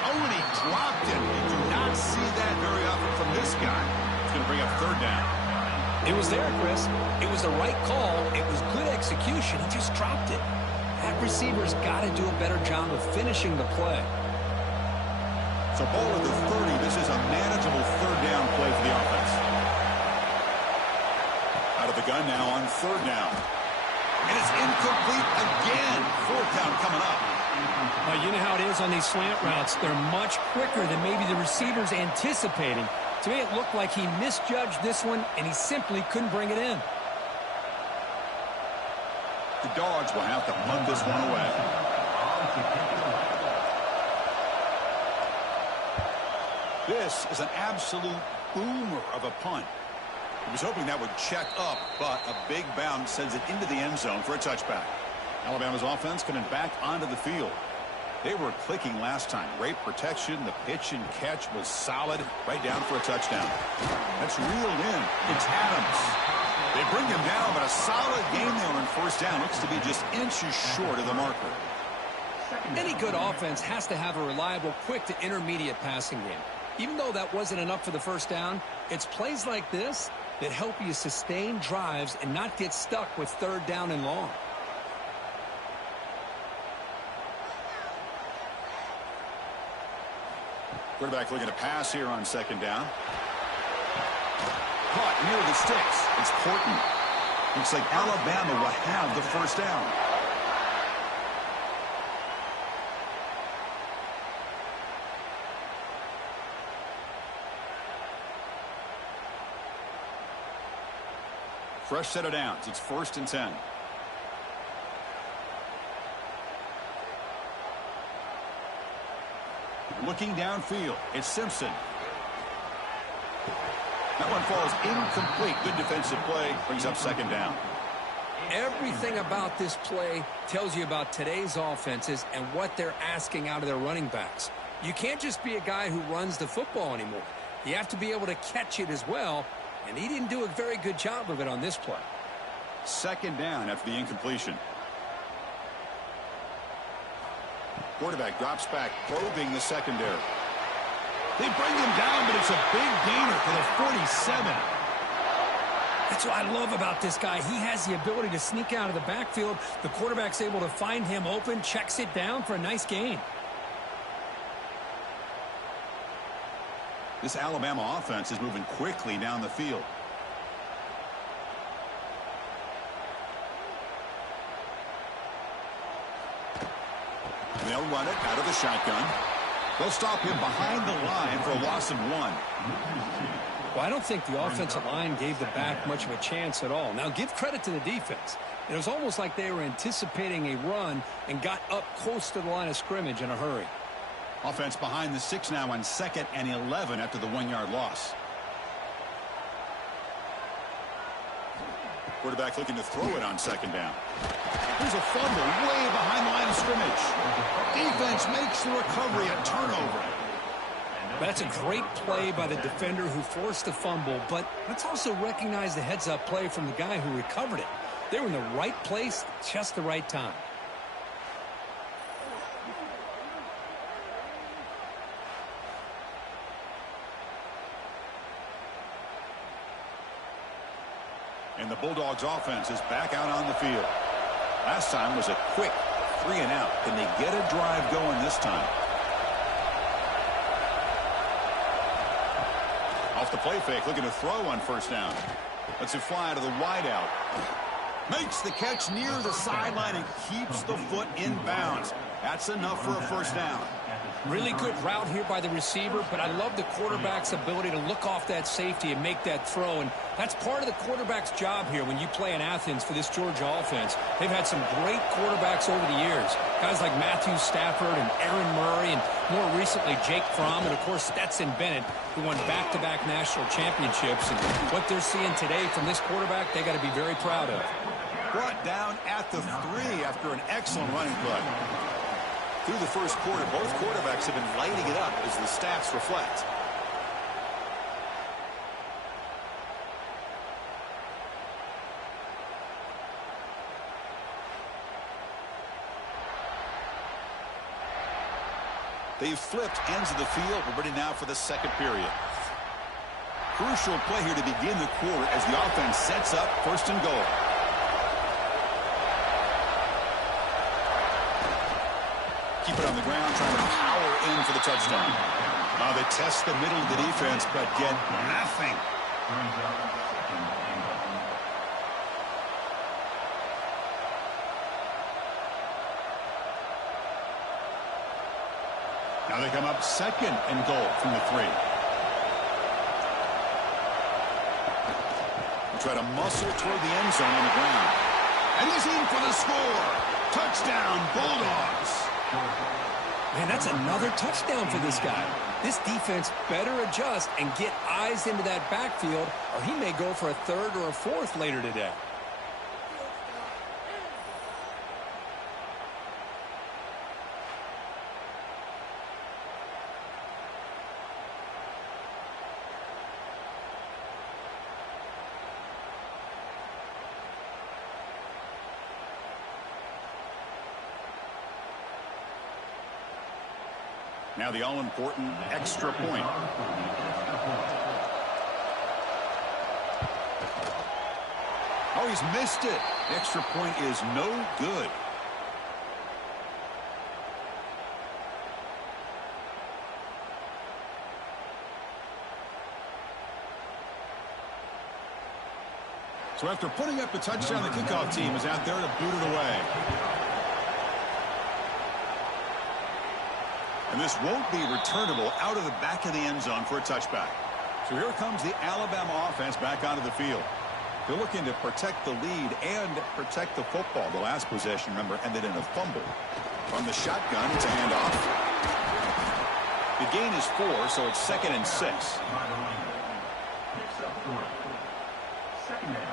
Oh, and he dropped it. You do not see that very often from this guy. It's going to bring up third down. It was there, Chris. It was the right call. It was good execution. He just dropped it. That receiver's got to do a better job of finishing the play. So ball at the 30. This is a manageable third down play for the offense. Out of the gun now on third down. And it's incomplete again. Fourth down coming up. You know how it is on these slant routes. They're much quicker than maybe the receiver's anticipating. To me, it looked like he misjudged this one, and he simply couldn't bring it in. The Dogs will have to punt this one away. This is an absolute boomer of a punt. He was hoping that would check up, but a big bounce sends it into the end zone for a touchback. Alabama's offense coming back onto the field. They were clicking last time. Great protection. The pitch and catch was solid. Right down for a touchdown. That's reeled in. It's Adams. They bring him down, but a solid game there on first down. Looks to be just inches short of the marker. Any good offense has to have a reliable, quick to intermediate passing game. Even though that wasn't enough for the first down, it's plays like this that help you sustain drives and not get stuck with third down and long. Quarterback looking to pass here on second down. Caught near the sticks. It's Porton. Looks like Alabama will have the first down. Fresh set of downs. It's 1st and 10. Looking downfield. It's Simpson. That one falls incomplete. Good defensive play. Brings up second down. Everything about this play tells you about today's offenses and what they're asking out of their running backs. You can't just be a guy who runs the football anymore. You have to be able to catch it as well, and he didn't do a very good job of it on this play. Second down after the incompletion. Quarterback drops back, probing the secondary. They bring him down, but it's a big gainer for the 47. That's what I love about this guy. He has the ability to sneak out of the backfield. The quarterback's able to find him open, checks it down for a nice gain. This Alabama offense is moving quickly down the field. They'll run it out of the shotgun. They'll stop him behind the line for a loss of 1. Well, I don't think the offensive line gave the back much of a chance at all. Now, give credit to the defense. It was almost like they were anticipating a run and got up close to the line of scrimmage in a hurry. Offense behind the 6 now on 2nd and 11 after the 1-yard loss. Quarterback looking to throw it on second down. There's a fumble way behind the line of scrimmage. Defense makes the recovery, a turnover. That's a great play by the defender who forced the fumble, but let's also recognize the heads-up play from the guy who recovered it. They were in the right place, just the right time. And the Bulldogs offense is back out on the field. Last time was a quick 3-and-out. Can they get a drive going this time? Off the play fake, looking to throw on first down. Lets it fly to the wideout. Makes the catch near the sideline and keeps the foot in bounds. That's enough for a first down. Really good route here by the receiver, but I love the quarterback's ability to look off that safety and make that throw. And that's part of the quarterback's job here when you play in Athens for this Georgia offense. They've had some great quarterbacks over the years. Guys like Matthew Stafford and Aaron Murray and more recently Jake Fromm and, of course, Stetson Bennett, who won back-to-back national championships. And what they're seeing today from this quarterback, they got to be very proud of. Brought down at the 3 after an excellent running play. Through the first quarter, both quarterbacks have been lighting it up as the stats reflect. They've flipped ends of the field. We're ready now for the second period. Crucial play here to begin the quarter as the offense sets up first and goal. Keep it on the ground, trying to power in for the touchdown. They test the middle of the defense, but get nothing. Now they come up second and goal from the 3. They try to muscle toward the end zone on the ground. And he's in for the score. Touchdown, Bulldogs. Man, that's another touchdown for this guy. This defense better adjust and get eyes into that backfield, or he may go for a 3rd or a 4th later today. Now the all-important extra point. Oh, he's missed it. The extra point is no good. So after putting up the touchdown, the kickoff team is out there to boot it away. And this won't be returnable out of the back of the end zone for a touchback. So here comes the Alabama offense back onto the field. They're looking to protect the lead and protect the football. The last possession, remember, ended in a fumble. From the shotgun, it's a handoff. The gain is 4, so it's 2nd and 6. Second down.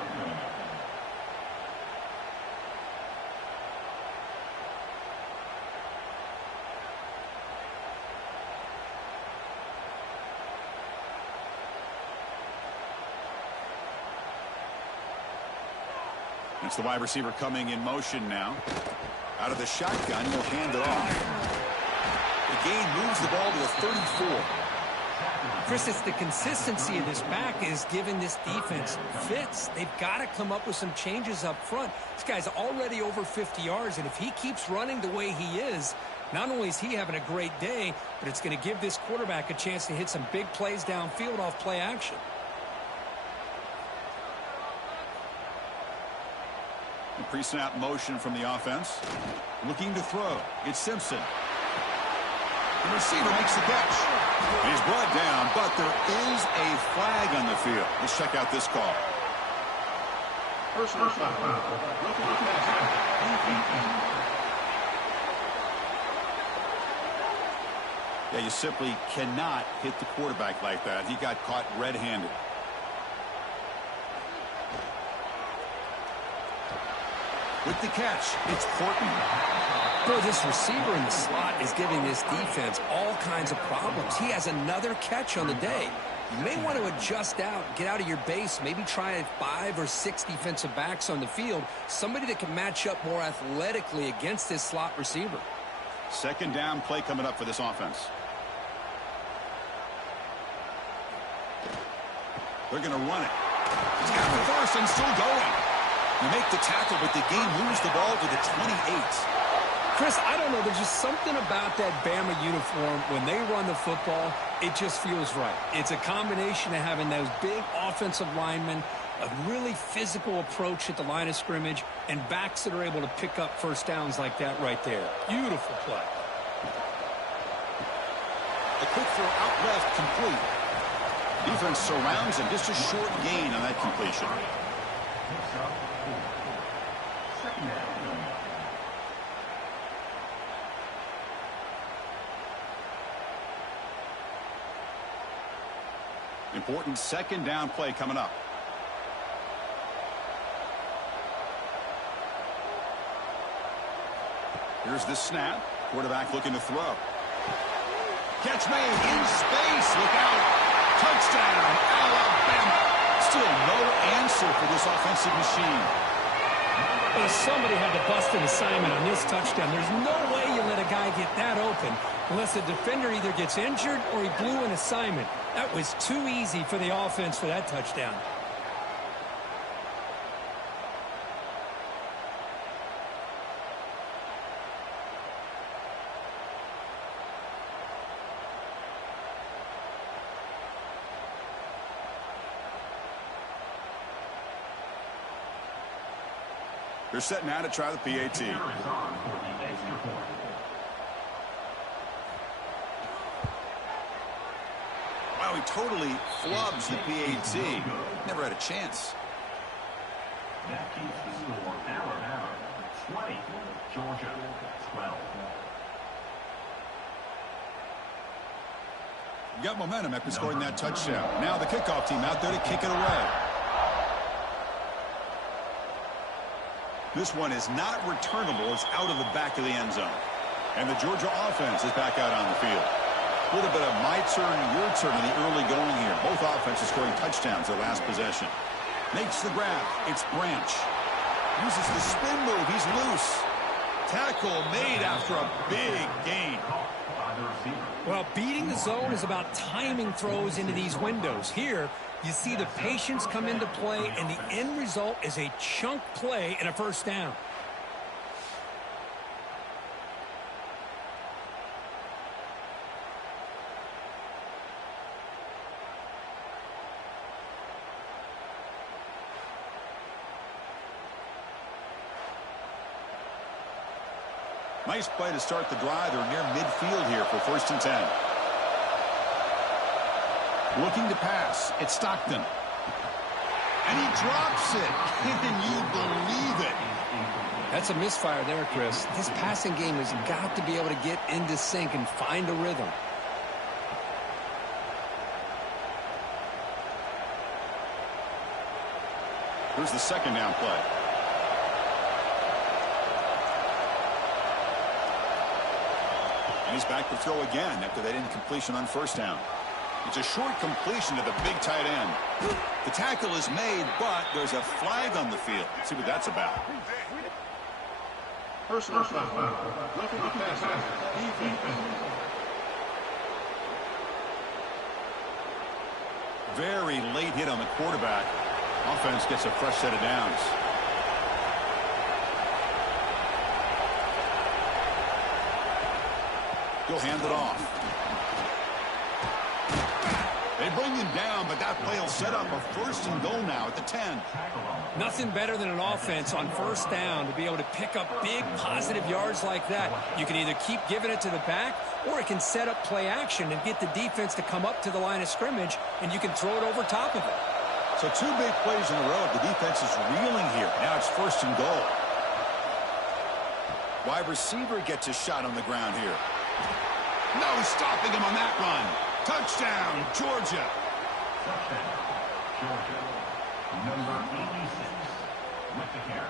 It's the wide receiver coming in motion now. Out of the shotgun, he'll hand it off. The gain moves the ball to the 34. Chris, it's the consistency of this back is giving this defense fits. They've got to come up with some changes up front. This guy's already over 50 yards, and if he keeps running the way he is, not only is he having a great day, but it's going to give this quarterback a chance to hit some big plays downfield off play action. Pre-snap motion from the offense. Looking to throw. It's Simpson. The receiver makes the catch. And he's brought down, but there is a flag on the field. Let's check out this call. Personal foul. Yeah, you simply cannot hit the quarterback like that. He got caught red-handed. With the catch, it's Portman. Boy, this receiver in the slot is giving this defense all kinds of problems. He has another catch on the day. You may want to adjust out, get out of your base, maybe try 5 or 6 defensive backs on the field, somebody that can match up more athletically against this slot receiver. Second down play coming up for this offense. They're going to run it. He's got the first and still going. You make the tackle, but the game moves the ball to the 28. Chris, I don't know. There's just something about that Bama uniform. When they run the football, it just feels right. It's a combination of having those big offensive linemen, a really physical approach at the line of scrimmage, and backs that are able to pick up first downs like that right there. Beautiful play. A quick throw out left, complete. Defense surrounds and just a short gain on that completion. Second down. Important second down play coming up. Here's the snap. Quarterback looking to throw. Catch made in space. Look out. Touchdown, Alabama. Still no answer for this offensive machine. Well, somebody had to bust an assignment on this touchdown. There's no way you let a guy get that open unless the defender either gets injured or he blew an assignment. That was too easy for the offense for that touchdown. They're set now to try the PAT. Wow, he totally flubs the PAT. Never had a chance. That keeps the score Alabama 20, Georgia 12. Got momentum after scoring that touchdown. Now the kickoff team out there to kick it away. This one is not returnable. It's out of the back of the end zone. And the Georgia offense is back out on the field. A little bit of my turn, your turn in the early going here. Both offenses scoring touchdowns their last possession. Makes the grab. It's Branch. Uses the spin move. He's loose. Tackle made after a big gain. Well, beating the zone is about timing throws into these windows. Here, you see the patience come into play, and the end result is a chunk play and a first down. Nice play to start the drive. They're near midfield here for 1st and 10. Looking to pass. It's Stockton. And he drops it. Can you believe it? That's a misfire there, Chris. This passing game has got to be able to get into sync and find a rhythm. Here's the second down play. And he's back to throw again after that incompletion on first down. It's a short completion to the big tight end. The tackle is made, but there's a flag on the field. Let's see what that's about. Personal foul. Roughing the passer. Very late hit on the quarterback. Offense gets a fresh set of downs. He'll hand it off. They bring him down, but that play will set up a 1st and goal now at the 10. Nothing better than an offense on first down to be able to pick up big positive yards like that. You can either keep giving it to the back, or it can set up play action and get the defense to come up to the line of scrimmage, and you can throw it over top of it. So 2 big plays in a row. The defense is reeling here. Now it's 1st and goal. Wide receiver gets a shot on the ground here. No stopping him on that run. Touchdown, Georgia. Touchdown, Georgia. Number 86 with the carry.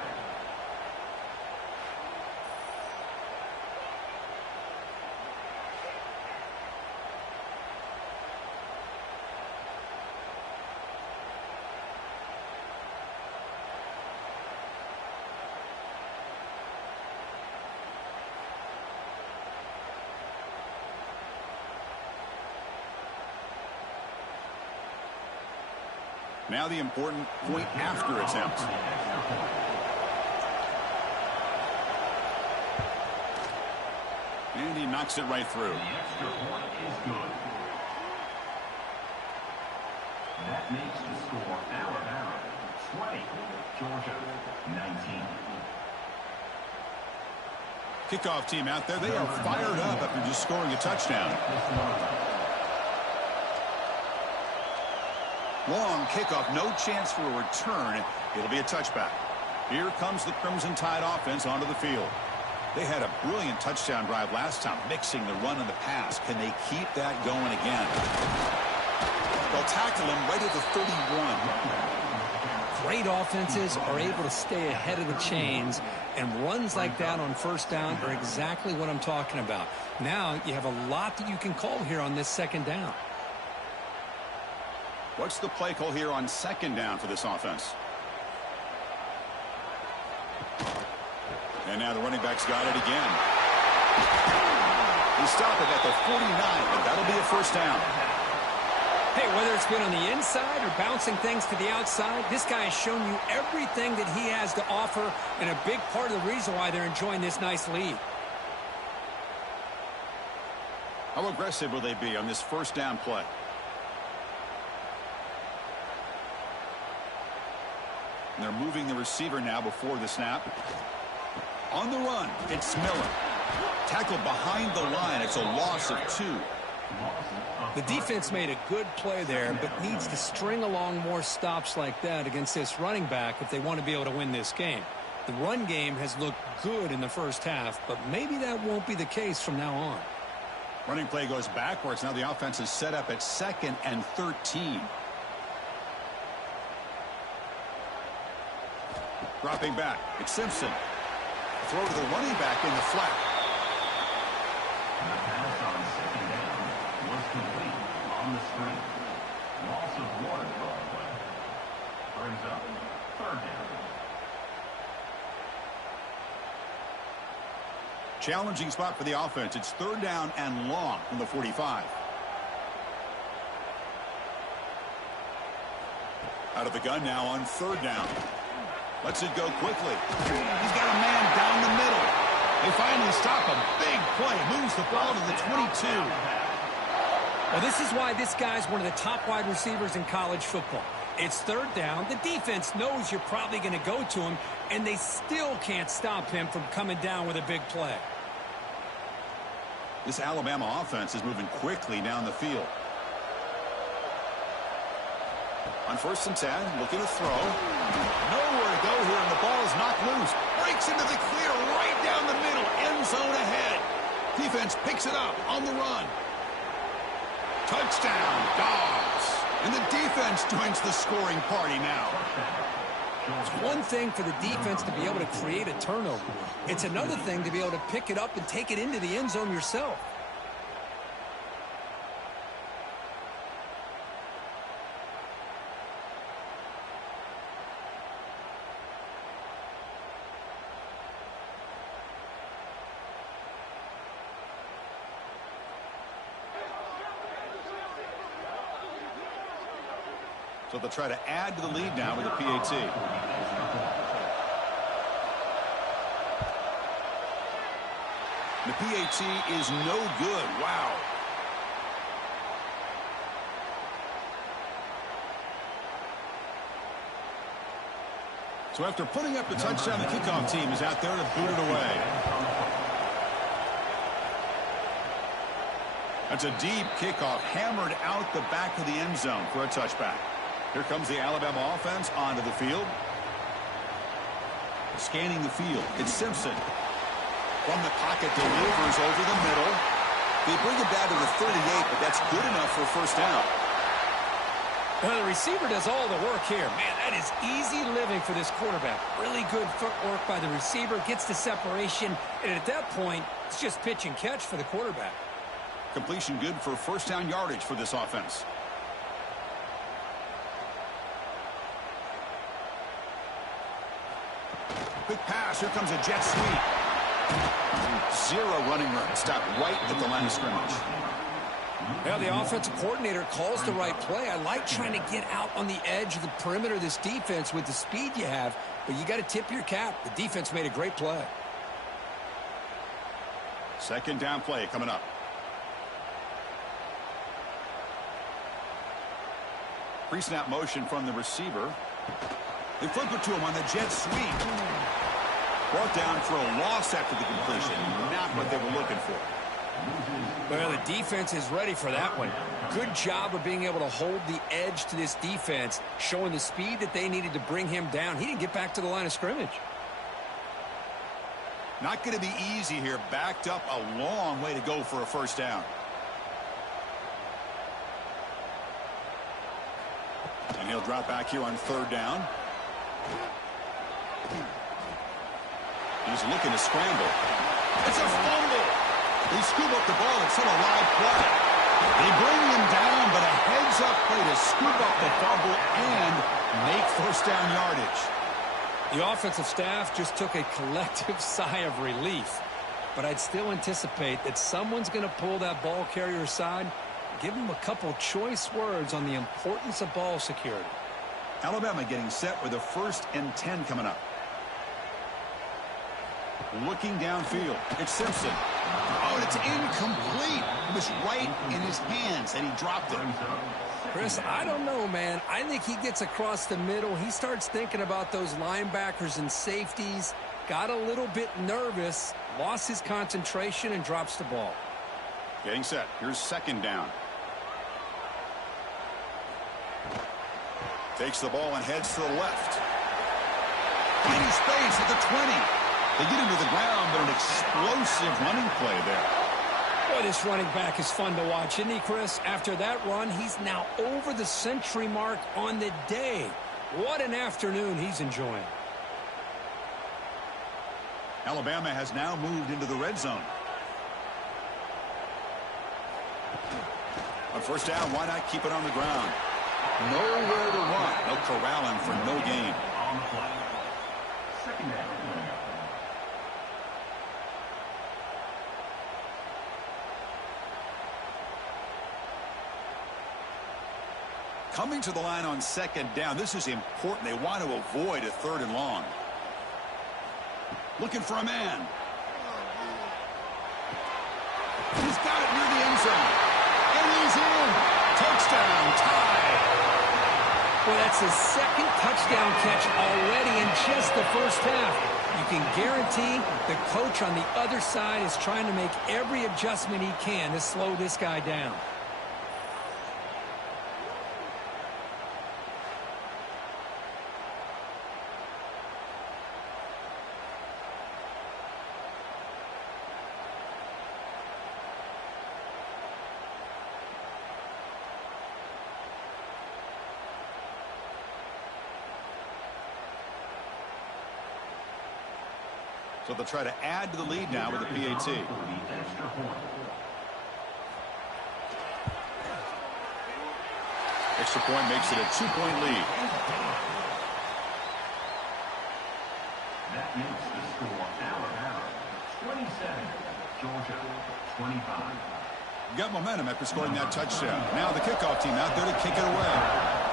Now the important point after attempt. And he knocks it right through. The extra point is good. That makes the score Alabama 20, Georgia 19. Kickoff team out there. They are fired up after just scoring a touchdown. Long kickoff. No chance for a return. It'll be a touchback. Here comes the Crimson Tide offense onto the field. They had a brilliant touchdown drive last time, mixing the run and the pass. Can they keep that going again? They'll tackle him right at the 31. Great offenses are able to stay ahead of the chains, and runs like that on first down are exactly what I'm talking about. Now you have a lot that you can call here on this second down. What's the play call here on second down for this offense? And now the running back's got it again. He stopped it at the 49, but that'll be a first down. Hey, whether it's been on the inside or bouncing things to the outside, this guy has shown you everything that he has to offer, and a big part of the reason why they're enjoying this nice lead. How aggressive will they be on this first down play? And they're moving the receiver now before the snap. On the run, it's Miller. Tackled behind the line. It's a loss of 2. The defense made a good play there, but needs to string along more stops like that against this running back if they want to be able to win this game. The run game has looked good in the first half, but maybe that won't be the case from now on. Running play goes backwards. Now the offense is set up at 2nd and 13. Dropping back. It's Simpson. Throw to the running back in the flat. The pass on second down was complete on the screen. Loss of 1 on the play. Brings up third down. Challenging spot for the offense. It's third down and long from the 45. Out of the gun now on third down. Lets it go quickly. He's got a man down the middle. They finally stop him. Big play. Moves the ball to the 22. Well, this is why this guy's one of the top wide receivers in college football. It's third down. The defense knows you're probably going to go to him, and they still can't stop him from coming down with a big play. This Alabama offense is moving quickly down the field. On 1st and 10, looking to throw. Nowhere to go here, and the ball is knocked loose. Breaks into the clear right down the middle. End zone ahead. Defense picks it up on the run. Touchdown, Dogs. And the defense joins the scoring party now. It's one thing for the defense to be able to create a turnover. It's another thing to be able to pick it up and take it into the end zone yourself. So they'll try to add to the lead now with a PAT. The PAT is no good. Wow. So after putting up the touchdown, the kickoff team is out there to boot it away. That's a deep kickoff, hammered out the back of the end zone for a touchback. Here comes the Alabama offense onto the field. Scanning the field, it's Simpson. From the pocket, delivers over the middle. They bring it down to the 38, but that's good enough for a first down. Well, the receiver does all the work here. Man, that is easy living for this quarterback. Really good footwork by the receiver, gets the separation, and at that point, it's just pitch and catch for the quarterback. Completion good for first down yardage for this offense. Quick pass. Here comes a jet sweep. Zero running room. Stopped right at the line of scrimmage. Yeah, the offensive coordinator calls the right play. I like trying to get out on the edge of the perimeter of this defense with the speed you have, but you got to tip your cap. The defense made a great play. Second down play coming up. Pre-snap motion from the receiver. They flip it to him on the jet sweep. Brought down for a loss after the completion. Not what they were looking for. Well, the defense is ready for that one. Good job of being able to hold the edge to this defense, showing the speed that they needed to bring him down. He didn't get back to the line of scrimmage. Not going to be easy here. Backed up a long way to go for a first down. And he'll drop back here on third down. He's looking to scramble. It's a fumble. They scoop up the ball. It's in a live play. They bring him down, but a heads-up play to scoop up the fumble and make first down yardage. The offensive staff just took a collective sigh of relief. But I'd still anticipate that someone's going to pull that ball carrier aside, give him a couple choice words on the importance of ball security. Alabama getting set with a 1st and 10 coming up. Looking downfield. It's Simpson. Oh, and it's incomplete. It was right in his hands, and he dropped it. Chris, I don't know, man. I think he gets across the middle. He starts thinking about those linebackers and safeties. Got a little bit nervous, lost his concentration, and drops the ball. Getting set. Here's second down. Takes the ball and heads to the left. Finding space at the 20. They get him to the ground, but an explosive running play there. Boy, this running back is fun to watch, isn't he, Chris? After that run, he's now over the century mark on the day. What an afternoon he's enjoying. Alabama has now moved into the red zone. On first down, why not keep it on the ground? Nowhere to run. No corralling for no gain. On the play. Second down. Coming to the line on second down. This is important. They want to avoid a third and long. Looking for a man. He's got it near the end zone. And he's in. Touchdown. Tie. Well, that's his second touchdown catch already in just the first half. You can guarantee the coach on the other side is trying to make every adjustment he can to slow this guy down. So they'll try to add to the lead now with a PAT. Extra point makes it a 2-point lead. That makes the score Alabama 27, Georgia 25. Got momentum after scoring that touchdown. Now the kickoff team out there to kick it away.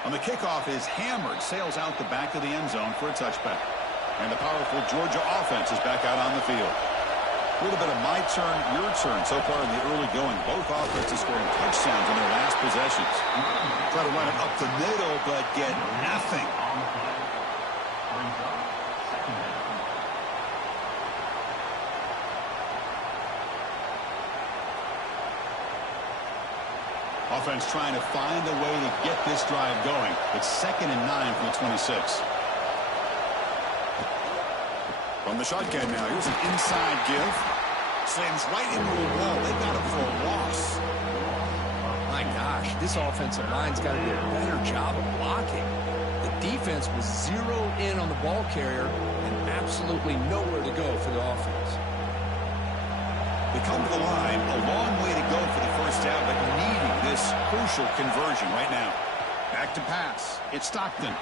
On the kickoff is hammered, sails out the back of the end zone for a touchback. And the powerful Georgia offense is back out on the field. A little bit of my turn, your turn so far in the early going. Both offenses scoring touchdowns in their last possessions. Try to run it up the middle, but get nothing. On the play. Brings up second down. Offense trying to find a way to get this drive going. It's 2nd and 9 from the 26. From the shotgun now, here's an inside give. Slams right into a wall. They got him for a loss. My gosh, this offensive line's got to do a better job of blocking. The defense was zeroed in on the ball carrier and absolutely nowhere to go for the offense. They come to the line, a long way to go for the first down, but needing this crucial conversion right now. Back to pass. It's Stockton.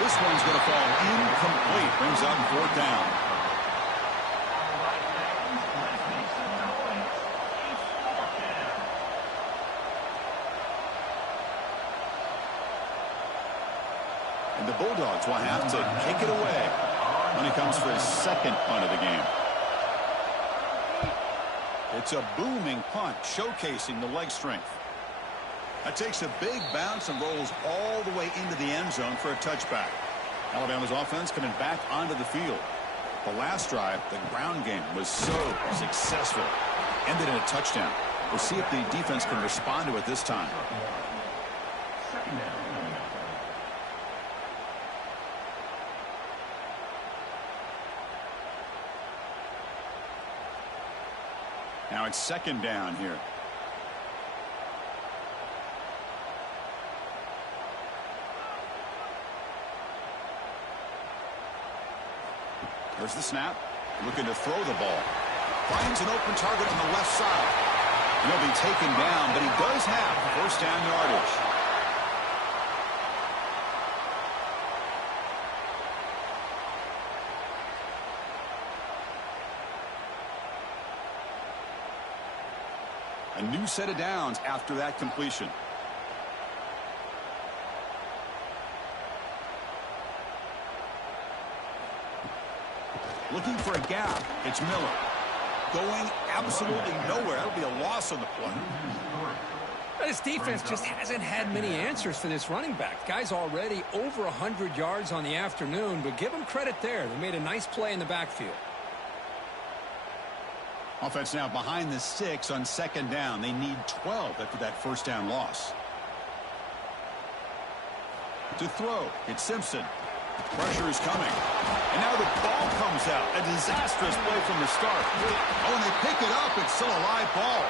This one's going to fall incomplete. Brings up 4th down. kick it away when he comes for his second punt of the game. It's a booming punt, showcasing the leg strength. That takes a big bounce and rolls all the way into the end zone for a touchback. Alabama's offense coming back onto the field. The last drive, the ground game, was so successful. Ended in a touchdown. We'll see if the defense can respond to it this time. Second down. Now it's second down here. There's the snap. Looking to throw the ball. Finds an open target on the left side. He'll be taken down, but he does have first down yardage. A new set of downs after that completion. Looking for a gap. It's Miller. Going absolutely nowhere. That'll be a loss on the play. This defense just hasn't had many answers for this running back. Guy's already over 100 yards on the afternoon, but give him credit there. They made a nice play in the backfield. Offense now behind the 6 on second down. They need 12 after that first down loss. To throw, it's Simpson. Pressure is coming. And now the ball comes out. A disastrous play from the start. Oh, and they pick it up. It's still a live ball.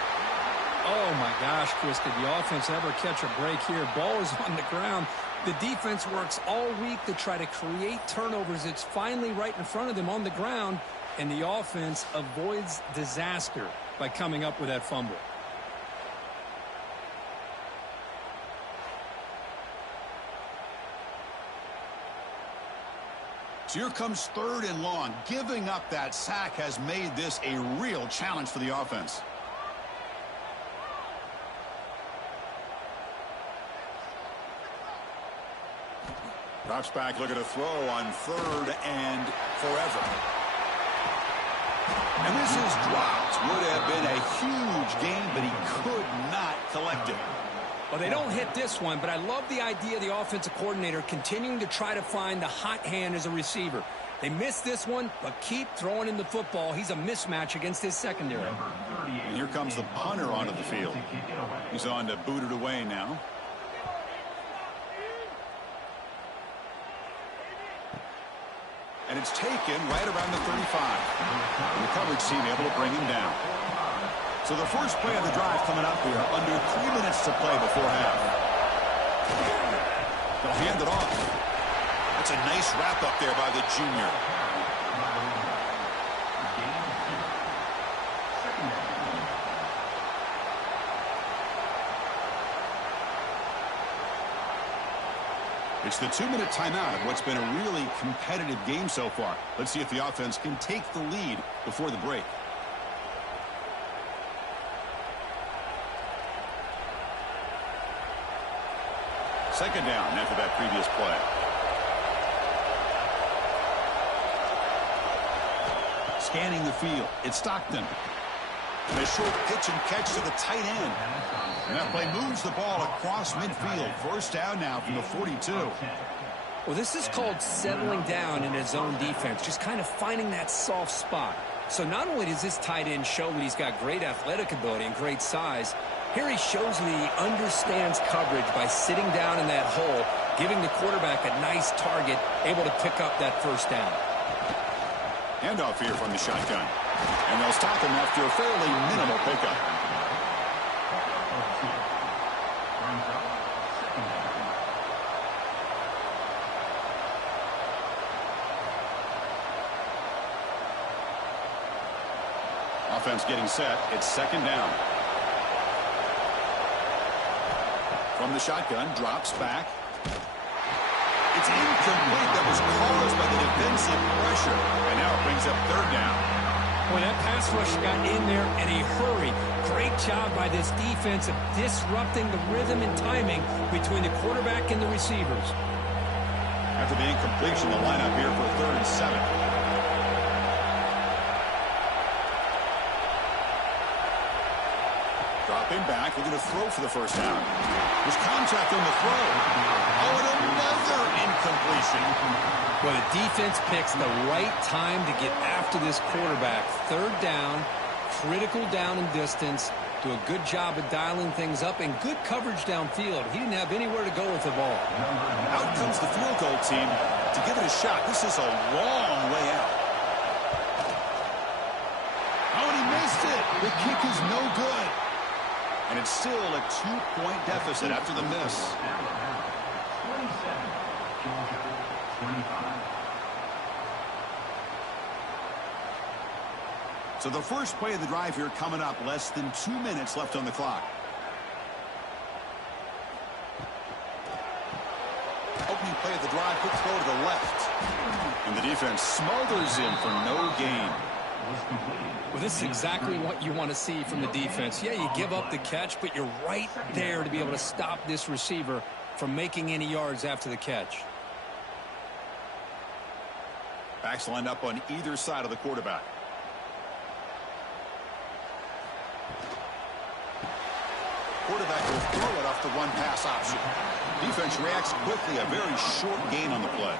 Oh, my gosh, Chris, did the offense ever catch a break here? Ball is on the ground. The defense works all week to try to create turnovers. It's finally right in front of them on the ground, and the offense avoids disaster by coming up with that fumble. So here comes third and long. Giving up that sack has made this a real challenge for the offense. Drops back, looking to throw on third and forever. And this is dropped. Would have been a huge gain, but he could not collect it. Well, they don't hit this one, but I love the idea of the offensive coordinator continuing to try to find the hot hand as a receiver. They missed this one, but keep throwing in the football. He's a mismatch against his secondary. And here comes the punter onto the field. He's on to boot it away now. And it's taken right around the 35. The coverage team able to bring him down. So the first play of the drive coming up here. Under 3 minutes to play before half. They'll hand it off. That's a nice wrap up there by the junior. It's the 2-minute timeout of what's been a really competitive game so far. Let's see if the offense can take the lead before the break. Second down after that previous play. Scanning the field. It's Stockton. And a short pitch and catch to the tight end. And that play moves the ball across midfield. First down now from the 42. Well, this is called settling down in his zone defense, just kind of finding that soft spot. So not only does this tight end show that he's got great athletic ability and great size, here he shows that he understands coverage by sitting down in that hole, giving the quarterback a nice target, able to pick up that first down. Handoff here from the shotgun. And they'll stop him after a fairly minimal pickup. Offense getting set. It's second down. From the shotgun, drops back. It's incomplete. That was caused by the defensive pressure. And now it brings up third down. Boy, that pass rush got in there in a hurry. Great job by this defense of disrupting the rhythm and timing between the quarterback and the receivers. After the incompletion, the lineup here for 3rd and 7. Dropping back, looking to throw for the first down. There's contact on the throw. Oh, and another incompletion. Well, the defense picks the right time to get after this quarterback. 3rd down, critical down and distance. Do a good job of dialing things up and good coverage downfield. He didn't have anywhere to go with the ball. Out comes the field goal team to give it a shot. This is a long way out. Oh, and he missed it. The kick is no good. And it's still a 2-point deficit after the miss. 27, Georgia, 25. So the first play of the drive here coming up. Less than 2 minutes left on the clock. Opening play of the drive, quick throw to the left. And the defense smothers him for no gain. Well, this is exactly what you want to see from the defense. Yeah, you give up the catch, but you're right there to be able to stop this receiver from making any yards after the catch. Backs lined up on either side of the quarterback. Quarterback will throw it off the one-pass option. Defense reacts quickly. A very short gain on the play.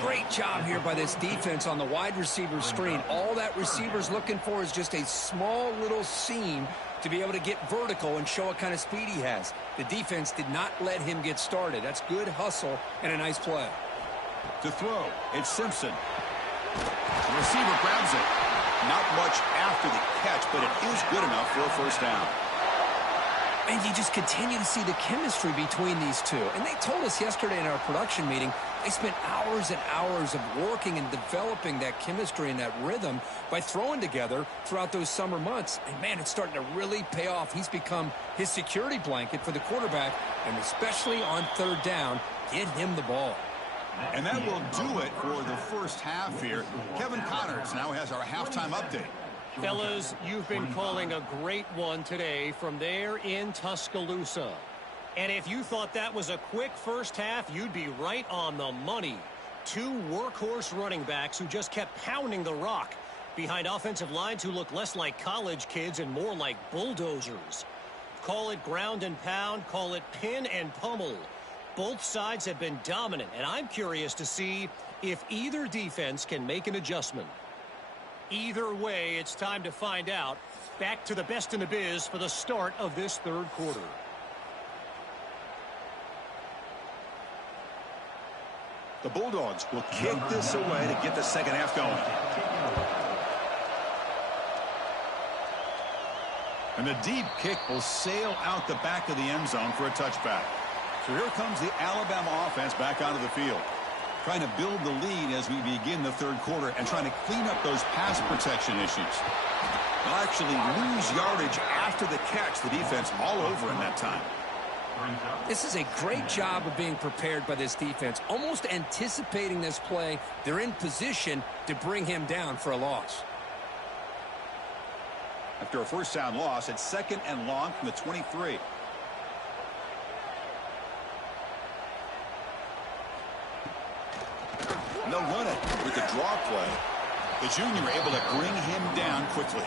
Great job here by this defense on the wide receiver screen. All that receiver's looking for is just a small little seam to be able to get vertical and show what kind of speed he has. The defense did not let him get started. That's good hustle and a nice play. To throw, it's Simpson. The receiver grabs it. Not much after the catch, but it is good enough for a first down. And you just continue to see the chemistry between these two. And they told us yesterday in our production meeting, they spent hours and hours of working and developing that chemistry and that rhythm by throwing together throughout those summer months. And, man, it's starting to really pay off. He's become his security blanket for the quarterback, and especially on 3rd down, get him the ball. And that will do it for the first half here. Kevin Connors now has our halftime update. Fellas, you've been calling a great one today from there in Tuscaloosa. And if you thought that was a quick first half, you'd be right on the money. 2 workhorse running backs who just kept pounding the rock behind offensive lines who look less like college kids and more like bulldozers. Call it ground and pound, call it pin and pummel. Both sides have been dominant, and I'm curious to see if either defense can make an adjustment. Either way, it's time to find out. Back to the best in the biz for the start of this 3rd quarter. The Bulldogs will kick this away to get the second half going. And the deep kick will sail out the back of the end zone for a touchback. So here comes the Alabama offense back onto the field. Trying to build the lead as we begin the 3rd quarter and trying to clean up those pass protection issues. They'll actually lose yardage after the catch. The defense all over in that time. This is a great job of being prepared by this defense. Almost anticipating this play, they're in position to bring him down for a loss. After a first down loss, it's 2nd and long from the 23. And they'll run it with the draw play. The junior able to bring him down quickly.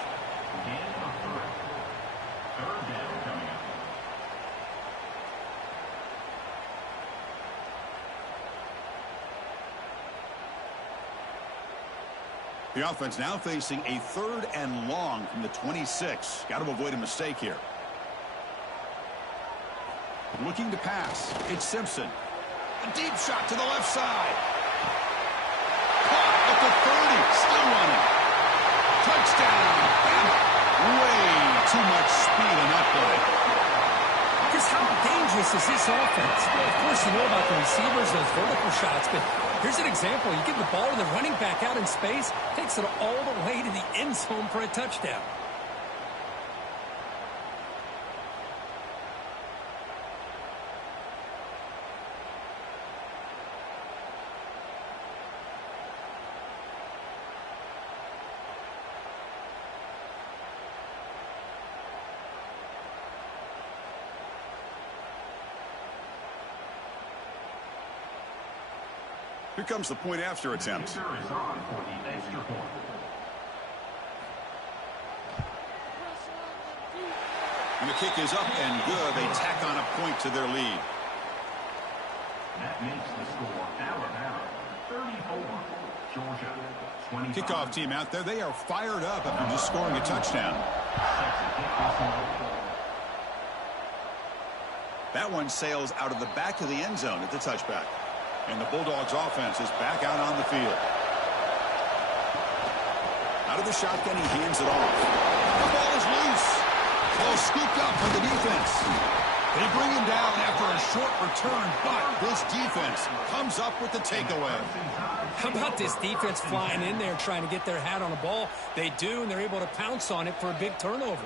The offense now facing a 3rd and long from the 26. Got to avoid a mistake here. Looking to pass. It's Simpson. A deep shot to the left side. Caught at the 30. Still running. Touchdown. Way too much speed on that play. Just how dangerous is this offense? Well, of course, you know about the receivers, those vertical shots, but here's an example. You give the ball to the running back out in space, takes it all the way to the end zone for a touchdown. Here comes the point after attempt. Kicker is on for the extra point. And the kick is up and good. They tack on a point to their lead. That makes the score Alabama 34, Georgia 25. Kickoff team out there. They are fired up after just scoring a touchdown. That one sails out of the back of the end zone at the touchback. And the Bulldogs offense is back out on the field. Out of the shotgun, he hands it off. The ball is loose. Ball scooped up by the defense. They bring him down after a short return, but this defense comes up with the takeaway. How about this defense flying in there trying to get their hat on the ball? They do, and they're able to pounce on it for a big turnover.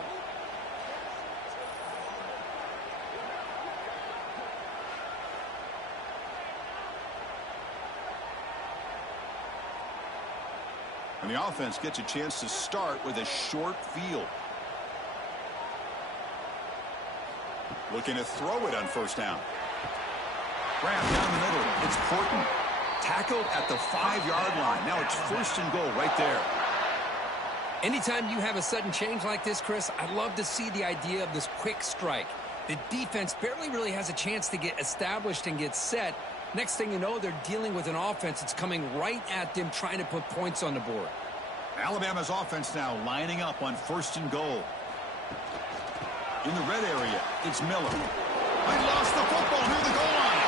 And the offense gets a chance to start with a short field. Looking to throw it on first down. Grab down the middle. It's Porton. Tackled at the 5-yard line. Now it's 1st and goal right there. Anytime you have a sudden change like this, Chris, I love to see the idea of this quick strike. The defense barely really has a chance to get established and get set. Next thing you know, they're dealing with an offense that's coming right at them, trying to put points on the board. Alabama's offense now lining up on 1st and goal. In the red area, it's Miller. They lost the football near the goal line.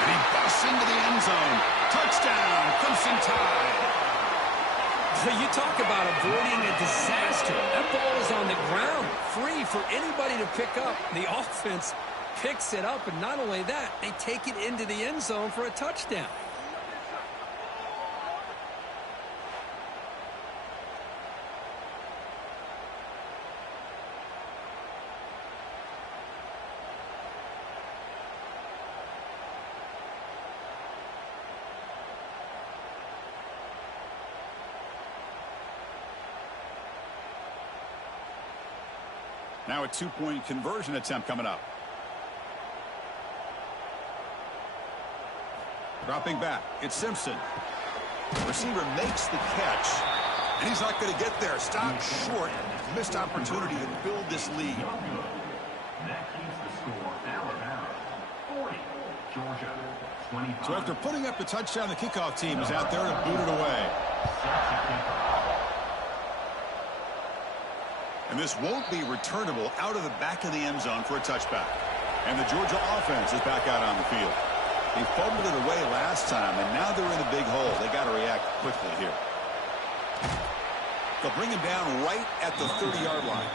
And he busts into the end zone. Touchdown, Crimson Tide. You talk about avoiding a disaster. That ball is on the ground, free for anybody to pick up. The offense picks it up, and not only that, they take it into the end zone for a touchdown. Now a 2-point conversion attempt coming up. Dropping back, it's Simpson. Receiver makes the catch, and he's not going to get there. Stopped short. Missed opportunity to build this lead. That keeps the score Alabama 40, Georgia 25. So after putting up the touchdown, the kickoff team is out there to boot it away. And this won't be returnable out of the back of the end zone for a touchback. And the Georgia offense is back out on the field. They fumbled it away last time, and now they're in a big hole. They got to react quickly here. They'll bring him down right at the 30-yard line.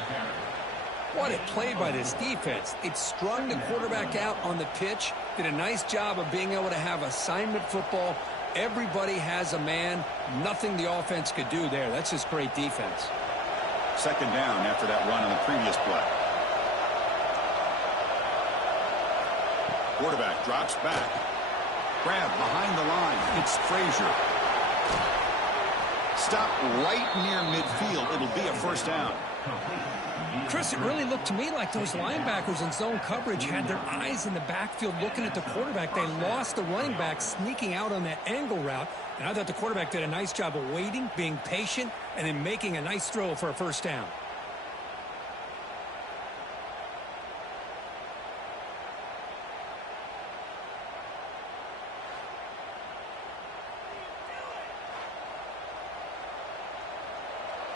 What a play by this defense. It strung the quarterback out on the pitch, did a nice job of being able to have assignment football. Everybody has a man. Nothing the offense could do there. That's just great defense. 2nd down after that run on the previous play. Quarterback drops back. Grab behind the line. It's Frazier. Stop right near midfield. It'll be a 1st down. Chris, it really looked to me like those linebackers in zone coverage had their eyes in the backfield looking at the quarterback. They lost the running back sneaking out on that angle route. And I thought the quarterback did a nice job of waiting, being patient, and then making a nice throw for a 1st down.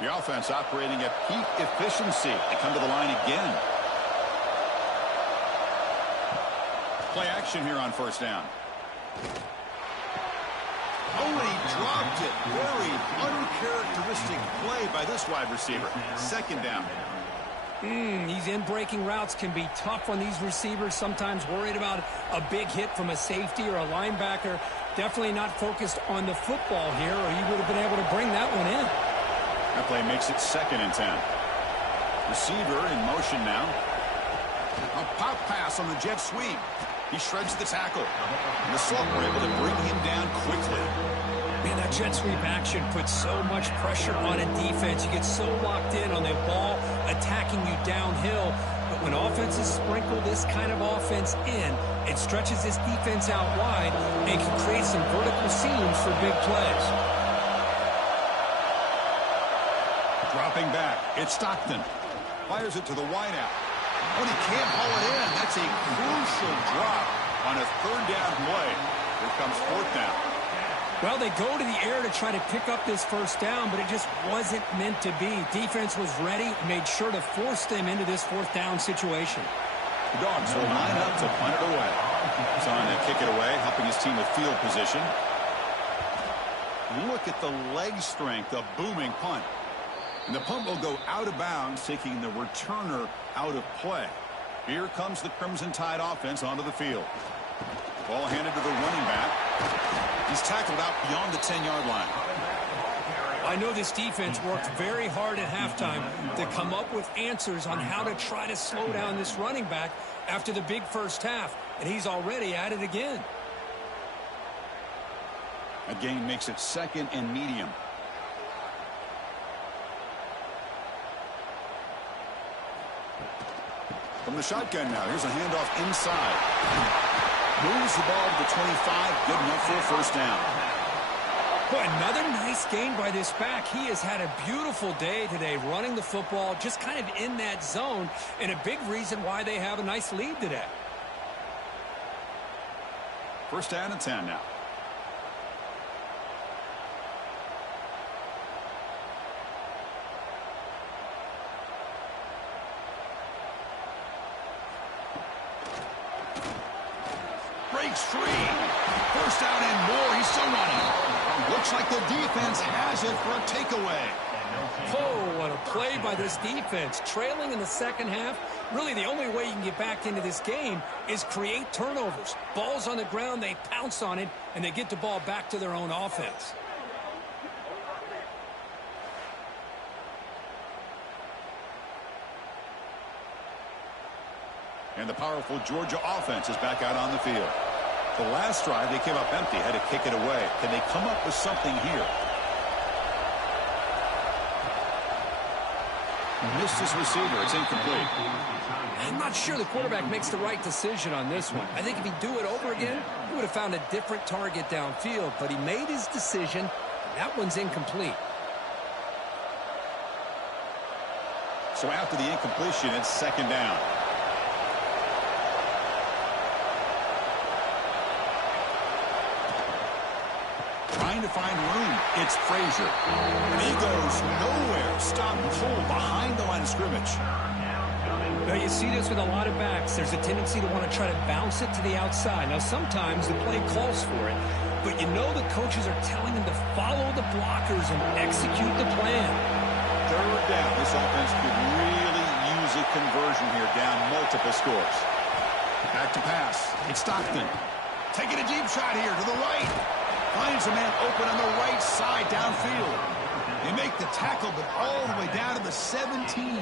The offense operating at peak efficiency. They come to the line again. Play action here on 1st down. Oh, and he dropped it. Very uncharacteristic play by this wide receiver. 2nd down. These in-breaking routes can be tough on these receivers. Sometimes worried about a big hit from a safety or a linebacker. Definitely not focused on the football here, or you would have been able to bring that one in. That play makes it 2nd and 10. Receiver in motion now. A pop pass on the jet sweep. He shreds the tackle. And the Silk were able to bring him down quickly. Man, that jet sweep action puts so much pressure on a defense. You get so locked in on the ball attacking you downhill. But when offenses sprinkle this kind of offense in, it stretches this defense out wide and can create some vertical seams for big plays. Dropping back, it's Stockton. Fires it to the wideout. Oh, he can't haul it in. That's a crucial drop on a third down play. Here comes fourth down. Well, they go to the air to try to pick up this first down, but it just wasn't meant to be. Defense was ready, made sure to force them into this fourth down situation. The Dogs will line up to punt it away. He's on to kick it away, helping his team with field position. Look at the leg strength, a booming punt. And the punt will go out of bounds, taking the returner out of play. Here comes the Crimson Tide offense onto the field. Ball handed to the running back. He's tackled out beyond the 10-yard line. I know this defense worked very hard at halftime to come up with answers on how to try to slow down this running back after the big first half, and he's already at it again. A gain makes it second and medium. From the shotgun now, here's a handoff inside. Moves the ball to the 25, good enough for a first down. Boy, another nice gain by this back. He has had a beautiful day today running the football, just kind of in that zone, and a big reason why they have a nice lead today. First down and 10 now. Breaks free. First down and more. He's still running. Looks like the defense has it for a takeaway. Oh, what a play by this defense. Trailing in the second half, really the only way you can get back into this game is create turnovers. Ball's on the ground, they pounce on it, and they get the ball back to their own offense. And the powerful Georgia offense is back out on the field. The last drive, they came up empty, had to kick it away. Can they come up with something here? Missed his receiver. It's incomplete. I'm not sure the quarterback makes the right decision on this one. I think if he'd do it over again, he would have found a different target downfield. But he made his decision. That one's incomplete. So after the incompletion, it's second down. Trying to find room. It's Frazier. And he goes nowhere. Stop and pull behind the line of scrimmage. Now you see this with a lot of backs. There's a tendency to want to try to bounce it to the outside. Now sometimes the play calls for it, but you know the coaches are telling them to follow the blockers and execute the plan. Third down. This offense could really use a conversion here, down multiple scores. Back to pass. It's Stockton. Taking a deep shot here to the right. Finds a man open on the right side downfield. They make the tackle, but all the way down to the 17.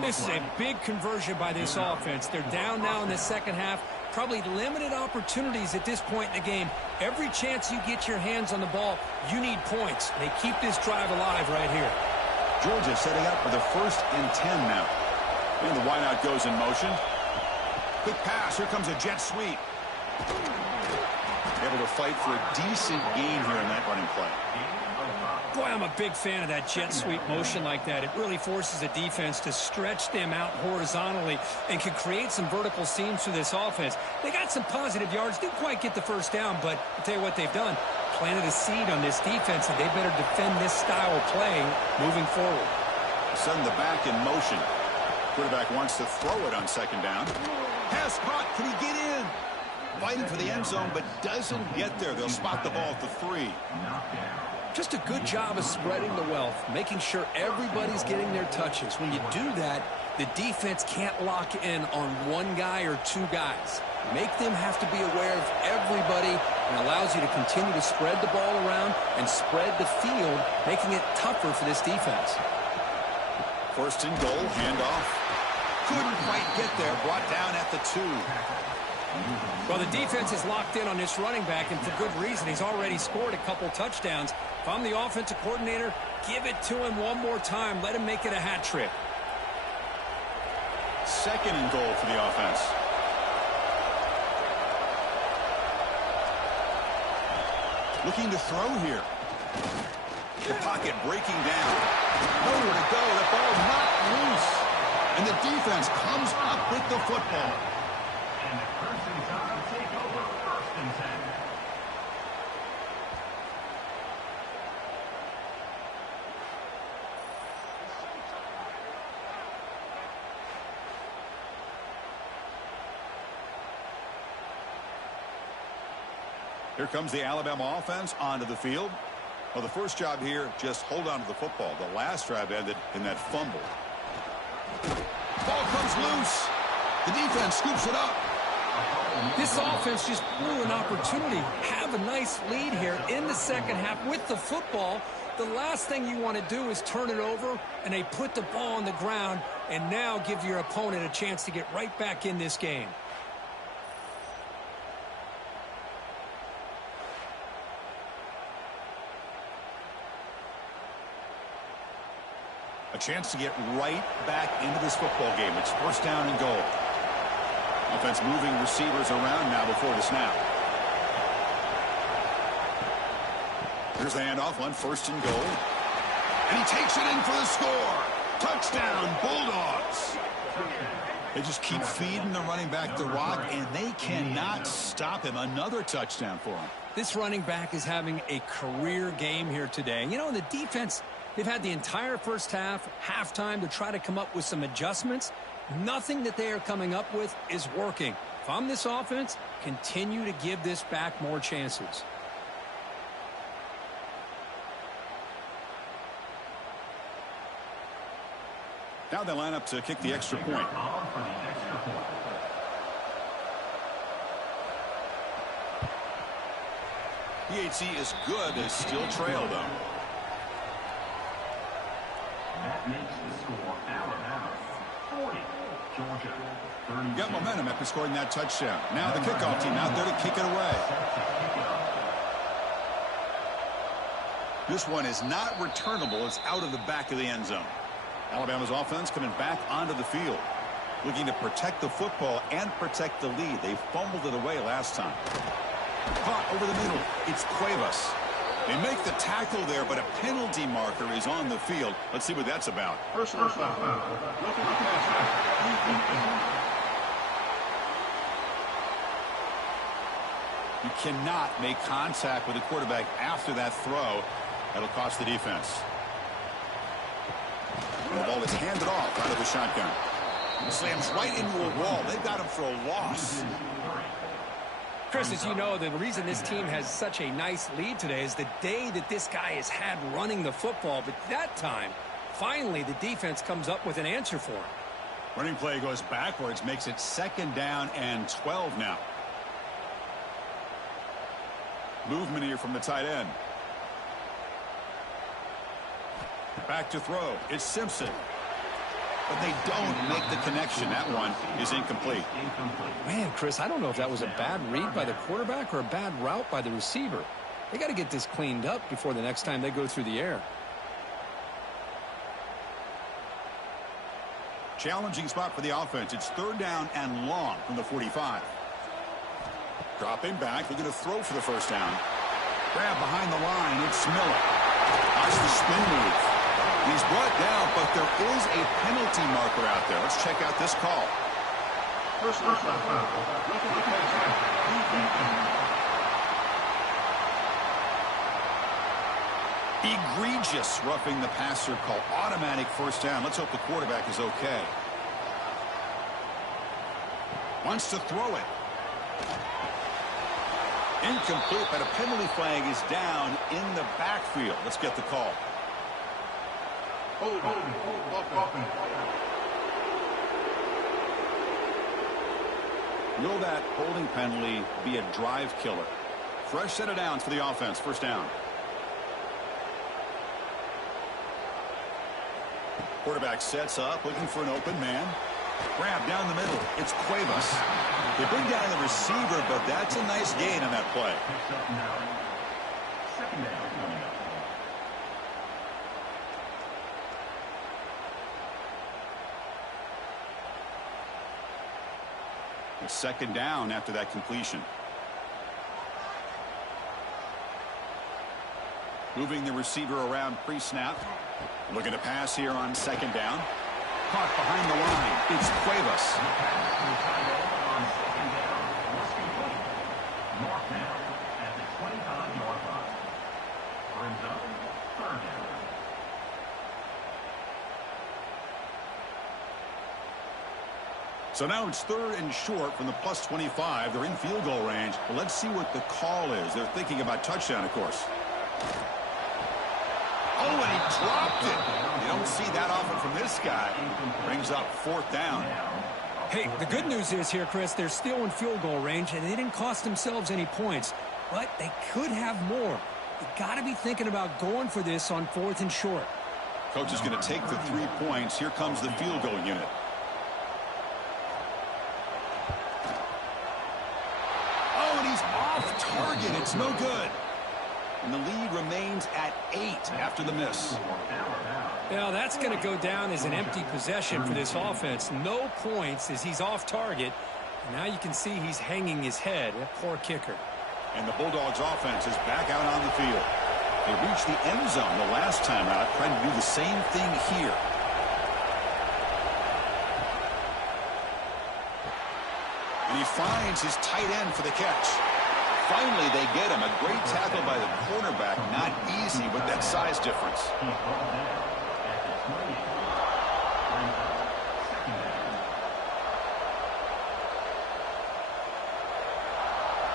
This is a big conversion by this offense. They're down now in the second half. Probably limited opportunities at this point in the game. Every chance you get your hands on the ball, you need points. They keep this drive alive right here. Georgia setting up for the 1st and 10 now. And the wideout goes in motion. Quick pass. Here comes a jet sweep. Able to fight for a decent gain here in that running play. Boy, I'm a big fan of that jet sweep motion like that. It really forces a defense to stretch them out horizontally and can create some vertical seams for this offense. They got some positive yards. Didn't quite get the first down, but I'll tell you what they've done. Planted a seed on this defense, and they better defend this style of playing moving forward. Send the back in motion. Quarterback wants to throw it on second down. Pass caught. Can he get in? Fighting for the end zone, but doesn't get there. They'll spot the ball at the 3. Just a good job of spreading the wealth, making sure everybody's getting their touches. When you do that, the defense can't lock in on one guy or two guys. Make them have to be aware of everybody, and allows you to continue to spread the ball around and spread the field, making it tougher for this defense. First and goal, handoff. Couldn't quite get there, brought down at the 2. Well, the defense is locked in on this running back, and for good reason. He's already scored a couple touchdowns. If I'm the offensive coordinator, give it to him one more time. Let him make it a hat trick. Second and goal for the offense. Looking to throw here. The pocket breaking down. Nowhere to go. The ball not loose. And the defense comes up with the football. And the Crimson Tide take over 1st and 10. Here comes the Alabama offense onto the field. Well, the first job here, just hold on to the football. The last drive ended in that fumble. Ball comes loose. The defense scoops it up. This offense just blew an opportunity. Have a nice lead here in the second half with the football. The last thing you want to do is turn it over, and they put the ball on the ground and now give your opponent a chance to get right back in this game. A chance to get right back into this football game. It's 1st down and goal. Offense moving receivers around now before the snap. Here's the handoff on 1st and goal. And he takes it in for the score. Touchdown, Bulldogs. They just keep feeding the running back the rock, and they cannot stop him. Another touchdown for him. This running back is having a career game here today. You know, the defense, they've had the entire first half, halftime to try to come up with some adjustments. Nothing that they are coming up with is working. If I'm this offense, continue to give this back more chances. Now they line up to kick the extra point. PHC is good, they still trail though. That makes the score Alabama 40, Georgia 30. Got momentum after scoring that touchdown. Now the kickoff team out there to kick it away. This one is not returnable. It's out of the back of the end zone. Alabama's offense coming back onto the field, looking to protect the football and protect the lead. They fumbled it away last time. Caught over the middle. It's Cuevas. They make the tackle there, but a penalty marker is on the field. Let's see what that's about. Personal foul. Roughing the passer. You cannot make contact with the quarterback after that throw. That'll cost the defense. The ball is handed off out of the shotgun. Slams right into a wall. They've got him for a loss. Chris, as you know, the reason this team has such a nice lead today is the day that this guy has had running the football. But that time, finally, the defense comes up with an answer for him. Running play goes backwards, makes it 2nd down and 12 now. Movement here from the tight end. Back to throw. It's Simpson. But they don't make the connection. That one is incomplete. Man, Chris, I don't know if that was a bad read by the quarterback or a bad route by the receiver. They got to get this cleaned up before the next time they go through the air. Challenging spot for the offense. It's 3rd down and long from the 45. Dropping back. They're going to throw for the 1st down. Grab behind the line. It's Miller. Watch the spin move. He's brought down, but there is a penalty marker out there. Let's check out this call. Personal foul. Roughing the passer. Egregious roughing the passer call. Automatic 1st down. Let's hope the quarterback is okay. Wants to throw it. Incomplete, but a penalty flag is down in the backfield. Let's get the call. Hold. Will that holding penalty be a drive killer? Fresh set of downs for the offense. 1st down. Quarterback sets up, looking for an open man. Grab down the middle. It's Cuevas. They bring down the receiver, but that's a nice gain on that play. Picks up 9. 2nd down coming up. It's second down after that completion. Moving the receiver around pre-snap. Looking to pass here on second down. Caught behind the line. It's Cuevas. On second down was complete. Mark down at the 25-yard line. Brings up third down. So now it's third and short from the plus 25. They're in field goal range. Well, let's see what the call is. They're thinking about touchdown, of course. Oh, and he dropped it. You don't see that often from this guy. Brings up fourth down. Hey, the good news is here, Chris, they're still in field goal range, and they didn't cost themselves any points. But they could have more. You got to be thinking about going for this on fourth and short. Coach is going to take the 3 points. Here comes the field goal unit. Oh, and he's off target. It's no good. And the lead remains at 8 after the miss. Yeah, that's going to go down as an empty possession for this offense. No points as he's off target. And now you can see he's hanging his head. That poor kicker. And the Bulldogs offense is back out on the field. They reached the end zone the last time out, trying to do the same thing here. And he finds his tight end for the catch. Finally, they get him. A great tackle by the cornerback. Not easy with that size difference.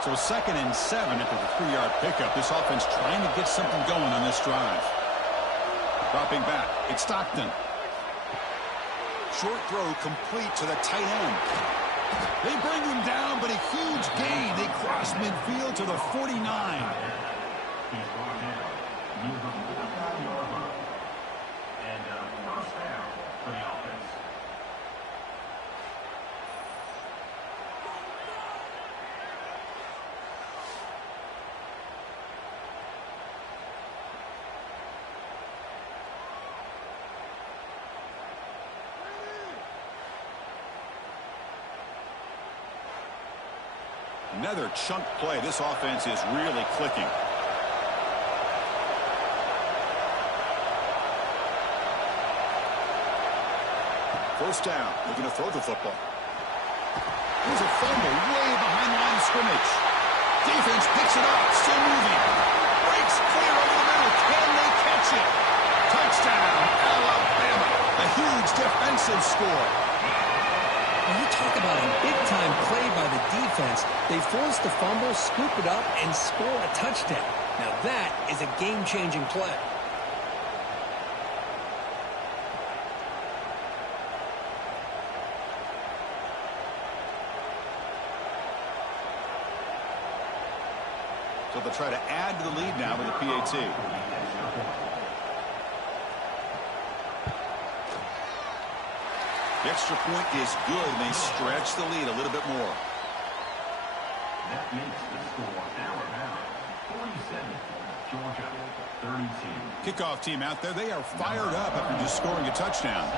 So second and 7 after the 3-yard pickup. This offense trying to get something going on this drive. Dropping back. It's Stockton. Short throw complete to the tight end. They bring him down, but a huge gain. They cross midfield to the 49. He's brought down near the 45-yard line. And first down for the offense. Another chunk play. This offense is really clicking. First down. Looking to throw the football. There's a fumble way behind the line of scrimmage. Defense picks it up. Still moving. Breaks clear over the middle. Can they catch it? Touchdown, Alabama. A huge defensive score. When you talk about a big-time play by the defense, they force the fumble, scoop it up, and score a touchdown. Now that is a game-changing play. So they'll try to add to the lead now with the PAT. The extra point is good, and they stretch the lead a little bit more. That makes the score Alabama 47, Georgia 32. Kickoff team out there, they are fired up after just scoring a touchdown.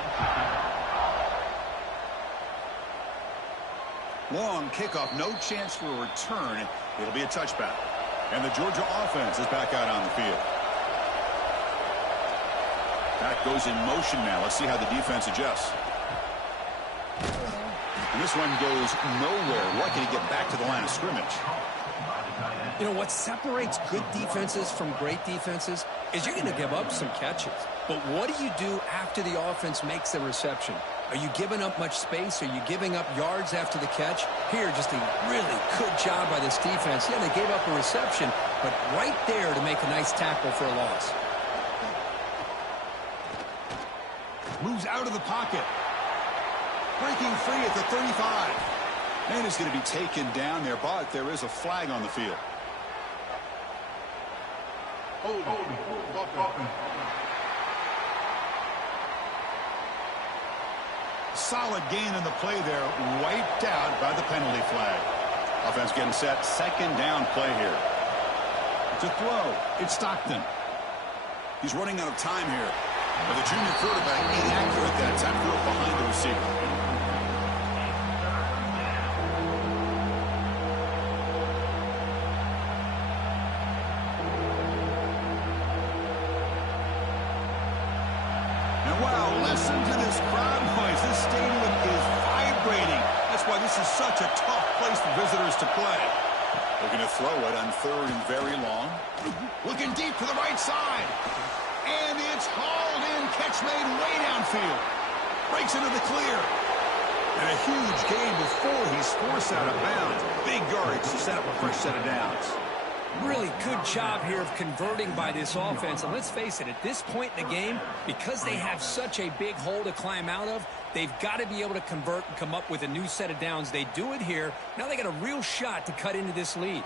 Long kickoff, no chance for a return. It'll be a touchback. And the Georgia offense is back out on the field. That goes in motion now. Let's see how the defense adjusts. And this one goes nowhere. Lucky to get back to the line of scrimmage. You know, what separates good defenses from great defenses is you're going to give up some catches. But what do you do after the offense makes the reception? Are you giving up much space? Are you giving up yards after the catch? Here, just a really good job by this defense. Yeah, they gave up a reception, but right there to make a nice tackle for a loss. Moves out of the pocket. Breaking free at the 35. Man is going to be taken down there, but there is a flag on the field. Solid gain in the play there, wiped out by the penalty flag. Offense getting set, second down play here. To throw, it's Stockton. He's running out of time here. But the junior quarterback inaccurate that time, threw it behind the receiver. Listen to this crowd noise. This stadium is vibrating. That's why this is such a tough place for visitors to play. Looking to throw it on third and very long. Looking deep to the right side. And it's hauled in. Catch made way downfield. Breaks into the clear. And a huge gain before he's forced out of bounds. Big yardage to set up a fresh set of downs. Really good job here of converting by this offense. And let's face it, at this point in the game, because they have such a big hole to climb out of, they've got to be able to convert and come up with a new set of downs. They do it here. Now they got a real shot to cut into this lead.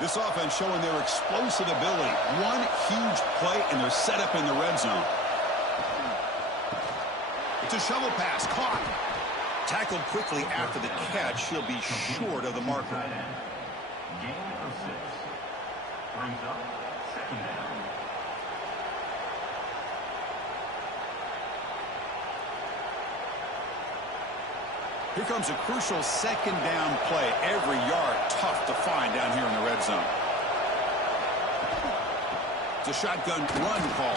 This offense showing their explosive ability. One huge play, and they're set up in the red zone. It's a shovel pass. Caught. Tackled quickly after the catch. He'll be short of the marker. Gain of 6. Brings up second down. Here comes a crucial second down play. Every yard tough to find down here in the red zone. It's a shotgun run call.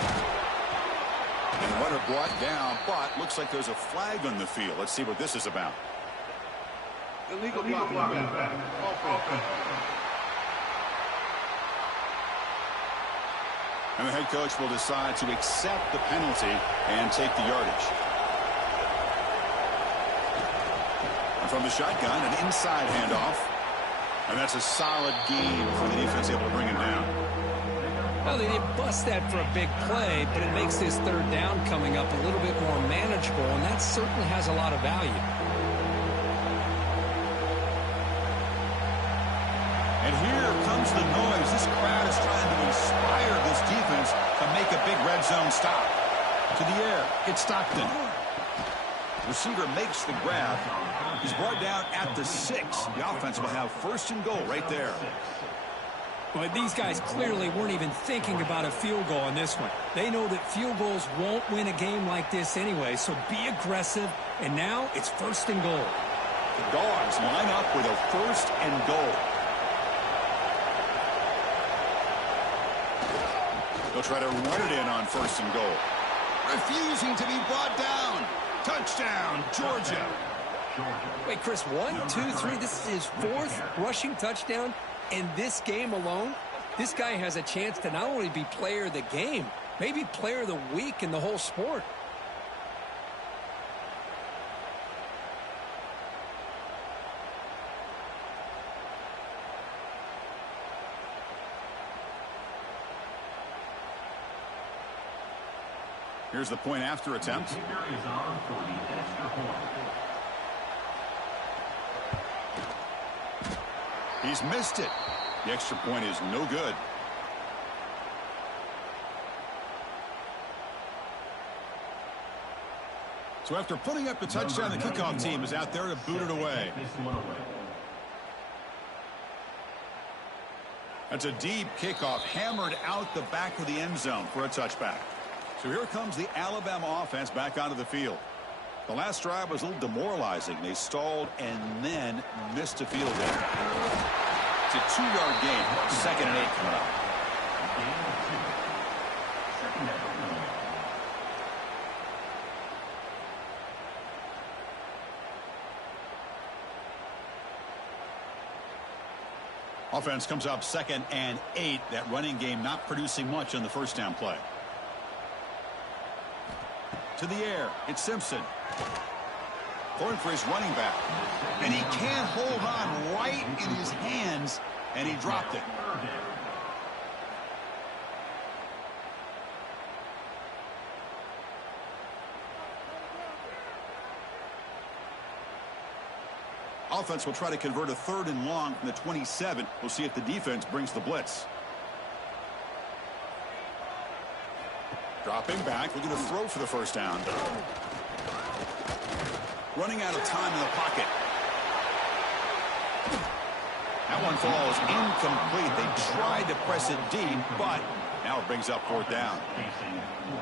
And runner brought down, but looks like there's a flag on the field. Let's see what this is about. Illegal blocking back. Offense. And the head coach will decide to accept the penalty and take the yardage. From the shotgun, an inside handoff. And that's a solid gain for the defense, able to bring him down. Well, they didn't bust that for a big play, but it makes this third down coming up a little bit more manageable, and that certainly has a lot of value. And here comes the noise. This crowd is trying to inspire this defense to make a big red zone stop. To the air, it's Stockton. Receiver makes the grab. He's brought down at the 6. The offense will have first and goal right there. Well, these guys clearly weren't even thinking about a field goal on this one. They know that field goals won't win a game like this anyway, so be aggressive. And now it's first and goal. The Dogs line up with a first and goal. They'll try to run it in on first and goal. Refusing to be brought down. Touchdown, Georgia. Wait, Chris, 1, 2, 3. This is his 4th rushing touchdown in this game alone. This guy has a chance to not only be player of the game, maybe player of the week in the whole sport. Here's the point after attempt. The kicker is on for the extra point. He's missed it. The extra point is no good. So after putting up the touchdown, the kickoff team is out there to boot it away. That's a deep kickoff, hammered out the back of the end zone for a touchback. So here comes the Alabama offense back onto the field. The last drive was a little demoralizing. They stalled and then missed a field goal. It's a 2-yard gain. 2nd and 8 coming up. Offense comes up 2nd and 8. That running game not producing much on the first down play. To the air, it's Simpson. Going for his running back. And he can't hold on right in his hands, and he dropped it. Offense will try to convert a 3rd and long from the 27. We'll see if the defense brings the blitz. Dropping back, looking to throw for the first down. Running out of time in the pocket. That one falls incomplete. They tried to press it deep, but now it brings up fourth down.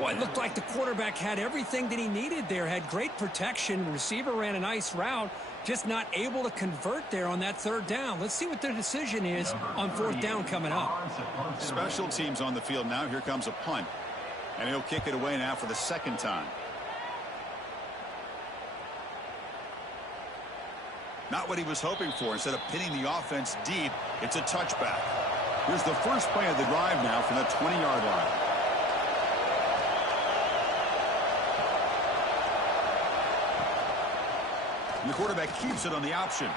Well, it looked like the quarterback had everything that he needed there, had great protection. The receiver ran a nice route, just not able to convert there on that third down. Let's see what their decision is on fourth down coming up. Special teams on the field now. Here comes a punt, and he'll kick it away now for the second time. Not what he was hoping for. Instead of pinning the offense deep, it's a touchback. Here's the first play of the drive now from the 20-yard line. The quarterback keeps it on the option.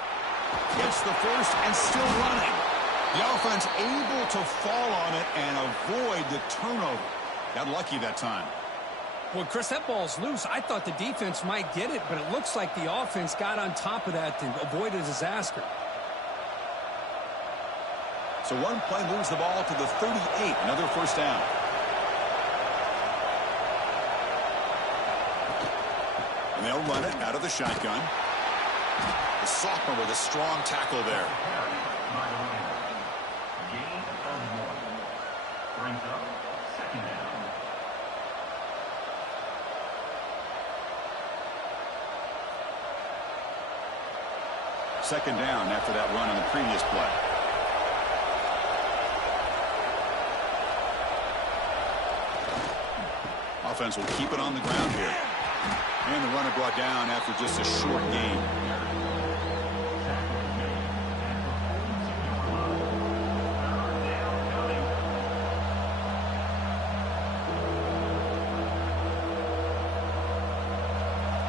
Gets the first and still running. The offense able to fall on it and avoid the turnover. Got lucky that time. Well, Chris, that ball's loose. I thought the defense might get it, but it looks like the offense got on top of that to avoid a disaster. So one play moves the ball to the 38. Another first down. And they'll run it out of the shotgun. The sophomore with a strong tackle there. Gain of 1. Brings up second down. Second down after that run on the previous play. Offense will keep it on the ground here. And the runner brought down after just a short gain.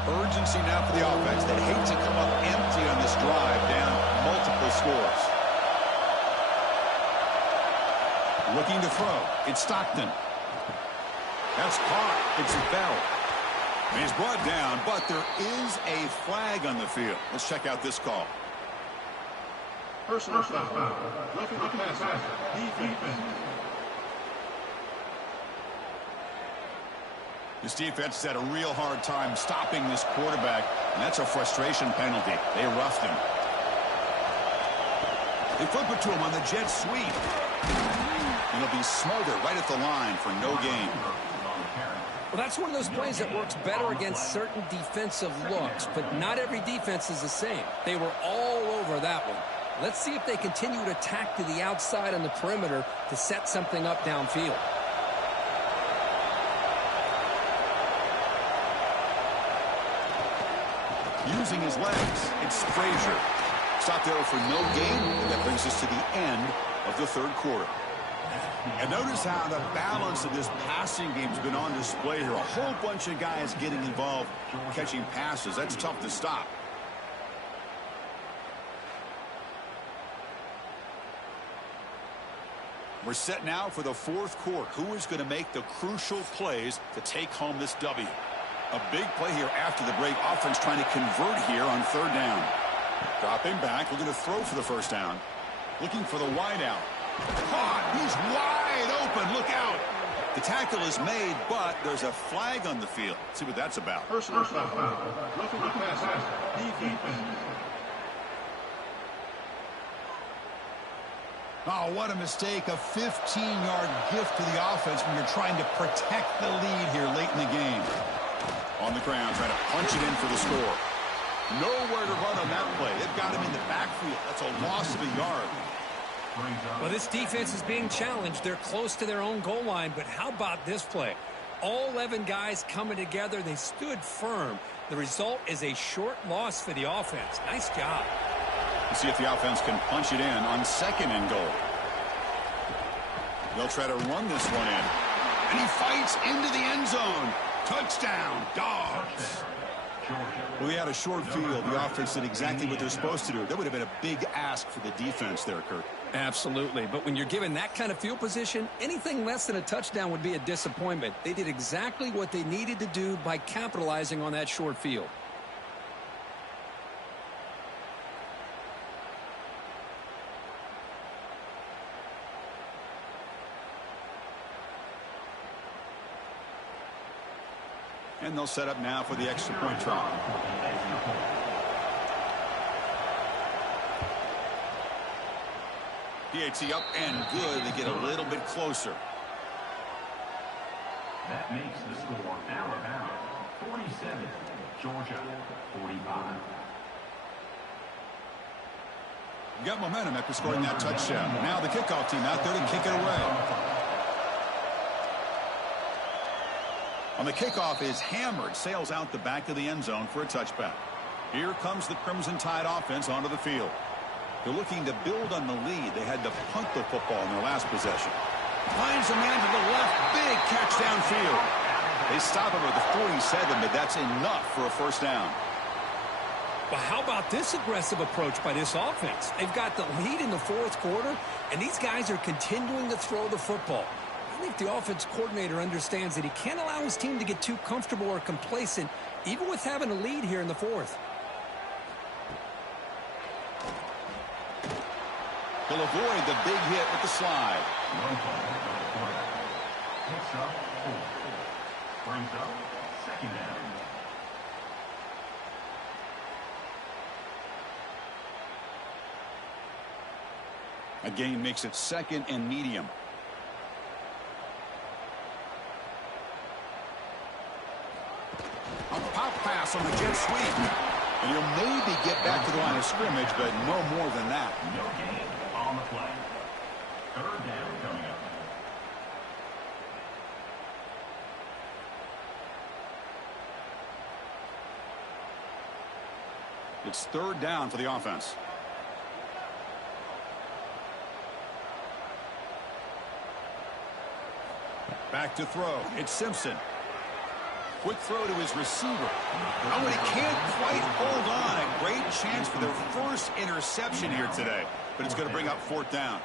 Urgency now for the offense. They'd hate to come up empty on this drive, down multiple scores. Looking to throw. It's Stockton. That's caught. It's Bell. And he's brought down, but there is a flag on the field. Let's check out this call. Personal foul. Roughing the passer. Defense. This defense has had a real hard time stopping this quarterback, and that's a frustration penalty. They roughed him. They flip it to him on the jet sweep. And he'll be smothered right at the line for no gain. Well, that's one of those plays that works better against certain defensive looks, but not every defense is the same. They were all over that one. Let's see if they continue to attack to the outside on the perimeter to set something up downfield. Using his legs, it's Frazier. Stop there for no gain, and that brings us to the end of the third quarter. And notice how the balance of this passing game has been on display here. A whole bunch of guys getting involved, catching passes. That's tough to stop. We're set now for the fourth quarter. Who is going to make the crucial plays to take home this W? A big play here after the break. Offense trying to convert here on third down. Dropping back, looking to throw for the first down. Looking for the wide out. Caught. He's wide open. Look out. The tackle is made, but there's a flag on the field. Let's see what that's about. Personal foul. Roughing the passer. Defense. Oh, what a mistake. A 15-yard gift to the offense when you're trying to protect the lead here late in the game. On the ground, trying to punch it in for the score. Nowhere to run on that play. They've got him in the backfield. That's a loss of a yard. Well, this defense is being challenged. They're close to their own goal line, but how about this play? All 11 guys coming together. They stood firm. The result is a short loss for the offense. Nice job. Let's see if the offense can punch it in on second and goal. They'll try to run this one in. And he fights into the end zone. Touchdown, Dogs. Well, we had a short field. The offense did exactly what they're supposed to do. That would have been a big ask for the defense there, Kurt. Absolutely. But when you're given that kind of field position, anything less than a touchdown would be a disappointment. They did exactly what they needed to do by capitalizing on that short field. And they'll set up now for the extra point try. PAT up and good. They get a little bit closer. That makes the score Alabama 47, Georgia 45. You got momentum after scoring that touchdown. Now the kickoff team out there to kick it away. On the kickoff is hammered, sails out the back of the end zone for a touchback. Here comes the Crimson Tide offense onto the field. They're looking to build on the lead. They had to punt the football in their last possession. Finds a man to the left. Big catch downfield. They stop him at the 47, but that's enough for a first down. Well, how about this aggressive approach by this offense? They've got the lead in the fourth quarter, and these guys are continuing to throw the football. I think the offense coordinator understands that he can't allow his team to get too comfortable or complacent, even with having a lead here in the fourth. He'll avoid the big hit with the slide. Picks up 4. Brings up second down. A gain makes it second and medium. A pop pass on the jet sweep. And he'll maybe get back to the line of scrimmage, but no more than that. No gain on the play. Third down coming up. It's third down for the offense. Back to throw. It's Simpson. Quick throw to his receiver. Oh, and he can't quite hold on. A great chance for their first interception here today. But it's going to bring up fourth down.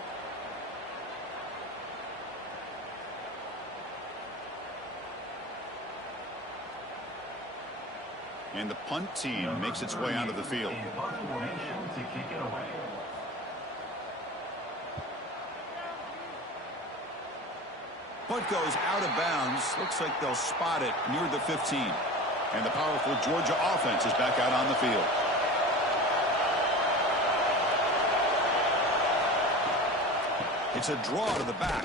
And the punt team makes its way onto the field. Punt formation to kick it away. Punt goes out of bounds. Looks like they'll spot it near the 15. And the powerful Georgia offense is back out on the field. It's a draw to the back.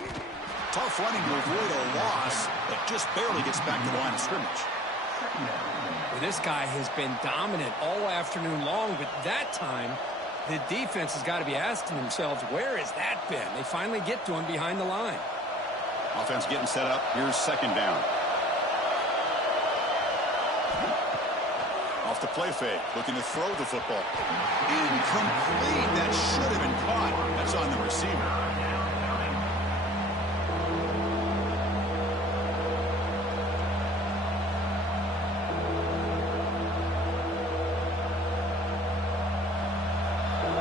Tough running to avoid a loss, but just barely gets back to the line of scrimmage. Well, this guy has been dominant all afternoon long, but that time the defense has got to be asking themselves, where has that been? They finally get to him behind the line. Offense getting set up. Here's second down. Off the play fake, looking to throw the football. Incomplete. That should have been caught. That's on the receiver.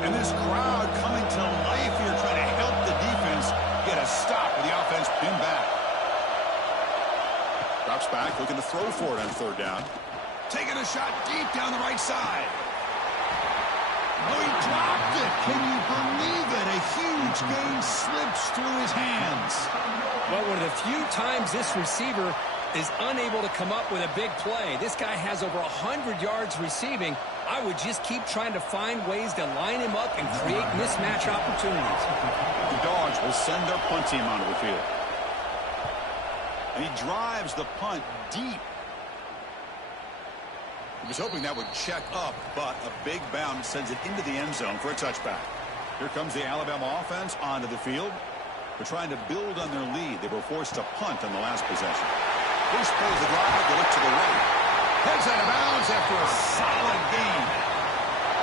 And this crowd coming to life here, trying to help the defense get a stop with the offense pinned back. Drops back, looking to throw for it on third down. Taking a shot deep down the right side. Oh, he dropped it. Can you believe it? A huge gain slips through his hands. Well, one of the few times this receiver is unable to come up with a big play. This guy has over 100 yards receiving. I would just keep trying to find ways to line him up and create mismatch opportunities. The Dogs will send their punt team onto the field. And he drives the punt deep. He was hoping that would check up, but a big bounce sends it into the end zone for a touchback. Here comes the Alabama offense onto the field. They're trying to build on their lead. They were forced to punt on the last possession. First play of the drive, they look to the right. Heads out of bounds after a solid gain.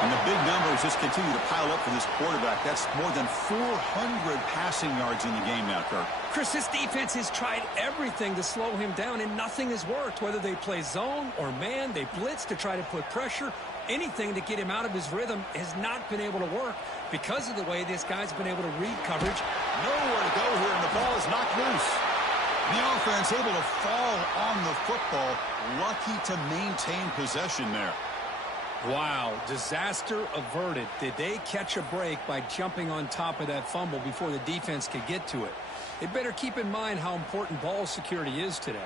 And the big numbers just continue to pile up for this quarterback. That's more than 400 passing yards in the game now, Kirk. Chris, this defense has tried everything to slow him down, and nothing has worked. Whether they play zone or man, they blitz to try to put pressure. Anything to get him out of his rhythm has not been able to work because of the way this guy's been able to read coverage. Nowhere to go here, and the ball is knocked loose. The offense able to fall on the football. Lucky to maintain possession there. Wow, disaster averted. Did they catch a break by jumping on top of that fumble before the defense could get to it? They better keep in mind how important ball security is today.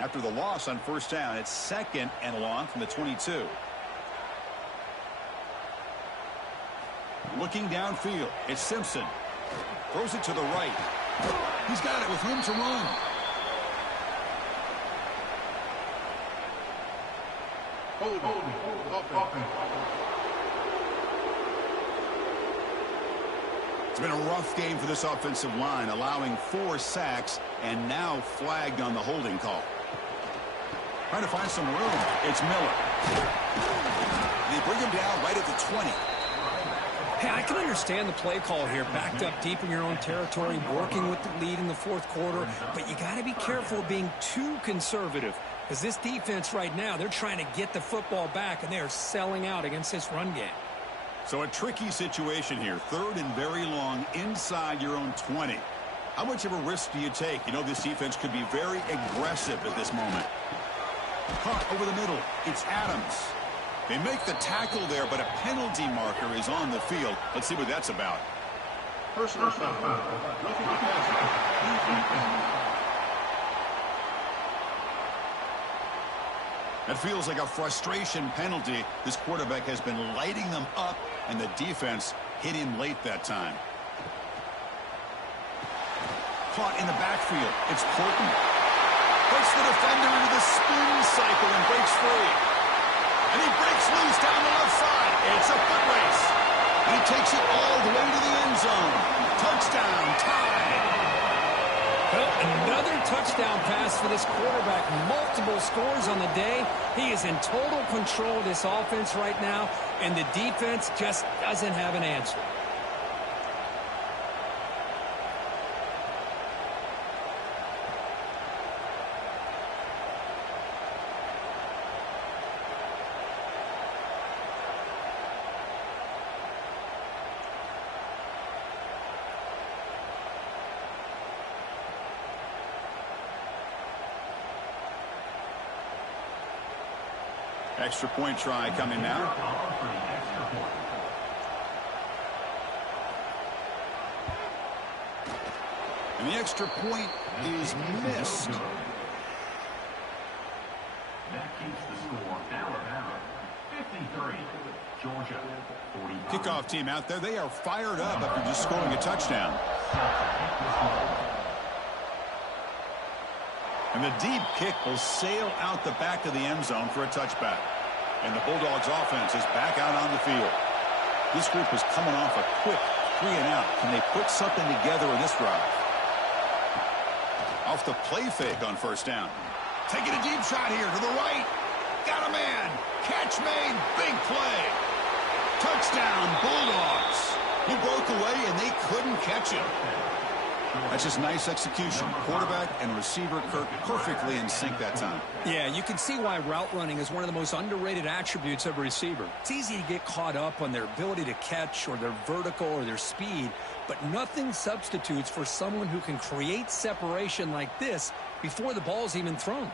After the loss on first down, it's 2nd and long from the 22. Looking downfield, it's Simpson. Throws it to the right. He's got it with room to run. It's been a rough game for this offensive line, allowing 4 sacks and now flagged on the holding call. Trying to find some room. It's Miller. They bring him down right at the 20. Hey, I can understand the play call here. Backed up deep in your own territory, working with the lead in the fourth quarter. But you got to be careful of being too conservative. Because this defense right now, they're trying to get the football back, and they are selling out against this run game. So a tricky situation here. 3rd and very long inside your own 20. How much of a risk do you take? You know this defense could be very aggressive at this moment. Caught over the middle. It's Adams. They make the tackle there, but a penalty marker is on the field. Let's see what that's about. Personal foul. That feels like a frustration penalty. This quarterback has been lighting them up, and the defense hit him late that time. Caught in the backfield. It's Porton. Puts the defender into the spin cycle and breaks free. And he breaks loose down the left side. It's a foot race. And he takes it all the way to the end zone. Touchdown, tied. Well, another touchdown pass for this quarterback. Multiple scores on the day. He is in total control of this offense right now, and the defense just doesn't have an answer. Extra point try coming now. And the extra point is missed. That keeps the score. Alabama 53, Georgia 45. Kickoff team out there. They are fired up after just scoring a touchdown. And the deep kick will sail out the back of the end zone for a touchback. And the Bulldogs offense is back out on the field. This group is coming off a quick 3 and out. Can they put something together in this drive? Off the play fake on first down. Taking a deep shot here to the right. Got a man. Catch made. Big play. Touchdown, Bulldogs. He broke away and they couldn't catch him. That's just nice execution. Quarterback and receiver Kirk perfectly in sync that time. Yeah, you can see why route running is one of the most underrated attributes of a receiver. It's easy to get caught up on their ability to catch or their vertical or their speed, but nothing substitutes for someone who can create separation like this before the ball's even thrown.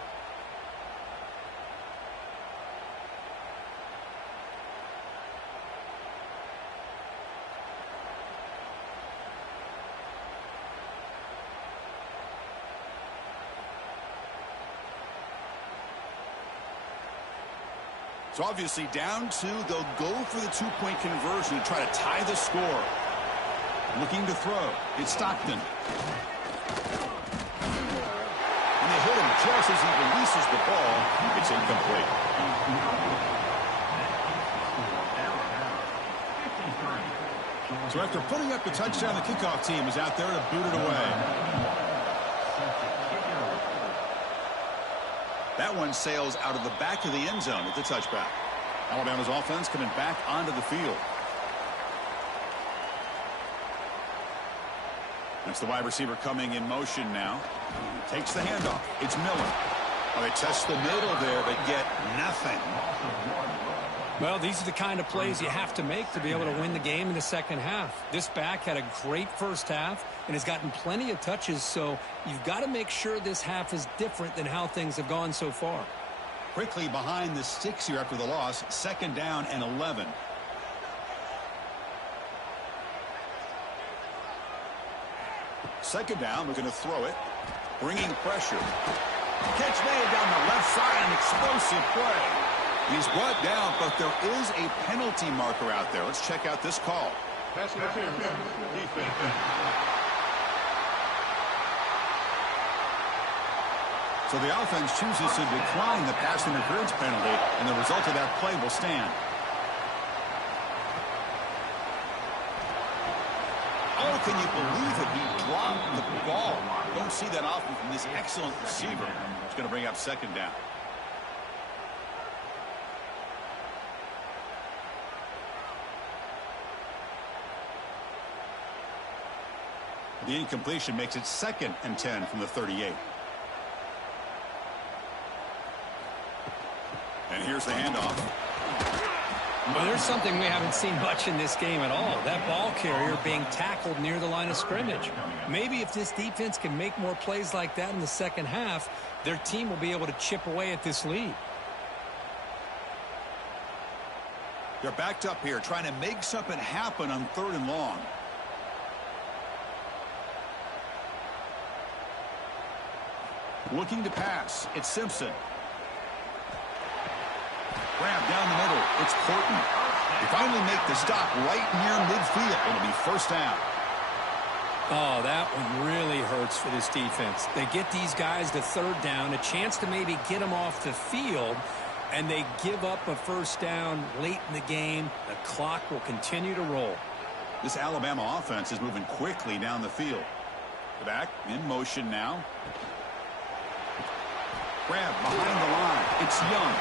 So obviously down 2, they'll go for the 2-point conversion to try to tie the score. Looking to throw. It's Stockton. And they hit him just as he releases the ball. It's incomplete. So after putting up the touchdown, the kickoff team is out there to boot it away. That one sails out of the back of the end zone at the touchback. Alabama's offense coming back onto the field. That's the wide receiver coming in motion now. Takes the handoff. It's Miller. Well, they test the middle there, but get nothing. Well, these are the kind of plays you have to make to be able to win the game in the second half. This back had a great first half and has gotten plenty of touches, so you've got to make sure this half is different than how things have gone so far. Quickly behind the sticks here after the loss. 2nd down and 11. Second down, we're going to throw it. Bringing pressure. Catch made down the left side, an explosive play. He's brought down, but there is a penalty marker out there. Let's check out this call. Pass interference. Defense. So the offense chooses to decline the pass interference penalty, and the result of that play will stand. Oh, can you believe it? He dropped the ball. Don't see that often from this excellent receiver. It's going to bring up second down. The incompletion makes it 2nd and 10 from the 38. And here's the handoff. Well, there's something we haven't seen much in this game at all. That ball carrier being tackled near the line of scrimmage. Maybe if this defense can make more plays like that in the second half, their team will be able to chip away at this lead. They're backed up here trying to make something happen on 3rd and long. Looking to pass. It's Simpson. Grab down the middle. It's Horton. They finally make the stop right near midfield. It'll be first down. Oh, that one really hurts for this defense. They get these guys to 3rd down, a chance to maybe get them off the field, and they give up a first down late in the game. The clock will continue to roll. This Alabama offense is moving quickly down the field. The back in motion now. Grab behind the line. It's Young.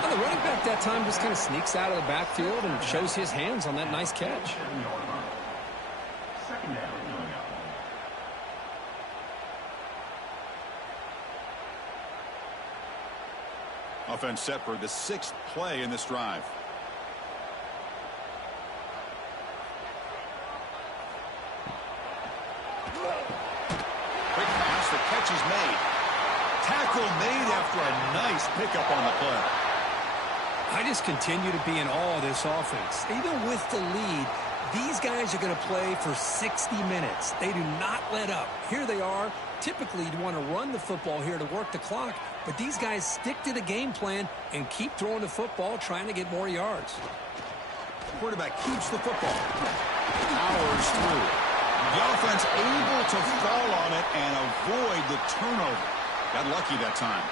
Well, the running back that time just kind of sneaks out of the backfield and shows his hands on that nice catch. Second down. Offense set for the 6th play in this drive. Quick pass. The catch is made. Tackle made after a nice pickup on the play. I just continue to be in awe of this offense. Even with the lead, these guys are going to play for 60 minutes. They do not let up. Here they are. Typically, you'd want to run the football here to work the clock, but these guys stick to the game plan and keep throwing the football, trying to get more yards. Quarterback keeps the football. Powers through. The offense able to fall on it and avoid the turnover. Got lucky that time.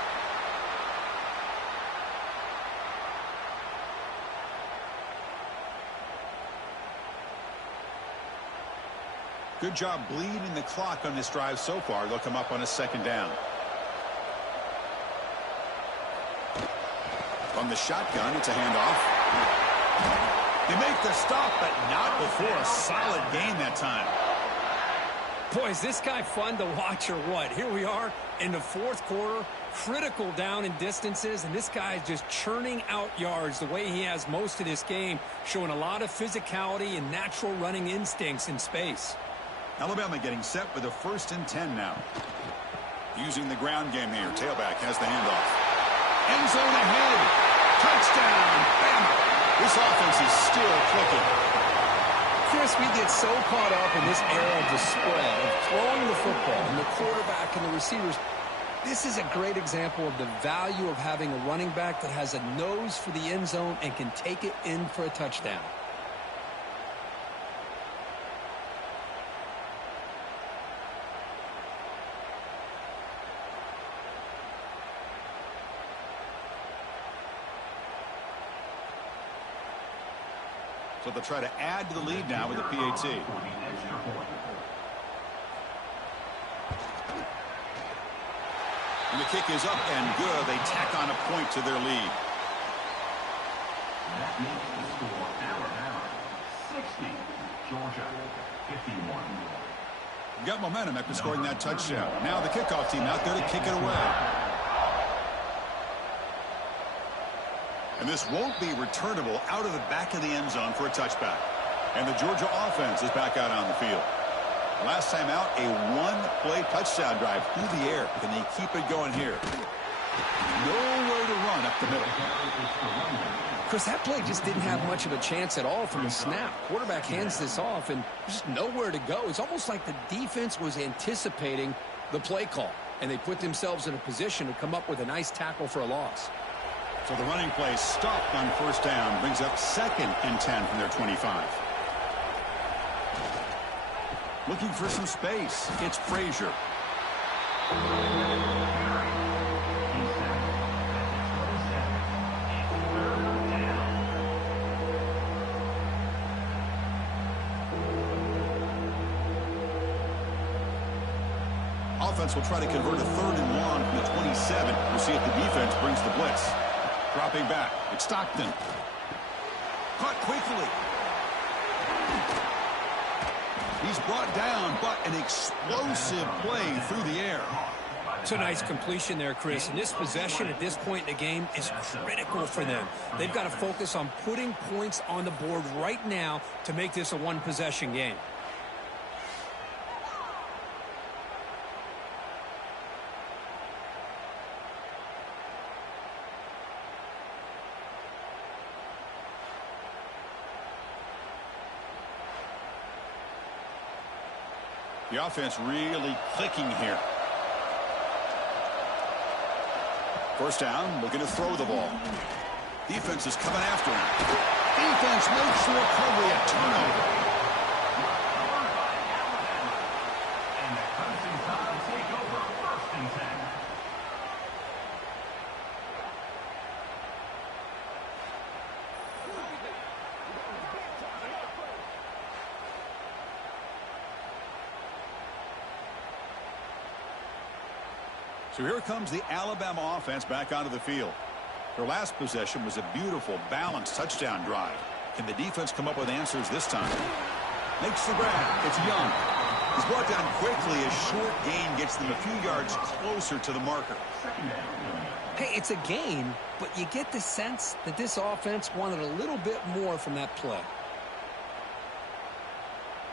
Good job bleeding the clock on this drive so far. They'll come up on a 2nd down. On the shotgun, it's a handoff. They make the stop, but not before a solid gain that time. Boy, is this guy fun to watch or what? Here we are in the 4th quarter, critical down in distances, and this guy is just churning out yards the way he has most of this game, showing a lot of physicality and natural running instincts in space. Alabama getting set with a 1st and 10 now. Using the ground game here. Tailback has the handoff. End zone ahead. Touchdown, Bama. This offense is still clicking. Chris, we get so caught up in this era of the spread, of throwing the football, and the quarterback and the receivers. This is a great example of the value of having a running back that has a nose for the end zone and can take it in for a touchdown. So they'll try to add to the lead now with the PAT. And the kick is up and good. They tack on a point to their lead. That makes the score Alabama 60, Georgia 51. Got momentum after scoring that touchdown. Now the kickoff team out there to kick it away. And this won't be returnable out of the back of the end zone for a touchback. And the Georgia offense is back out on the field. Last time out, a one-play touchdown drive through the air. Can they keep it going here? Nowhere to run up the middle. Chris, that play just didn't have much of a chance at all from the snap. Quarterback hands this off, and there's just nowhere to go. It's almost like the defense was anticipating the play call. and they put themselves in a position to come up with a nice tackle for a loss. So the running play stopped on first down, brings up 2nd and 10 from their 25. Looking for some space. It's Frazier. Offense will try to convert a 3rd and long from the 27. We'll see if the defense brings the blitz. Dropping back. It's Stockton. Caught quickly. He's brought down, but an explosive play through the air. It's a nice completion there, Chris. And this possession at this point in the game is critical for them. They've got to focus on putting points on the board right now to make this a one-possession game. The offense really clicking here. First down, looking to throw the ball. Defense is coming after him. Defense makes the recovery, a turnover. And the Crimson Tide take over 1st and 10. So here comes the Alabama offense back onto the field. Their last possession was a beautiful, balanced touchdown drive. Can the defense come up with answers this time? Makes the grab. It's Young. He's brought down quickly. A short gain gets them a few yards closer to the marker. Hey, it's a gain, but you get the sense that this offense wanted a little bit more from that play.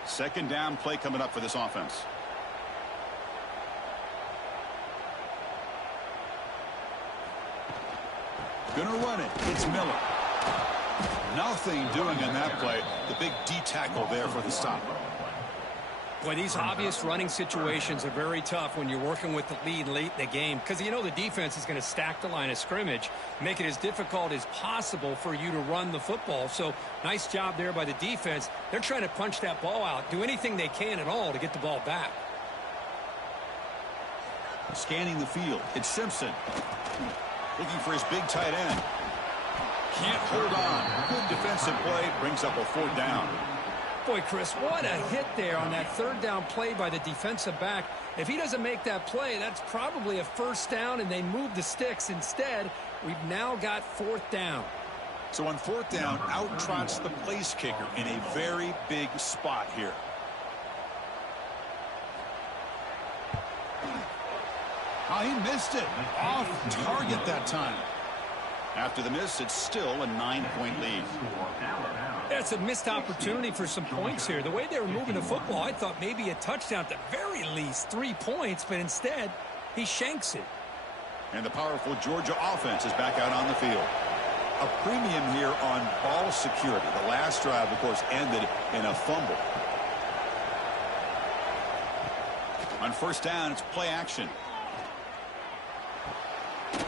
2nd down play coming up for this offense. Gonna run it. It's Miller. Nothing doing in that play. The big D tackle there for the stop. Boy, these obvious running situations are very tough when you're working with the lead late in the game because you know the defense is going to stack the line of scrimmage, make it as difficult as possible for you to run the football. So nice job there by the defense. They're trying to punch that ball out, do anything they can at all to get the ball back. Scanning the field. It's Simpson. Looking for his big tight end. Can't hold on. Good defensive play. Brings up a 4th down. Boy, Chris, what a hit there on that 3rd down play by the defensive back. If he doesn't make that play, that's probably a 1st down, and they move the sticks. Instead, we've now got 4th down. So on 4th down, out trots the place kicker in a very big spot here. Oh, he missed it. Off target that time. After the miss, it's still a 9-point lead. That's a missed opportunity for some points here. The way they were moving the football, I thought maybe a touchdown at the very least, 3 points, but instead, he shanks it. And the powerful Georgia offense is back out on the field. A premium here on ball security. The last drive, of course, ended in a fumble. On 1st down, it's play action.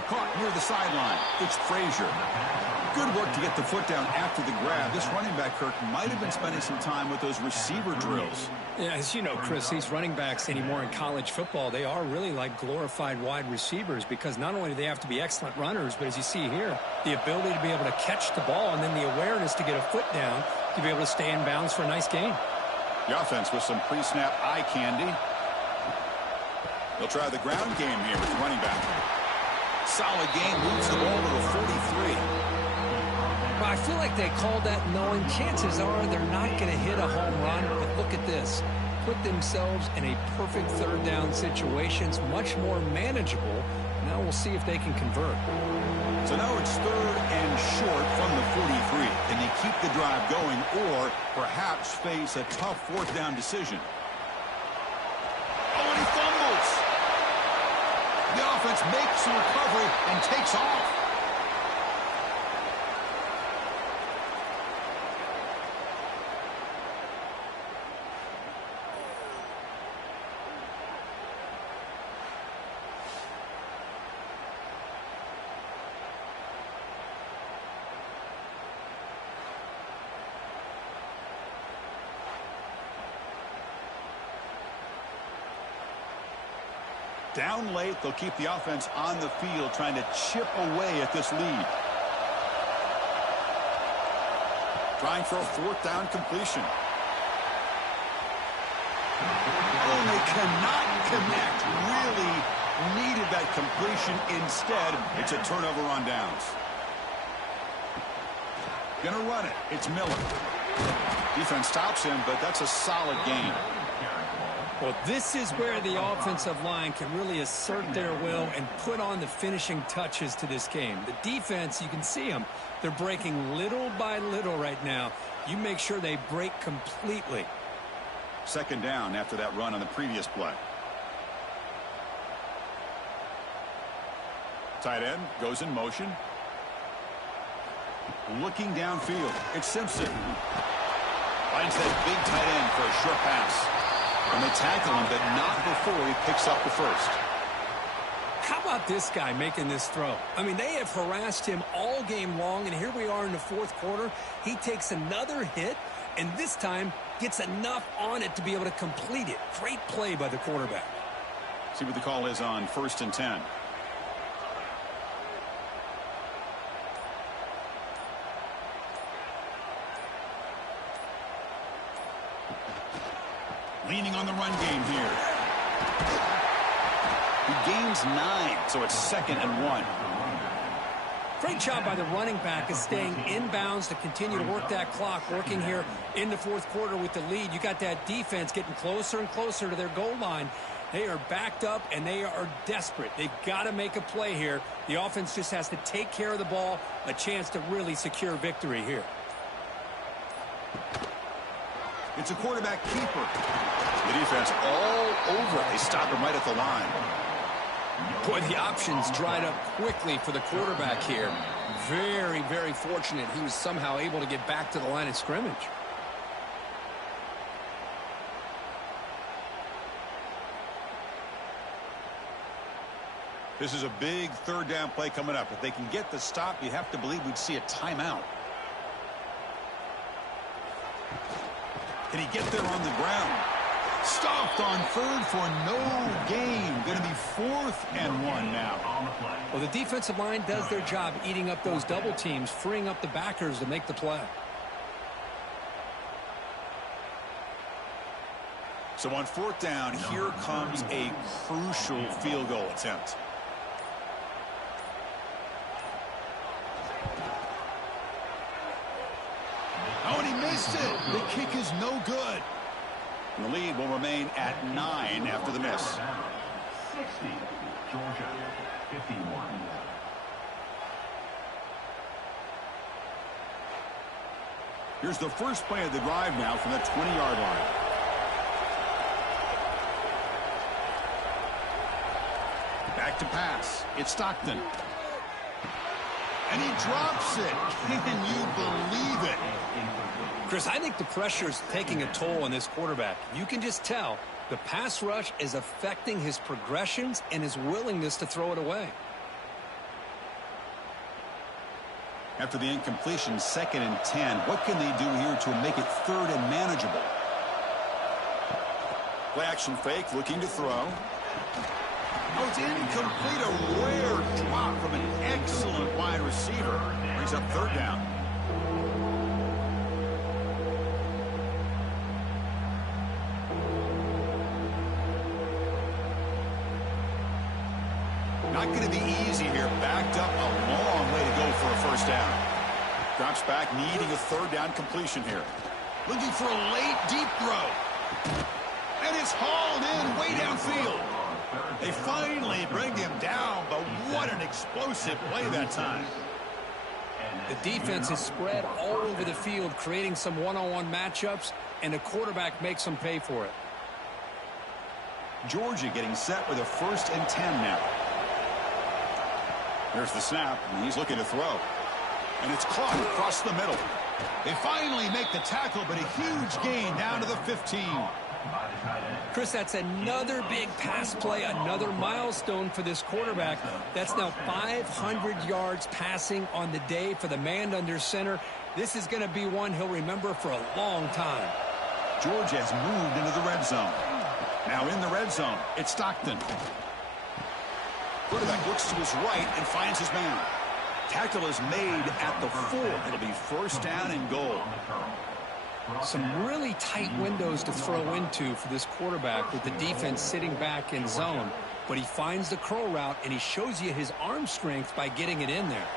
Caught near the sideline. It's Frazier. Good work to get the foot down after the grab. This running back, Kirk, might have been spending some time with those receiver drills. Yeah, as you know, Chris, these running backs anymore in college football, they are really like glorified wide receivers because not only do they have to be excellent runners, but as you see here, the ability to be able to catch the ball and then the awareness to get a foot down to be able to stay in bounds for a nice gain. The offense with some pre-snap eye candy. They'll try the ground game here with the running back. Solid game, moves the ball to the 43. Well, I feel like they called that knowing chances are they're not going to hit a home run, but look at this. Put themselves in a perfect 3rd down situation. It's much more manageable. Now we'll see if they can convert. So now it's 3rd and short from the 43. Can they keep the drive going or perhaps face a tough 4th down decision? Oh, and he fumbles. The offense makes the recovery and takes off. Down late, they'll keep the offense on the field trying to chip away at this lead. Trying for a fourth down completion. Oh, they cannot connect. Really needed that completion. Instead, it's a turnover on downs. Gonna run it. It's Miller. Defense stops him, but that's a solid gain. Well, this is where the offensive line can really assert their will and put on the finishing touches to this game. The defense, you can see them. They're breaking little by little right now. You make sure they break completely. Second down after that run on the previous play. Tight end goes in motion. Looking downfield. It's Simpson. Finds that big tight end for a short pass. And they tackle him, but not before he picks up the first. How about this guy making this throw? I mean, they have harassed him all game long, and here we are in the fourth quarter. He takes another hit, and this time gets enough on it to be able to complete it. Great play by the quarterback. See what the call is on 1st and 10. Leaning on the run game here. He gains 9, so it's 2nd and 1. Great job by the running back is staying inbounds to continue to work that clock, working here in the fourth quarter with the lead. You got that defense getting closer and closer to their goal line. They are backed up, and they are desperate. They've got to make a play here. The offense just has to take care of the ball, a chance to really secure victory here. It's a quarterback keeper. The defense all over it. They stop him right at the line. Boy, the options dried up quickly for the quarterback here. Very, very fortunate he was somehow able to get back to the line of scrimmage. This is a big third down play coming up. If they can get the stop, you have to believe we'd see a timeout. Can he get there on the ground? Stopped on third for no gain. Going to be 4th and 1 now. Well, the defensive line does their job eating up those double teams, freeing up the backers to make the play. So on 4th down, here comes a crucial field goal attempt. Oh, and he missed it. The kick is no good. And the lead will remain at 9 after the miss. 60, Georgia, 51. Here's the first play of the drive now from the 20-yard line. Back to pass. It's Stockton. And he drops it. Can you believe it? Chris, I think the pressure is taking a toll on this quarterback. You can just tell the pass rush is affecting his progressions and his willingness to throw it away. After the incompletion, 2nd and 10. What can they do here to make it 3rd and manageable? Play action fake, looking to throw. Oh, it's incomplete. A rare drop from an excellent wide receiver. Brings up 3rd down. Not going to be easy here. Backed up a long way to go for a 1st down. Drops back, needing a 3rd down completion here. Looking for a late, deep throw. And it's hauled in way downfield. They finally bring him down, but what an explosive play that time. The defense is spread all over the field, creating some one-on-one matchups, and the quarterback makes them pay for it. Georgia getting set with a 1st and 10 now. There's the snap, and he's looking to throw. And it's caught across the middle. They finally make the tackle, but a huge gain down to the 15. Chris, that's another big pass play, another milestone for this quarterback. That's now 500 yards passing on the day for the man under center. This is going to be one he'll remember for a long time. Georgia has moved into the red zone. Now in the red zone, it's Stockton. Quarterback looks to his right and finds his man. Tackle is made at the 4. It'll be first down and goal. Some really tight windows to throw into for this quarterback with the defense sitting back in zone. But he finds the curl route, and he shows you his arm strength by getting it in there.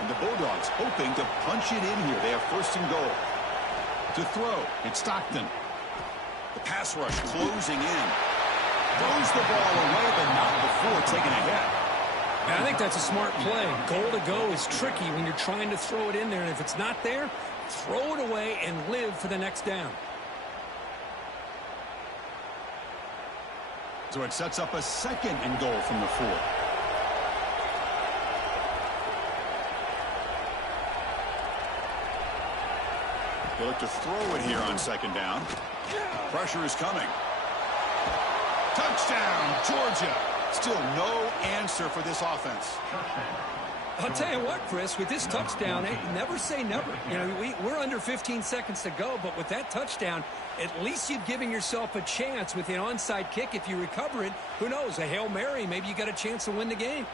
And the Bulldogs hoping to punch it in here. They have first and goal. To throw, it's Stockton. The pass rush closing in. Throws the ball away, but not before taking a hit. And I think that's a smart play. Goal to go is tricky when you're trying to throw it in there. And if it's not there, throw it away and live for the next down. So it sets up a second and goal from the 4. They look to throw it here on second down. Pressure is coming. Touchdown, Georgia. Still no answer for this offense. I'll tell you what, Chris, with this touchdown, never say never. You know, we're under 15 seconds to go, but with that touchdown, at least you're giving yourself a chance with an onside kick. If you recover it, who knows, a Hail Mary, maybe you got a chance to win the game.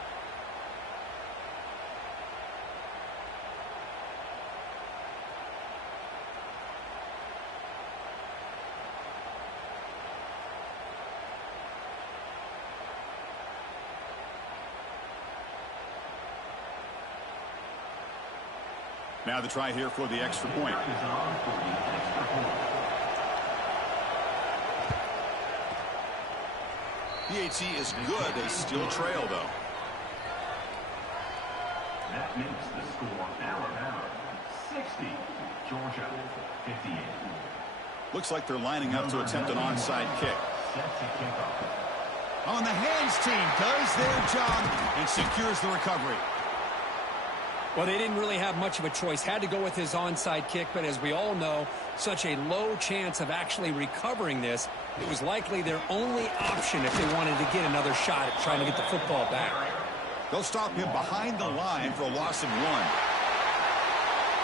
Now the try here for the extra point. PAT is good. They still trail, though. That makes the score Alabama 60, Georgia 58. Looks like they're lining up to attempt an onside kick. On the hands team does their job and secures the recovery. Well, they didn't really have much of a choice. Had to go with his onside kick, but as we all know, such a low chance of actually recovering this. It was likely their only option if they wanted to get another shot at trying to get the football back. They'll stop him behind the line for a loss of 1.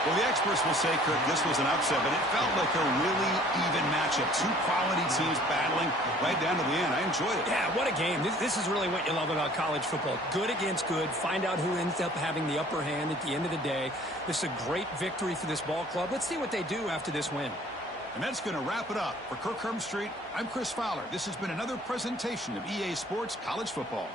Well, the experts will say, Kirk, this was an upset, but it felt like a really even matchup. Two quality teams battling right down to the end. I enjoyed it. Yeah, what a game. This is really what you love about college football. Good against good. Find out who ends up having the upper hand at the end of the day. This is a great victory for this ball club. Let's see what they do after this win. And that's going to wrap it up. For Kirk Street, I'm Chris Fowler. This has been another presentation of EA Sports College Football.